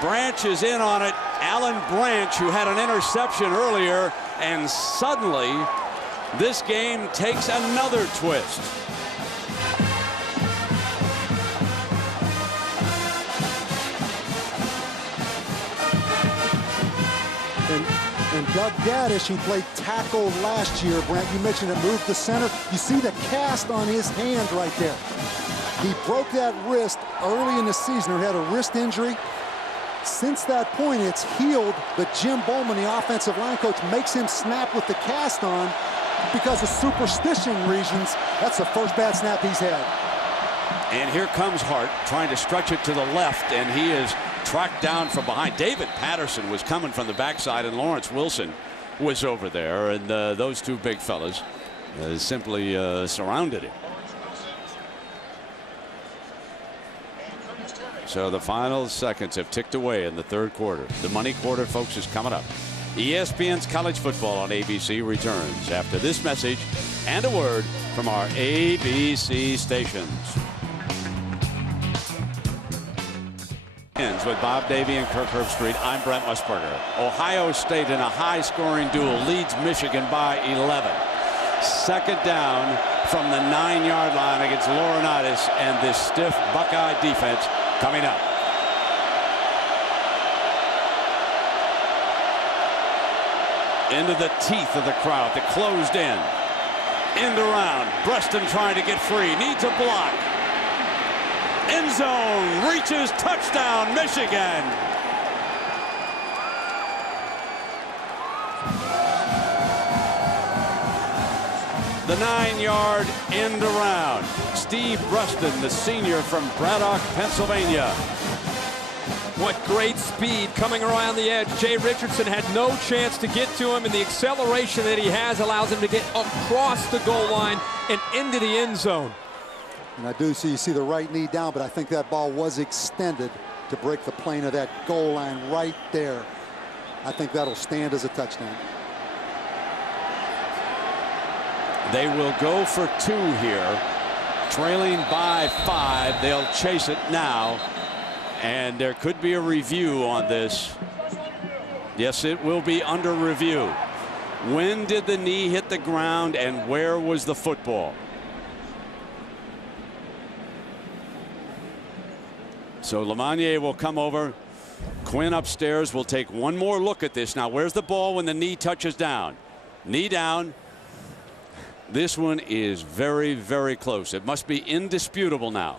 Branch is in on it. Alan Branch, who had an interception earlier, and suddenly this game takes another twist. Doug Gaddish, who played tackle last year, Brent, you mentioned it, moved to center. You see the cast on his hand right there. He broke that wrist early in the season, or had a wrist injury. Since that point, it's healed, but Jim Bowman, the offensive line coach, makes him snap with the cast on because of superstition reasons. That's the first bad snap he's had. And here comes Hart trying to stretch it to the left, and he is tracked down from behind. David Patterson was coming from the backside, and Lawrence Wilson was over there, and those two big fellas simply surrounded him. So the final seconds have ticked away in the third quarter. The money quarter, folks, is coming up. ESPN's College Football on ABC returns after this message and a word from our ABC stations. With Bob Davie and Kirk Herbstreit, I'm Brent Musburger. Ohio State in a high-scoring duel leads Michigan by 11. Second down from the 9-yard line against Laurinaitis and this stiff Buckeye defense coming up. Into the teeth of the crowd, the closed in. End around, Breaston trying to get free, needs a block. End zone, reaches, touchdown, Michigan. The 9-yard end around. Steve Breaston, the senior from Braddock, Pennsylvania. What great speed coming around the edge. Jay Richardson had no chance to get to him, and the acceleration that he has allows him to get across the goal line and into the end zone. And I do see, you see the right knee down, but I think that ball was extended to break the plane of that goal line right there. I think that'll stand as a touchdown. They will go for 2 here. Trailing by 5. They'll chase it now. And there could be a review on this. Yes, it will be under review. When did the knee hit the ground and where was the football? So Lamagnier will come over. Quinn upstairs will take one more look at this. Now, where's the ball when the knee touches down? Knee down. This one is very, very close. It must be indisputable now.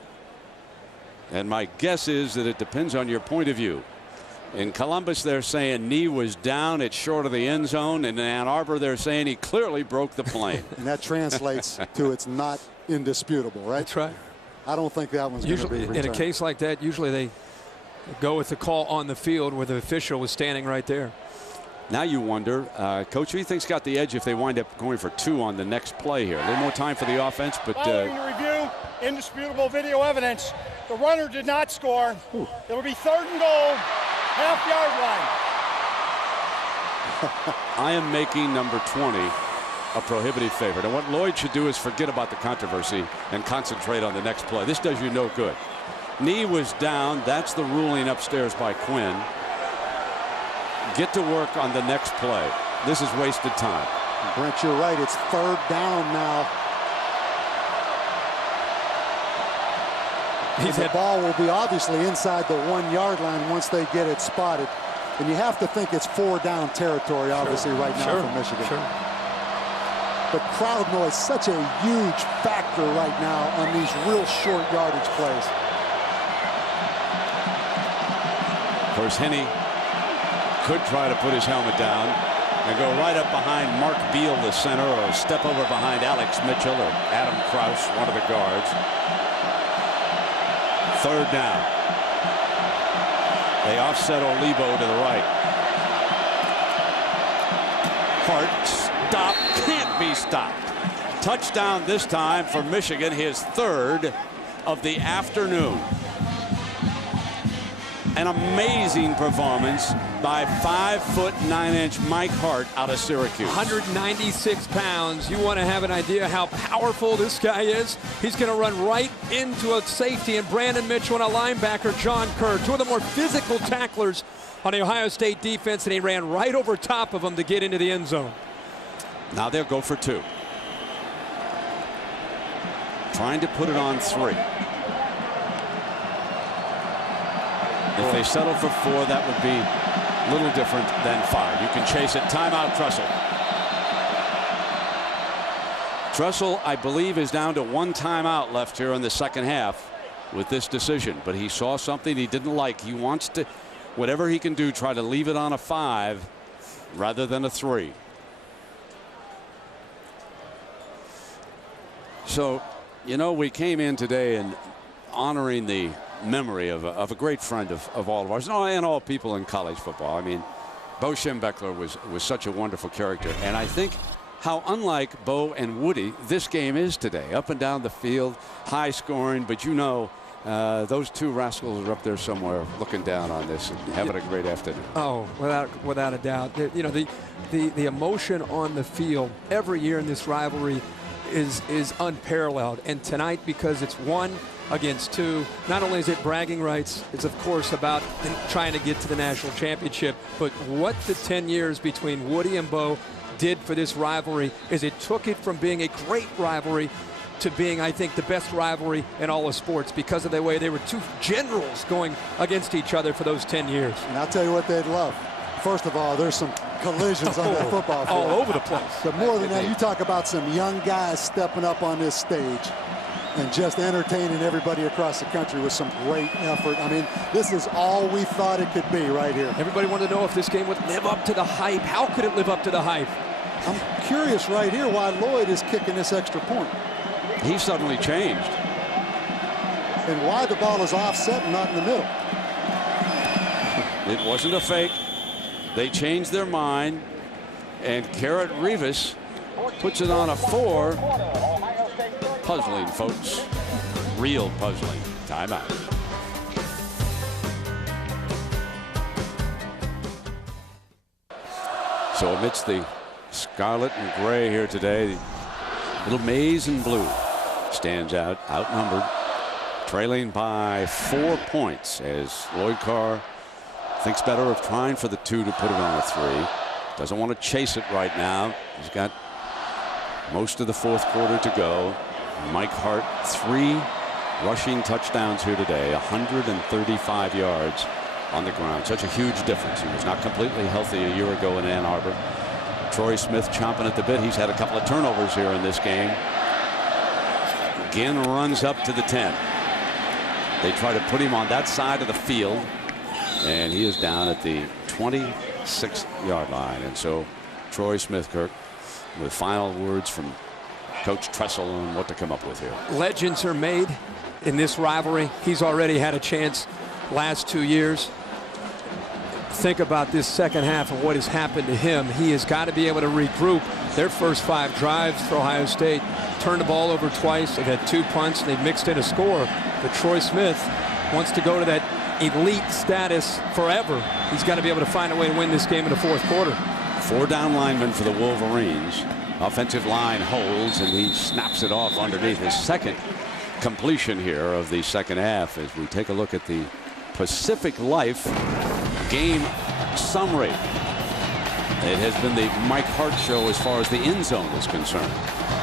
And my guess is that it depends on your point of view. In Columbus, they're saying knee was down. It's short of the end zone. And in Ann Arbor, they're saying he clearly broke the plane. And that translates to it's not indisputable, right? That's right. I don't think that one's going to be returned. In a case like that, usually they go with the call on the field where the official was standing right there. Now you wonder, Coach, who do you think's got the edge if they wind up going for 2 on the next play here? A little more time for the offense, but following the review, indisputable video evidence. The runner did not score. It'll be 3rd and goal, half-yard line. I am making number 20 a prohibitive favorite. And what Lloyd should do is forget about the controversy and concentrate on the next play. This does you no good. Knee was down. That's the ruling upstairs by Quinn. Get to work on the next play. This is wasted time. Brent, you're right. It's 3rd down now. The ball will be obviously inside the 1-yard line once they get it spotted. And you have to think it's 4-down territory, obviously, right now for Michigan. But crowd noise, such a huge factor right now on these real short yardage plays. Of course, Henne could try to put his helmet down and go right up behind Mark Beal, the center, or step over behind Alex Mitchell or Adam Krause, one of the guards. 3rd down. They offset Olivo to the right. Hart stop, can't be stopped. Touchdown this time for Michigan, his 3rd of the afternoon. An amazing performance by 5'9" Mike Hart out of Syracuse. 196 pounds. You want to have an idea how powerful this guy is? He's going to run right into a safety and Brandon Mitchell and a linebacker, John Kerr. 2 of the more physical tacklers on the Ohio State defense, and he ran right over top of them to get into the end zone. Now they'll go for 2. Trying to put it on 3. If they settle for 4, that would be little different than 5. You can chase it. Timeout, Trussell. Trussell, I believe, is down to 1 timeout left here in the second half with this decision, but he saw something he didn't like. He wants to, whatever he can do, try to leave it on a 5 rather than a 3. So, you know, we came in today and honoring the memory of a great friend of all of ours, and all people in college football. I mean, Bo Schembechler was such a wonderful character, and I think how unlike Bo and Woody this game is today. Up and down the field, high scoring, but you know, those two rascals are up there somewhere looking down on this and having a great afternoon. Oh, without a doubt. You know, the emotion on the field every year in this rivalry is unparalleled. And tonight, because it's 1 against 2, not only is it bragging rights, it's of course about trying to get to the national championship, but what the 10 years between Woody and Bo did for this rivalry is it took it from being a great rivalry to being, I think, the best rivalry in all of sports because of the way they were two generals going against each other for those 10 years. And I'll tell you what they'd love. First of all, there's some collisions on that football field. All over the place. But more than that, you talk about some young guys stepping up on this stage and just entertaining everybody across the country with some great effort. I mean, this is all we thought it could be right here. Everybody wanted to know if this game would live up to the hype. How could it live up to the hype? I'm curious right here why Lloyd is kicking this extra point. He suddenly changed. And why the ball is offset and not in the middle. It wasn't a fake. They changed their mind, and Garrett Rivas puts it on a 4. Puzzling, folks. Real puzzling. Timeout. So amidst the scarlet and gray here today, little maize and blue stands out, outnumbered, trailing by 4 points as Lloyd Carr thinks better of trying for the 2 to put it on a 3. Doesn't want to chase it right now. He's got most of the fourth quarter to go. Mike Hart, 3 rushing touchdowns here today, 135 yards on the ground. Such a huge difference. He was not completely healthy a year ago in Ann Arbor. Troy Smith chomping at the bit. He's had a couple of turnovers here in this game. Again runs up to the 10. They try to put him on that side of the field, and he is down at the 26-yard line. And so Troy Smith, Kirk, with final words from Coach Tressel on what to come up with here. Legends are made in this rivalry. He's already had a chance last 2 years. Think about this second half and what has happened to him. He has got to be able to regroup. Their first 5 drives for Ohio State turned the ball over twice. They've had 2 punts, and they've mixed in a score. But Troy Smith wants to go to that elite status forever. He's got to be able to find a way to win this game in the fourth quarter. 4 down linemen for the Wolverines. Offensive line holds, and he snaps it off underneath. His second completion here of the second half as we take a look at the Pacific Life game summary. It has been the Mike Hart show as far as the end zone is concerned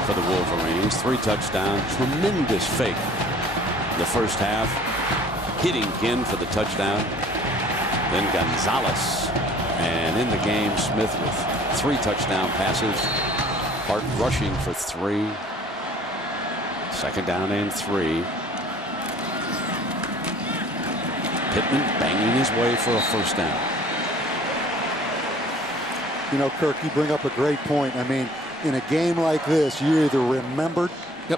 for the Wolverines. 3 touchdowns, tremendous fake the first half, hitting Ginn for the touchdown, then Gonzalez, and in the game Smith with 3 touchdown passes. Hart rushing for 3. Second down and 3. Pittman banging his way for a first down. You know, Kirk, you bring up a great point. I mean, in a game like this, you're either remembered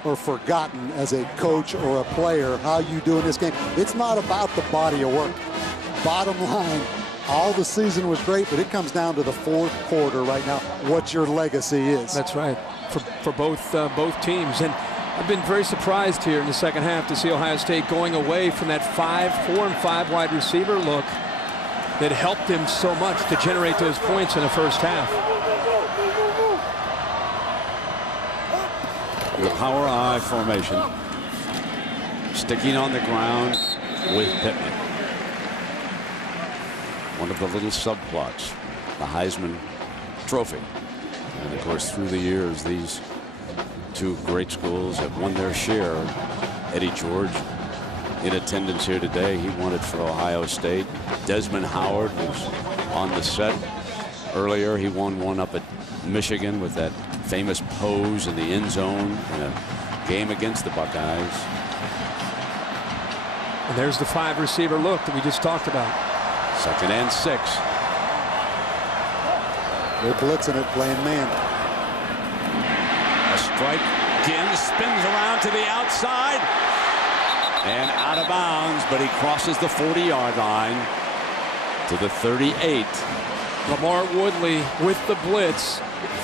or forgotten as a coach or a player how you do in this game. It's not about the body of work. Bottom line, all the season was great, but it comes down to the fourth quarter right now, what your legacy is. That's right, for both teams. And I've been very surprised here in the second half to see Ohio State going away from that 4 and 5 wide receiver look that helped him so much to generate those points in the first half. The power I formation, sticking on the ground with Pittman. One of the little subplots, the Heisman Trophy. And of course, through the years, these 2 great schools have won their share. Eddie George in attendance here today. He won it for Ohio State. Desmond Howard was on the set. Earlier, he won one up at Michigan with that famous pose in the end zone in a game against the Buckeyes. And there's the 5 receiver look that we just talked about. 2nd and 6. They're blitzing it, playing man. A strike. Again, spins around to the outside and out of bounds, but he crosses the 40-yard line to the 38. Lamar Woodley with the blitz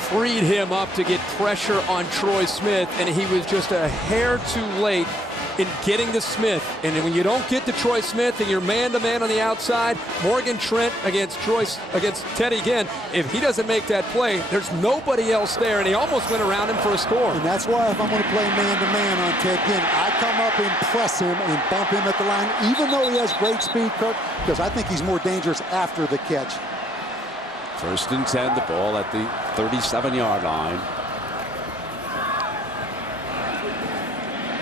freed him up to get pressure on Troy Smith, and he was just a hair too late in getting to Smith. And when you don't get to Troy Smith and you're man-to-man on the outside, Morgan Trent against Teddy again, if he doesn't make that play, there's nobody else there, and he almost went around him for a score. And that's why if I'm going to play man-to-man on Ted Ginn, I come up and press him and bump him at the line, even though he has great speed, Kirk, because I think he's more dangerous after the catch. 1st and 10, the ball at the 37-yard line.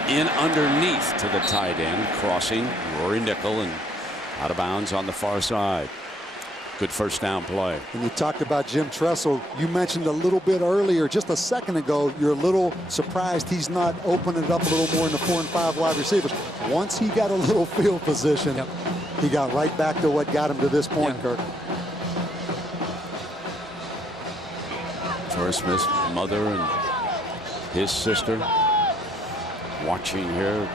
In underneath to the tight end, crossing Rory Nickel and out of bounds on the far side. Good first down play. When you talked about Jim Tressel, you mentioned a little bit earlier, just a second ago, you're a little surprised he's not opening it up a little more in the 4 and 5 wide receivers. Once he got a little field position, he got right back to what got him to this point, Kirk. Troy Smith's mother and his sister watching here.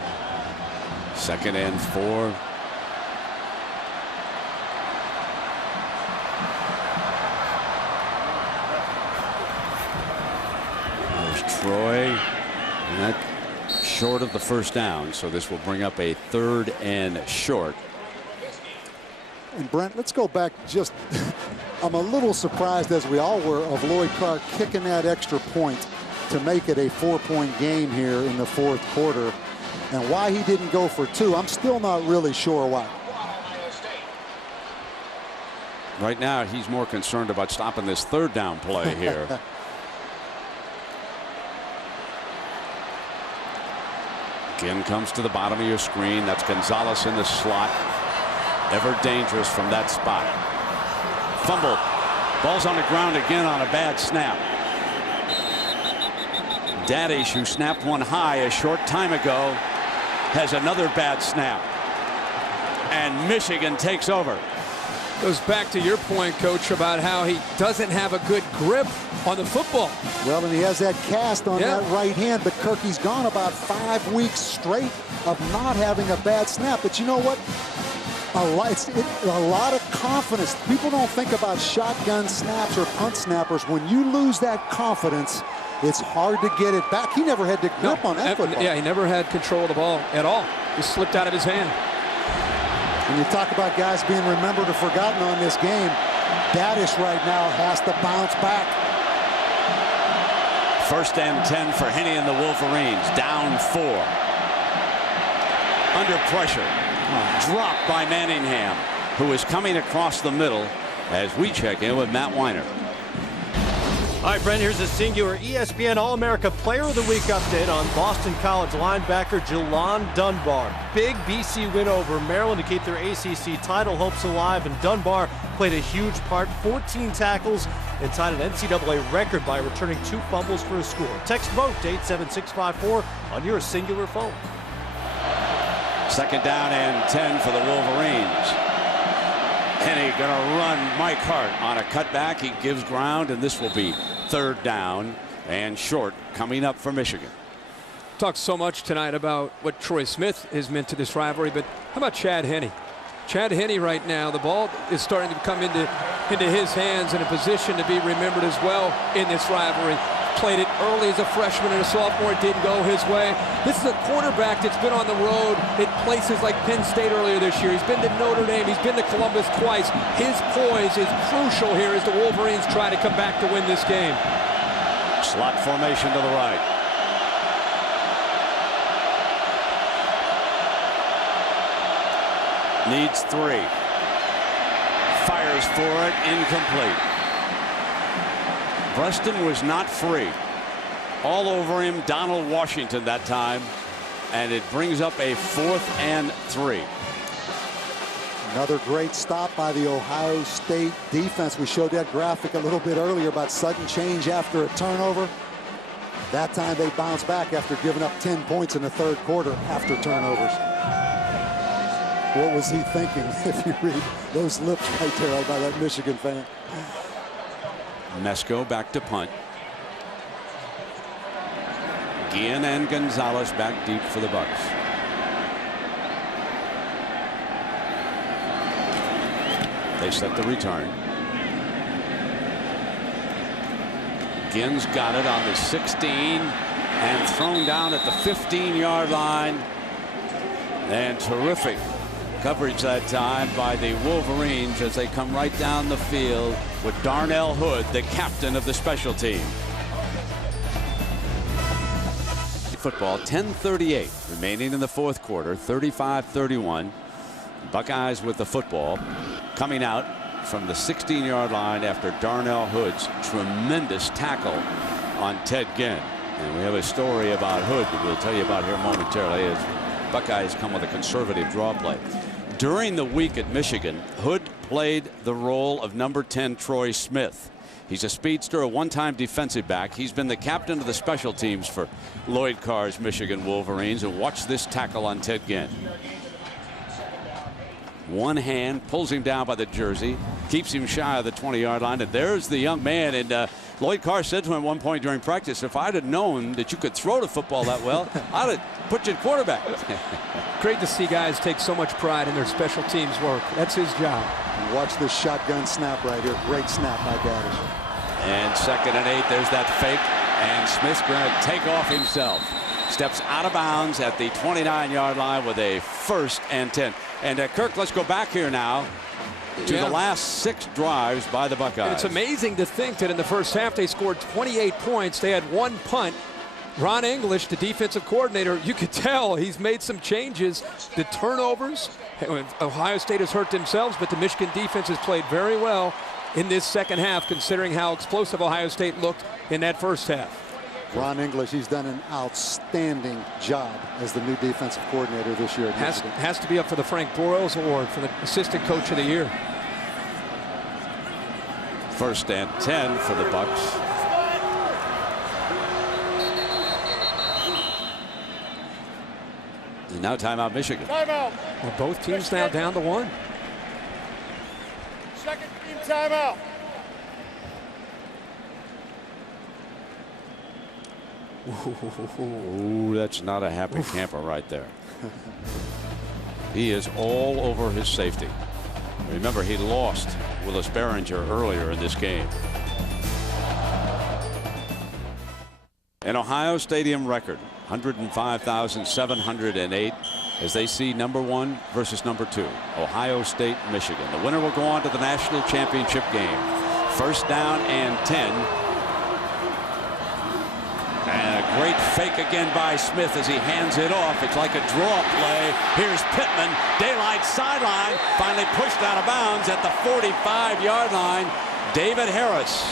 2nd and 4. There's Troy, and that short of the first down, so this will bring up a 3rd and short. And Brent, let's go back just I'm a little surprised, as we all were, of Lloyd Clark kicking that extra point to make it a 4-point game here in the 4th quarter. And why he didn't go for 2, I'm still not really sure why. Right now, he's more concerned about stopping this 3rd down play here. Again, comes to the bottom of your screen. That's Gonzalez in the slot. Ever dangerous from that spot. Fumble. Ball's on the ground again on a bad snap. Daddish, who snapped one high a short time ago, has another bad snap. And Michigan takes over. Goes back to your point, Coach, about how he doesn't have a good grip on the football. Well, and he has that cast on that right hand, but Kirky's gone about 5 weeks straight of not having a bad snap. But you know what? A lot of confidence. People don't think about shotgun snaps or punt snappers. When you lose that confidence, it's hard to get it back. He never had the grip on that football. Yeah, he never had control of the ball at all. It slipped out of his hand. When you talk about guys being remembered or forgotten on this game, Daddish right now has to bounce back. 1st and 10 for Henney and the Wolverines. Down 4. Under pressure. Dropped by Manningham, who is coming across the middle as we check in with Matt Weiner. All right, Brent, here's a singular ESPN All-America Player of the Week update on Boston College linebacker Jelon Dunbar. Big BC win over Maryland to keep their ACC title hopes alive, and Dunbar played a huge part, 14 tackles, and tied an NCAA record by returning 2 fumbles for a score. Text vote to 87654 on your singular phone. 2nd down and 10 for the Wolverines. Henney going to run Mike Hart on a cutback. He gives ground, and this will be 3rd down and short coming up for Michigan. Talked so much tonight about what Troy Smith has meant to this rivalry, but how about Chad Henne? Chad Henne right now, the ball is starting to come into his hands in a position to be remembered as well in this rivalry. Played it early as a freshman and a sophomore. It didn't go his way. This is a quarterback that's been on the road at places like Penn State earlier this year. He's been to Notre Dame. He's been to Columbus twice. His poise is crucial here as the Wolverines try to come back to win this game. Slot formation to the right. Needs 3. Fires for it. Incomplete. Preston was not free. All over him, Donald Washington that time. And it brings up a 4th and 3. Another great stop by the Ohio State defense. We showed that graphic a little bit earlier about sudden change after a turnover. That time they bounced back after giving up 10 points in the third quarter after turnovers. What was he thinking if you read those lips right there by that Michigan fan? Mesko back to punt. Guillen and Gonzalez back deep for the Bucks. They set the return. Guillen's got it on the 16 and thrown down at the 15-yard line. And terrific coverage that time by the Wolverines as they come right down the field with Darnell Hood, the captain of the special team. Football, 10:38 remaining in the fourth quarter, 35-31. Buckeyes with the football, coming out from the 16-yard line after Darnell Hood's tremendous tackle on Ted Ginn. And we have a story about Hood that we'll tell you about here momentarily as Buckeyes come with a conservative draw play. During the week at Michigan, Hood played the role of number 10 Troy Smith. He's a speedster, a one-time defensive back. He's been the captain of the special teams for Lloyd Carr's Michigan Wolverines. And watch this tackle on Ted Ginn. One hand pulls him down by the jersey, keeps him shy of the 20-yard line, and there's the young man. And Lloyd Carr said to him at one point during practice, if I'd have known that you could throw the football that well, I'd have put you at quarterback. Great to see guys take so much pride in their special teams work. That's his job. Watch this shotgun snap right here. Great snap by Gadish. And 2nd and 8, there's that fake, and Smith's going to take off himself. Steps out of bounds at the 29-yard line with a 1st and 10. And Kirk, let's go back here now to the last 6 drives by the Buckeyes. And it's amazing to think that in the first half they scored 28 points. They had 1 punt. Ron English, the defensive coordinator, you could tell he's made some changes. The turnovers, Ohio State has hurt themselves, but the Michigan defense has played very well in this second half, considering how explosive Ohio State looked in that first half. Ron English, he's done an outstanding job as the new defensive coordinator this year. Has to be up for the Frank Broyles Award for the Assistant Coach of the Year. 1st and 10 for the Bucks. And now timeout Michigan. Timeout. Well, both teams now down to 1. Second team timeout. Ooh, that's not a happy camper right there. He is all over his safety. Remember, he lost Willis Behringer earlier in this game. An Ohio Stadium record, 105,708, as they see number 1 versus number 2, Ohio State, Michigan. The winner will go on to the national championship game. 1st down and 10. And a great fake again by Smith as he hands it off. It's like a draw play. Here's Pittman, daylight sideline, finally pushed out of bounds at the 45-yard line. David Harris.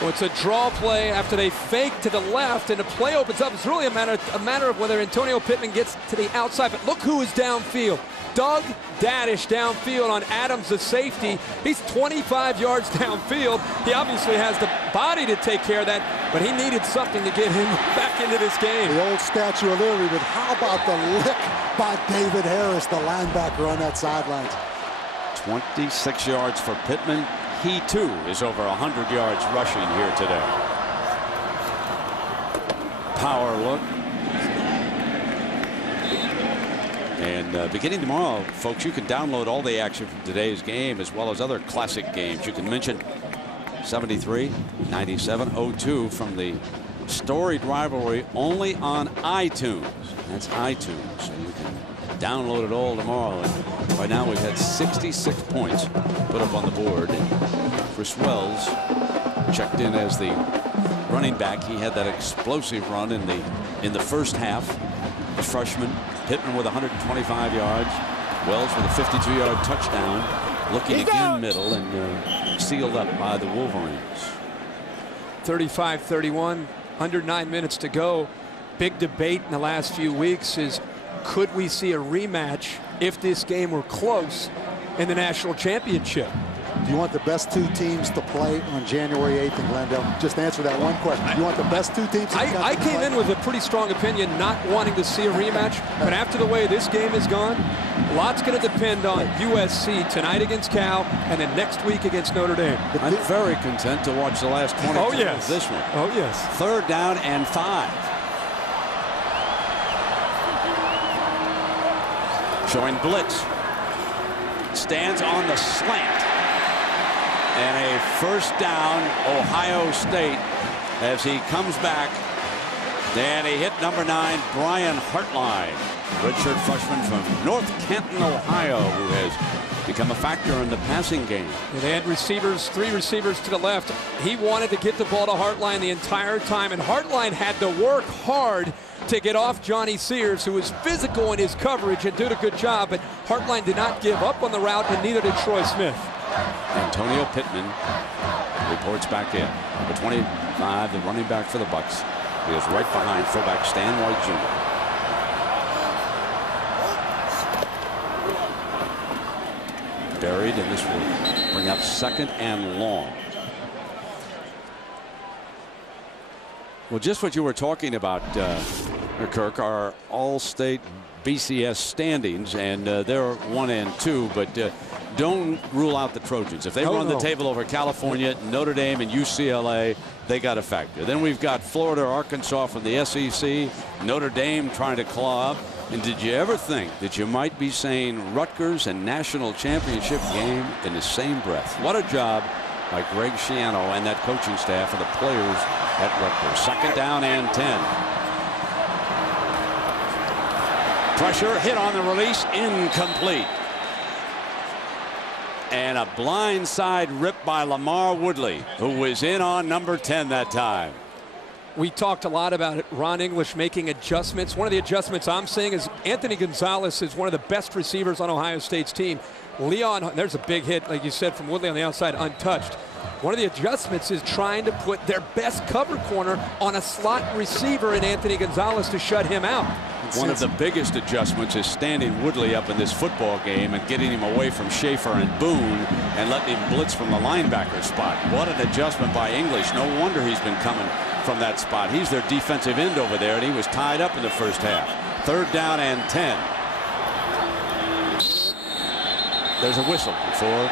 Well, it's a draw play after they fake to the left and the play opens up. It's really a matter of whether Antonio Pittman gets to the outside. But look who is downfield. Doug Dadish downfield on Adams, the safety. He's 25 yards downfield. He obviously has the body to take care of that, but he needed something to get him back into this game. The old Statue of Liberty, but how about the lick by David Harris, the linebacker on that sideline? 26 yards for Pittman. He, too, is over 100 yards rushing here today. Power look. And beginning tomorrow, folks, you can download all the action from today's game as well as other classic games. You can mention 73, 97, 02 from the storied rivalry only on iTunes. That's iTunes. So you can download it all tomorrow. And right now we've had 66 points put up on the board. And Chris Wells checked in as the running back. He had that explosive run in the first half. The freshman. Pittman with 125 yards. Wells with a 52-yard touchdown. Looking again middle and sealed up by the Wolverines. 35-31, under 9 minutes to go big debate in the last few weeks is, could we see a rematch if this game were close in the national championship? Do you want the best two teams to play on January 8th in Glendale? Just answer that one question. Do you want the best two teams? I came in with a pretty strong opinion, not wanting to see a rematch. But after the way this game has gone, a lot's going to depend on USC tonight against Cal and then next week against Notre Dame. I'm very content to watch the last 22 of this one. Oh, yes. 3rd down and 5. Showing blitz. Stands on the slant. And a 1st down, Ohio State, as he comes back. And he hit number 9, Brian Hartline, redshirt freshman from North Canton, Ohio, who has become a factor in the passing game. And they had receivers, 3 receivers to the left. He wanted to get the ball to Hartline the entire time, and Hartline had to work hard to get off Johnny Sears, who was physical in his coverage and did a good job, but Hartline did not give up on the route, and neither did Troy Smith. Antonio Pittman reports back in. Number 25, the running back for the Bucks. He is right behind fullback Stan White Jr. Buried, and this will bring up 2nd and long. Well, just what you were talking about, Kirk, are all-state BCS standings, and they're 1 and 2, but don't rule out the Trojans. If they run the table over California, Notre Dame, and UCLA, they got a factor. Then we've got Florida, Arkansas from the SEC, Notre Dame trying to claw up. And did you ever think that you might be saying Rutgers and national championship game in the same breath? What a job by Greg Schiano and that coaching staff and the players at Rutgers. 2nd down and 10. Pressure, hit on the release, incomplete. And a blindside rip by Lamar Woodley, who was in on number 10 that time. We talked a lot about it, Ron English making adjustments. One of the adjustments I'm seeing is Anthony Gonzalez is one of the best receivers on Ohio State's team. Leon, there's a big hit, like you said, from Woodley on the outside, untouched. One of the adjustments is trying to put their best cover corner on a slot receiver in Anthony Gonzalez to shut him out. One of the biggest adjustments is standing Woodley up in this football game and getting him away from Schaefer and Boone and letting him blitz from the linebacker spot. What an adjustment by English. No wonder he's been coming from that spot. He's their defensive end over there, and he was tied up in the first half. 3rd down and 10. There's a whistle before.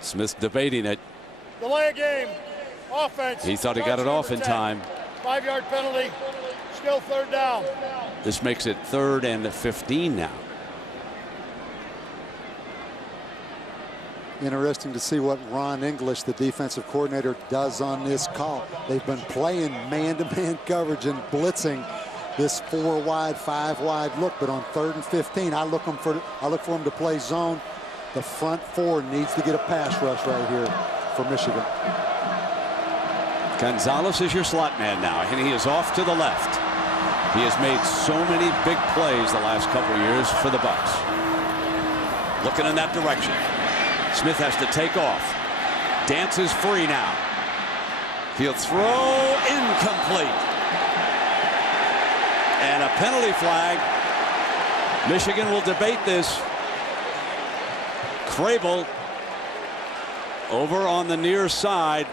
Smith's debating it. Delay a game. Offense. He thought he got it off in time. 5-yard penalty. Still 3rd down. This makes it 3rd and 15 now. Interesting to see what Ron English, the defensive coordinator, does on this call. They've been playing man-to-man coverage and blitzing this 4-wide, 5-wide look, but on 3rd and 15, I look for them to play zone. The front 4 needs to get a pass rush right here for Michigan. Gonzalez is your slot man now, and he is off to the left. He has made so many big plays the last couple of years for the Bucks. Looking in that direction. Smith has to take off. Dance is free now. He'll throw, incomplete. And a penalty flag. Michigan will debate this. Crable over on the near side.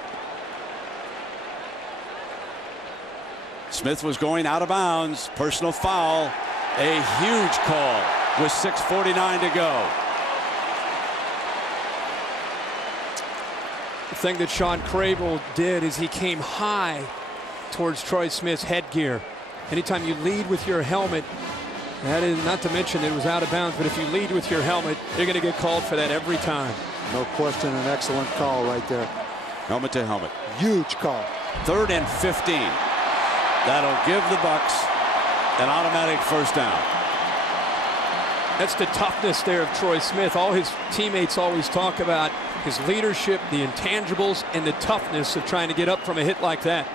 Smith was going out of bounds. Personal foul. A huge call with 6:49 to go. The thing that Sean Crable did is he came high towards Troy Smith's headgear. Anytime you lead with your helmet, that is not to mention it was out of bounds, but if you lead with your helmet, you're going to get called for that every time. No question, an excellent call right there. Helmet to helmet. Huge call. 3rd and 15. That'll give the Bucks an automatic 1st down. That's the toughness there of Troy Smith. All his teammates always talk about his leadership, the intangibles, and the toughness of trying to get up from a hit like that.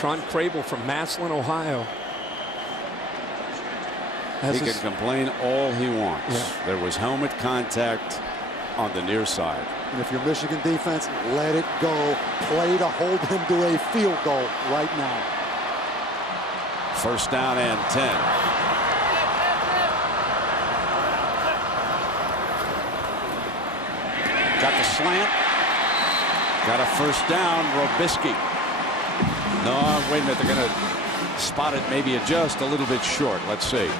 Sean Crable from Massillon, Ohio. He can complain all he wants. Yeah. There was helmet contact. on the near side. And if you're Michigan defense, let it go. Play to hold him to a field goal right now. First down and 10. Got the slant. Got a first down. Robisky. No, wait a minute. They're going to spot it, maybe adjust a little bit short. Let's see.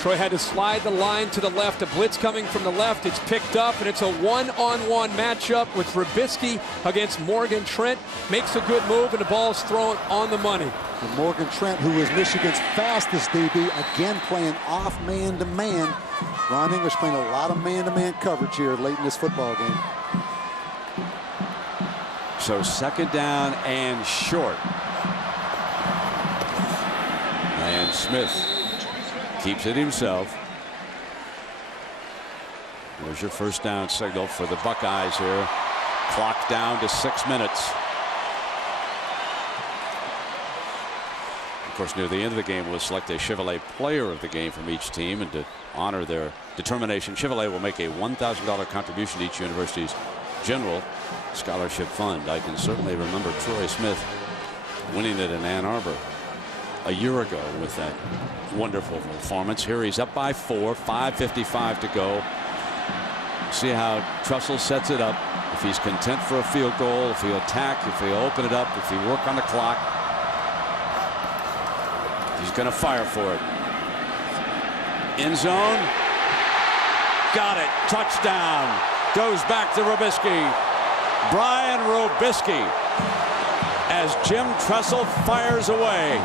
Troy had to slide the line to the left. A blitz coming from the left. It's picked up, and it's a one-on-one matchup with Robisky against Morgan Trent. Makes a good move, and the ball's thrown on the money. And Morgan Trent, who is Michigan's fastest DB, again playing off man-to-man. Ron English playing a lot of man-to-man coverage here late in this football game. So second down and short. And Smith keeps it himself. There's your first down signal for the Buckeyes here. Clock down to 6 minutes. Of course, near the end of the game, we'll select a Chevrolet player of the game from each team, and to honor their determination, Chevrolet will make a $1,000 contribution to each university's general scholarship fund. I can certainly remember Troy Smith winning it in Ann Arbor a year ago with that wonderful performance. Here he's up by 4, 5:55 to go. See how Trussell sets it up. If he's content for a field goal, if he'll attack, if he'll open it up, if he work on the clock, he's going to fire for it. End zone. Got it. Touchdown. Goes back to Robisky. Brian Robisky as Jim Trussell fires away.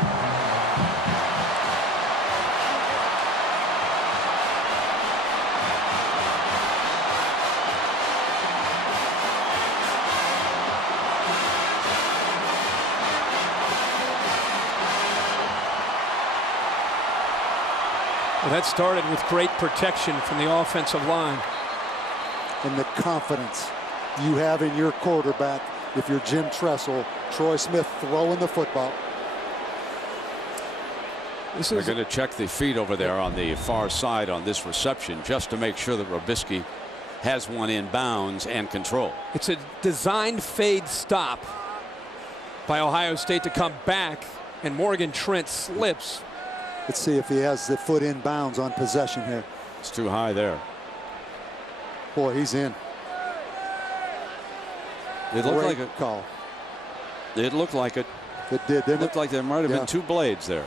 Well, that started with great protection from the offensive line. And the confidence you have in your quarterback if you're Jim Tressel. Troy Smith throwing the football. They're going to check the feet over there on the far side on this reception just to make sure that Robisky has one in bounds and control. It's a designed fade stop by Ohio State to come back, and Morgan Trent slips. Let's see if he has the foot in bounds on possession here. It's too high there. Boy, he's in. It looked Great like a call. It looked like it. It did, didn't it? Looked like there might have been two blades there.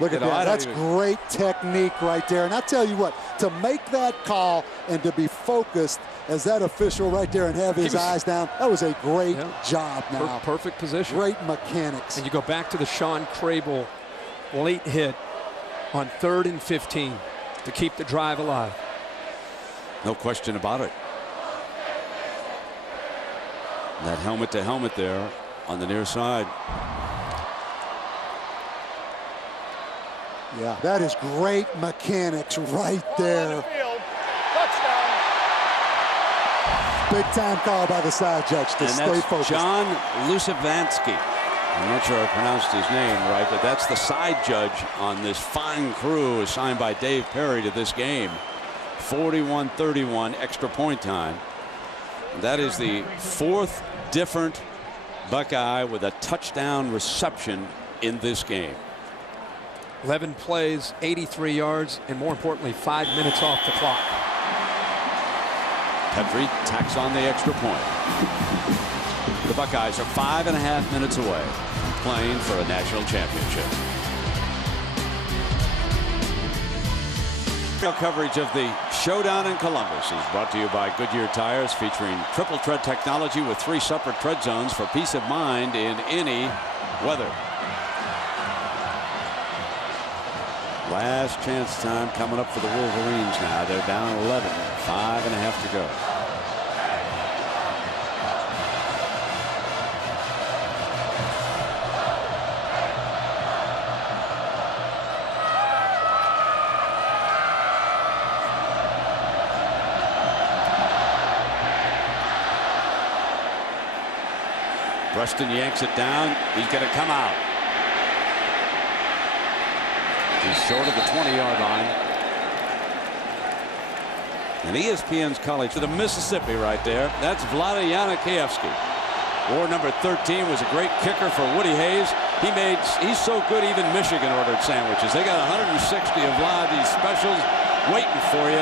Look at that. That's great technique right there. And I tell you what, to make that call and to be focused as that official right there and have his eyes down, that was a great job now. Perfect position. Great mechanics. And you go back to the Sean Crable late hit on 3rd and 15 to keep the drive alive. No question about it. That helmet to helmet there on the near side. Yeah, that is great mechanics right there. Big time call by the side judge to stay focused. John Lusivansky. I'm not sure I pronounced his name right, but that's the side judge on this fine crew assigned by Dave Perry to this game. 41-31 extra point time. That is the 4th different Buckeye with a touchdown reception in this game. 11 plays, 83 yards, and more importantly, 5 minutes off the clock. Petrie tacks on the extra point. The Buckeyes are 5.5 minutes away playing for a national championship. Coverage of the showdown in Columbus is brought to you by Goodyear Tires, featuring triple tread technology with 3 separate tread zones for peace of mind in any weather. Last chance time coming up for the Wolverines now. They're down 11, 5.5 to go. Preston yanks it down. He's going to come out. He's short of the 20-yard line. And ESPN's college to the Mississippi right there. That's Vlada Yanikevsky. War number 13 was a great kicker for Woody Hayes. He's so good even Michigan ordered sandwiches. They got 160 of Vlad's specials waiting for you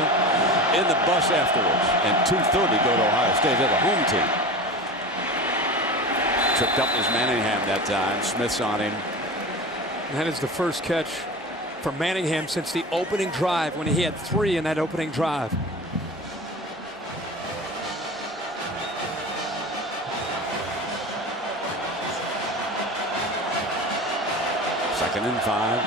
in the bus afterwards. And 230 go to Ohio State. They're the home team. Tripped up is Manningham that time. Smith's on him. And that is the first catch for Manningham since the opening drive, when he had 3 in that opening drive. Second and 5.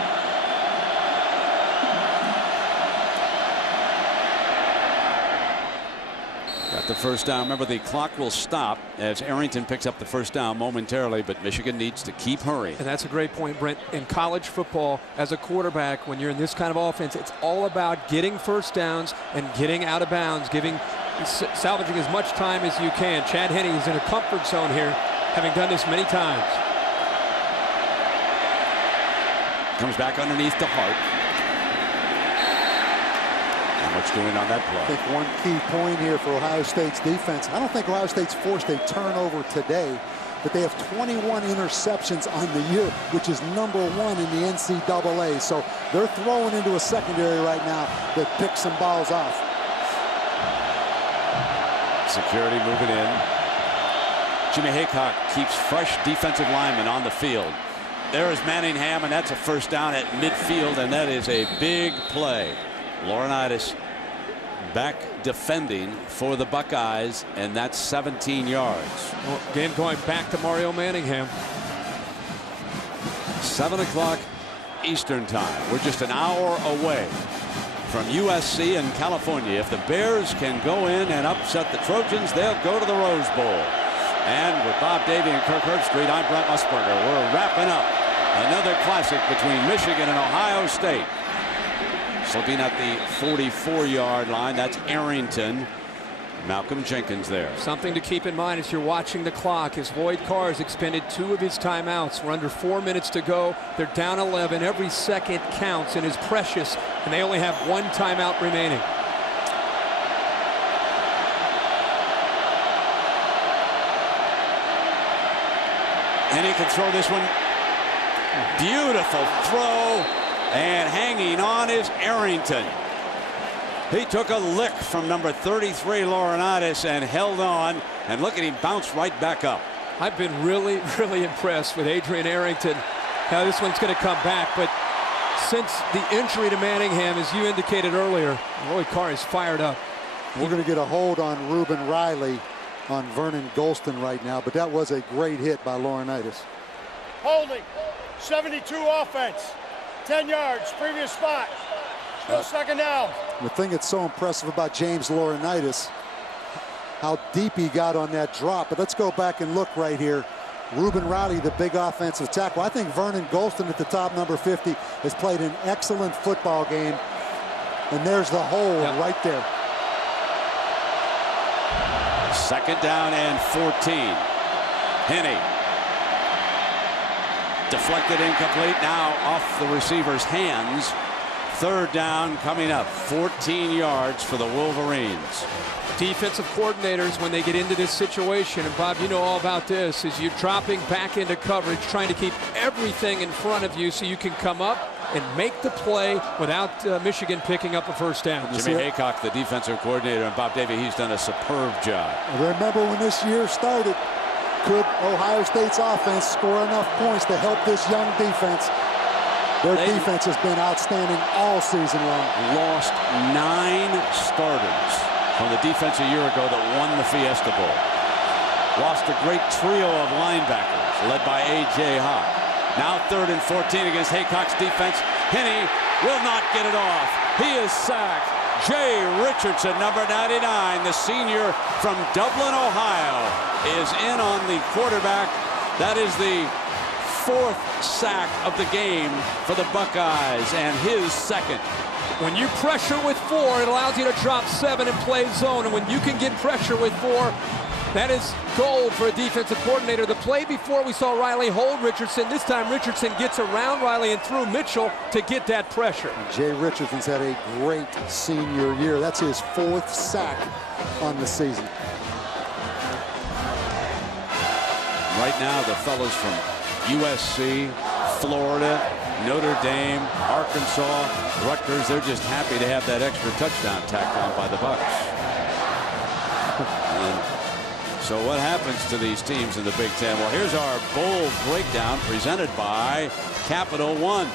Got the first down. Remember, the clock will stop as Arrington picks up the first down momentarily, but Michigan needs to keep hurrying. And that's a great point, Brent. In college football, as a quarterback, when you're in this kind of offense, it's all about getting first downs and getting out of bounds, salvaging as much time as you can. Chad Henne is in a comfort zone here, having done this many times. Comes back underneath to Hart. Not much doing on that play. I think one key point here for Ohio State's defense, I don't think Ohio State's forced a turnover today, but they have 21 interceptions on the year, which is #1 in the NCAA. So they're throwing into a secondary right now that picks some balls off. Security moving in. Jimmy Haycock keeps fresh defensive linemen on the field. There is Manningham, and that's a first down at midfield, and that is a big play. Laurinaitis back defending for the Buckeyes, and that's 17 yards. Well, game going back to Mario Manningham. 7 o'clock Eastern time. We're just an hour away from USC and California. If the Bears can go in and upset the Trojans, they'll go to the Rose Bowl. And with Bob Davie and Kirk Herbstreit, I'm Brent Musburger. We're wrapping up another classic between Michigan and Ohio State. Slipping at the 44-yard line. That's Arrington. Malcolm Jenkins there. Something to keep in mind as you're watching the clock is Lloyd Carr has expended 2 of his timeouts. We're under 4 minutes to go. They're down 11. Every second counts and is precious, and they only have 1 timeout remaining. And he can throw this one. Beautiful throw, and hanging on is Arrington. He took a lick from number 33 Laurinaitis and held on, and look at him bounce right back up. I've been really impressed with Adrian Arrington. Now this one's going to come back, but since the injury to Manningham, as you indicated earlier, Lloyd Carr is fired up. We're going to get a hold on Reuben Riley on Vernon Golston right now, but that was a great hit by Laurinaitis. Holding, 72 offense, 10 yards, previous spot. Still second down. The thing that's so impressive about James Laurinaitis, how deep he got on that drop. But let's go back and look right here. Reuben Riley, the big offensive tackle. I think Vernon Golston at the top, number 50, has played an excellent football game. And there's the hole right there. Second down and 14. Henne. Deflected, incomplete, now off the receiver's hands. Third down coming up, 14 yards for the Wolverines. Defensive coordinators, when they get into this situation, and Bob, you know all about this, is you're dropping back into coverage, trying to keep everything in front of you so you can come up and make the play without Michigan picking up a first down. Jimmy Haycock, the defensive coordinator, and Bob Davie, he's done a superb job. Remember when this year started, could Ohio State's offense score enough points to help this young defense? Their defense has been outstanding all season long. Lost 9 starters from the defense a year ago that won the Fiesta Bowl. Lost a great trio of linebackers led by A.J. Hawk. Now 3rd and 14 against Haycock's defense. Henne will not get it off. He is sacked. Jay Richardson, number 99, the senior from Dublin, Ohio, is in on the quarterback. That is the 4th sack of the game for the Buckeyes, and his 2nd. When you pressure with 4, it allows you to drop 7 and play zone. And when you can get pressure with 4, That is gold for a defensive coordinator. The play before we saw Riley hold Richardson. This time Richardson gets around Riley and through Mitchell to get that pressure. Jay Richardson's had a great senior year. That's his 4th sack on the season. Right now, the fellows from USC, Florida, Notre Dame, Arkansas, Rutgers, they're just happy to have that extra touchdown tacked on by the Bucs. And so what happens to these teams in the Big Ten? Well, here's our bowl breakdown presented by Capital One,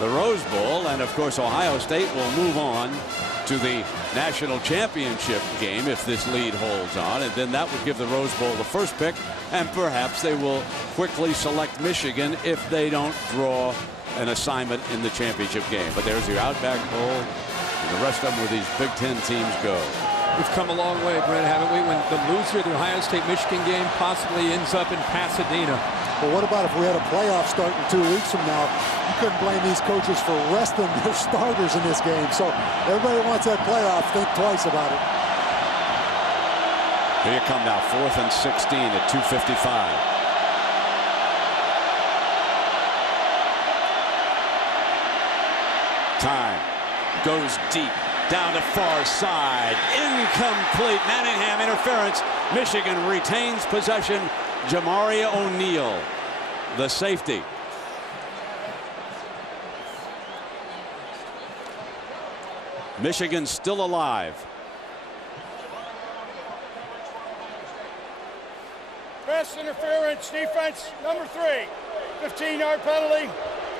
the Rose Bowl, and of course Ohio State will move on to the national championship game if this lead holds on, and then that would give the Rose Bowl the first pick, and perhaps they will quickly select Michigan if they don't draw an assignment in the championship game. But there's your Outback Bowl, and the rest of them where these Big Ten teams go. We've come a long way, Brent, haven't we? When the loser of the Ohio State-Michigan game possibly ends up in Pasadena. Well, what about if we had a playoff start in 2 weeks from now? You couldn't blame these coaches for resting their starters in this game. So everybody wants that playoff. Think twice about it. Here you come now, 4th and 16 at 2:55. Time goes deep down the far side. Incomplete. Manningham interference. Michigan retains possession. Jamaria O'Neal, the safety. Michigan still alive. Pass interference, defense, number 3. 15-yard penalty,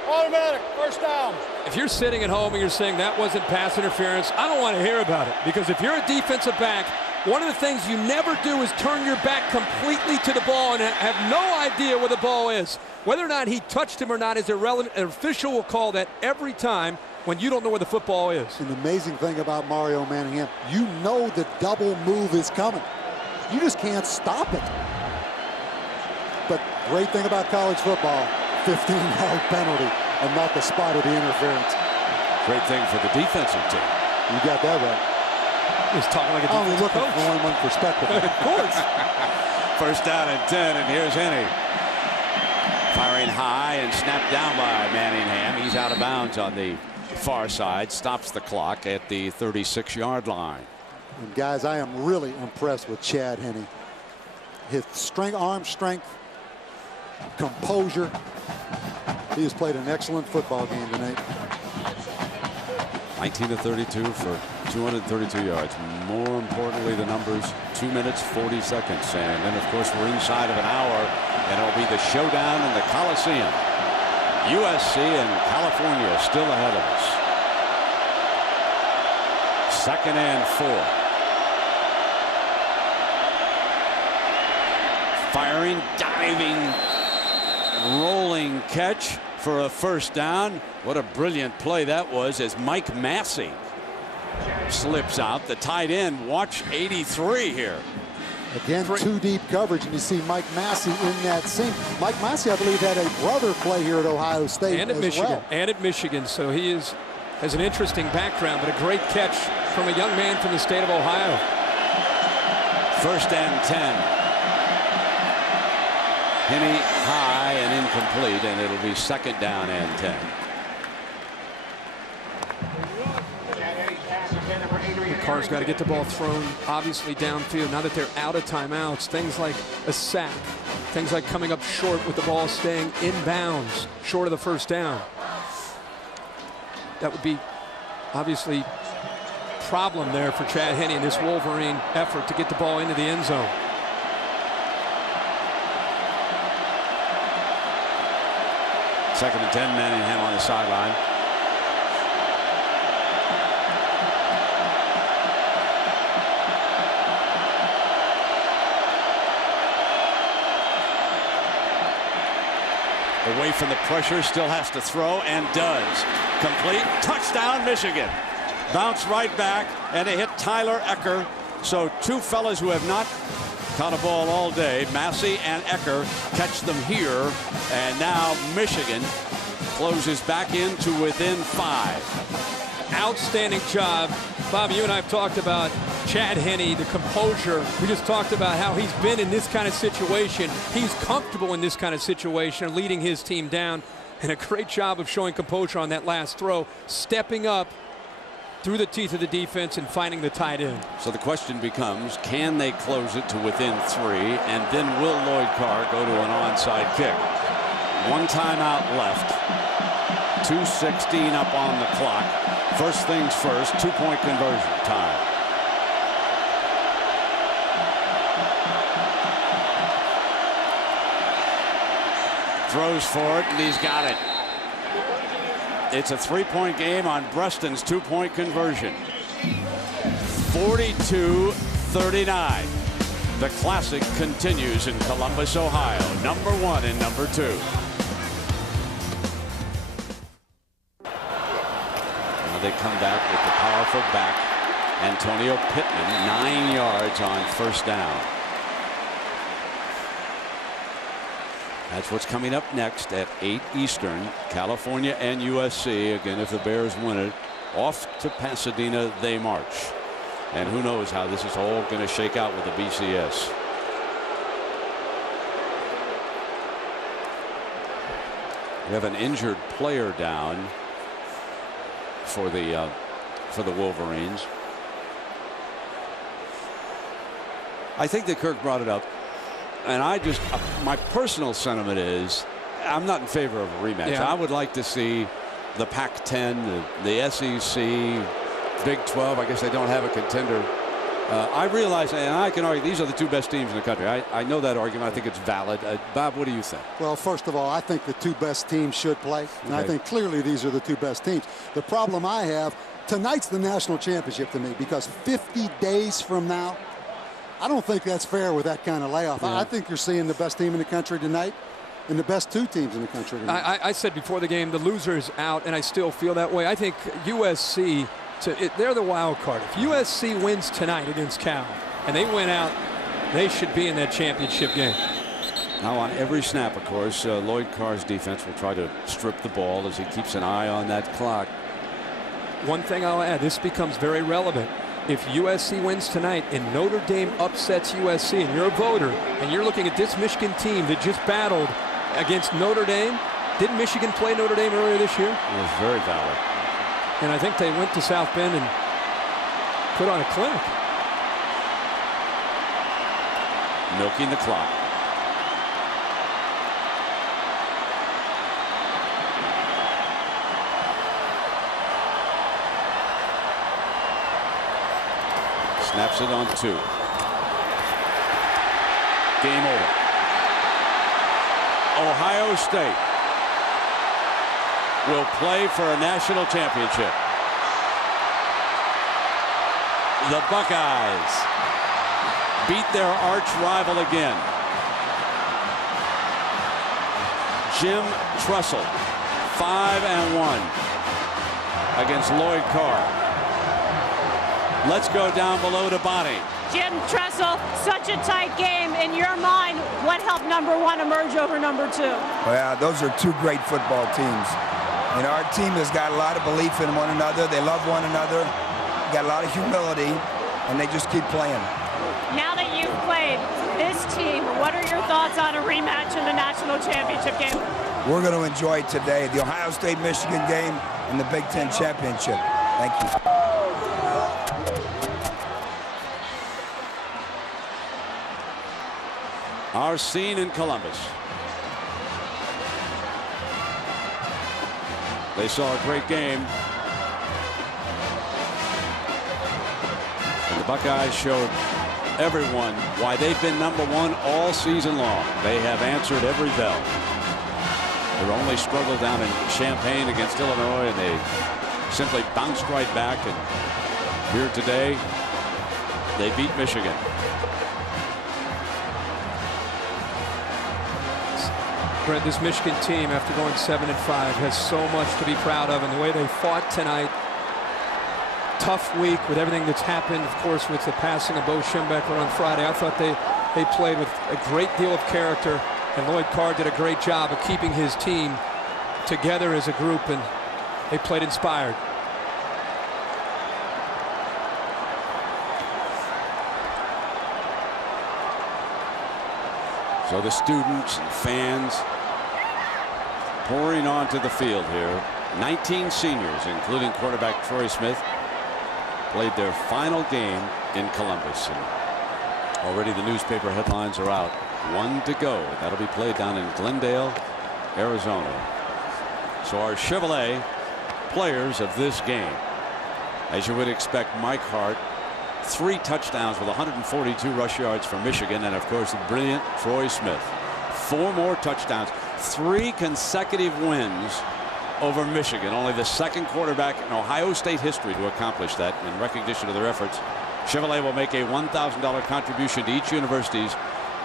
automatic, first down. If you're sitting at home and you're saying that wasn't pass interference, I don't want to hear about it. Because if you're a defensive back, one of the things you never do is turn your back completely to the ball and have no idea where the ball is. Whether or not he touched him or not is irrelevant. An official will call that every time when you don't know where the football is. And the amazing thing about Mario Manningham, you know the double move is coming. You just can't stop it. But great thing about college football, 15-yard penalty and not the spot of the interference. Great thing for the defensive team. You got that right. He's talking like a only defensive looking coach. from only one perspective. Of course. First down and 10, and here's Henny. Firing high and snapped down by Manningham. He's out of bounds on the far side. Stops the clock at the 36-yard line. And guys, I am really impressed with Chad Henne. His strength, arm strength, composure. He has played an excellent football game tonight. 19 of 32 for 232 yards. More importantly, the numbers, 2 minutes, 40 seconds. And then, of course, we're inside of an hour, and it'll be the showdown in the Coliseum. USC and California still ahead of us. 2nd and 4. Firing, diving, rolling catch for a first down. What a brilliant play that was as Mike Massey slips out. The tight end, watch 83 here. Again, 2 deep coverage, and you see Mike Massey in that scene. Mike Massey, I believe, had a brother play here at Ohio State and at Michigan. And at Michigan, so he has an interesting background, but a great catch from a young man from the state of Ohio. 1st and 10. Henne high and incomplete, and it'll be 2nd down and 10. The Carr's got to get the ball thrown, obviously downfield. Now that they're out of timeouts, things like a sack, things like coming up short with the ball staying inbounds, short of the first down. That would be obviously problem there for Chad Henne in this Wolverine effort to get the ball into the end zone. 2nd and 10, Manningham on the sideline. Away from the pressure, still has to throw and does. Complete, touchdown Michigan. Bounce right back, and they hit Tyler Ecker. So 2 fellas who have not caught a ball all day, Massey and Ecker, catch them here, and now Michigan closes back into within 5. Outstanding job. Bob, you and I have talked about Chad Henne, the composure. We just talked about how he's been in this kind of situation. He's comfortable in this kind of situation, leading his team down. And a great job of showing composure on that last throw, stepping up through the teeth of the defense and finding the tight end. So the question becomes, can they close it to within 3? And then will Lloyd Carr go to an onside kick? 1 timeout left. 2:16 up on the clock. First things first, 2-point conversion time. Throws for it, and he's got it. It's a 3-point game on Breston's 2-point conversion. 42-39. The Classic continues in Columbus, Ohio. Number 1 and number 2. Now they come back with the powerful back. Antonio Pittman, 9 yards on first down. That's what's coming up next at 8 Eastern. California and USC. Again, if the Bears win it, off to Pasadena they march. And who knows how this is all going to shake out with the BCS. We have an injured player down for the Wolverines. I think that Kirk brought it up. And my personal sentiment is I'm not in favor of a rematch. Yeah. I would like to see the Pac-10, the SEC, Big 12. I guess they don't have a contender. I realize, and I can argue, these are the 2 best teams in the country. I know that argument. I think it's valid. Bob, what do you think? Well, first of all, I think the 2 best teams should play. And I think clearly these are the 2 best teams. The problem I have, tonight's the national championship to me, because 50 days from now, I don't think that's fair with that kind of layoff. Yeah. I think you're seeing the best team in the country tonight and the best 2 teams in the country tonight. I said before the game, the loser's out, and I still feel that way. I think USC, they're the wild card. If USC wins tonight against Cal and they win out, they should be in that championship game. Now on every snap, of course, Lloyd Carr's defense will try to strip the ball as he keeps an eye on that clock. One thing I'll add, this becomes very relevant. If USC wins tonight and Notre Dame upsets USC and you're a voter and you're looking at this Michigan team that just battled against Notre Dame, didn't Michigan play Notre Dame earlier this year? It was very valid. And I think they went to South Bend and put on a clinic. Milking the clock. Snaps it on 2. Game over. Ohio State will play for a national championship. The Buckeyes beat their arch rival again. Jim Tressel, 5-1 against Lloyd Carr. Let's go down below to Bonnie. Jim Tressel, such a tight game. In your mind, what helped number 1 emerge over number 2? Well, yeah, those are 2 great football teams. And our team has got a lot of belief in one another. They love one another. Got a lot of humility, and they just keep playing. Now that you've played this team, what are your thoughts on a rematch in the national championship game? We're going to enjoy today the Ohio State-Michigan game and the Big Ten championship. Thank you. Our scene in Columbus. They saw a great game. And the Buckeyes showed everyone why they've been number 1 all season long. They have answered every bell. Their only struggle down in Champaign against Illinois, and they simply bounced right back. And here today, they beat Michigan. Brent, this Michigan team, after going 7-5, has so much to be proud of, and the way they fought tonight. Tough week with everything that's happened, of course, with the passing of Bo Schembechler on Friday. I thought they played with a great deal of character, and Lloyd Carr did a great job of keeping his team together as a group, and they played inspired. So the students and fans pouring onto the field here. 19 seniors, including quarterback Troy Smith, played their final game in Columbus. And already the newspaper headlines are out. 1 to go. That'll be played down in Glendale, Arizona. So our Chevrolet players of this game, as you would expect, Mike Hart, 3 touchdowns with 142 rush yards for Michigan, and of course the brilliant Troy Smith. 4 more touchdowns, 3 consecutive wins over Michigan. Only the second quarterback in Ohio State history to accomplish that. In recognition of their efforts, Chevrolet will make a $1,000 contribution to each university's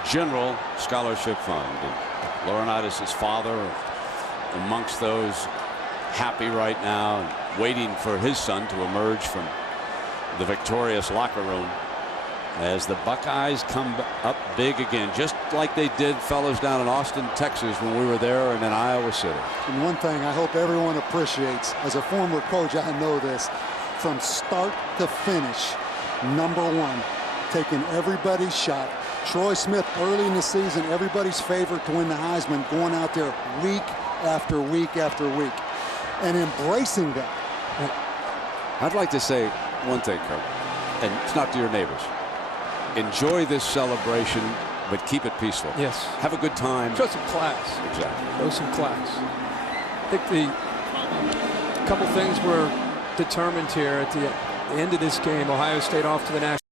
general scholarship fund. And Laurinaitis' father amongst those happy right now and waiting for his son to emerge from the victorious locker room as the Buckeyes come up big again, just like they did, fellas, down in Austin, Texas when we were there, and in Iowa City. And one thing I hope everyone appreciates, as a former coach, I know this, from start to finish, #1, taking everybody's shot. Troy Smith early in the season, everybody's favorite to win the Heisman, going out there week after week after week and embracing that. I'd like to say one thing, Kirk, and it's not to your neighbors. Enjoy this celebration, but keep it peaceful. Yes. Have a good time. Show some class. Exactly. Show some class. I think the couple things were determined here at the end of this game. Ohio State off to the national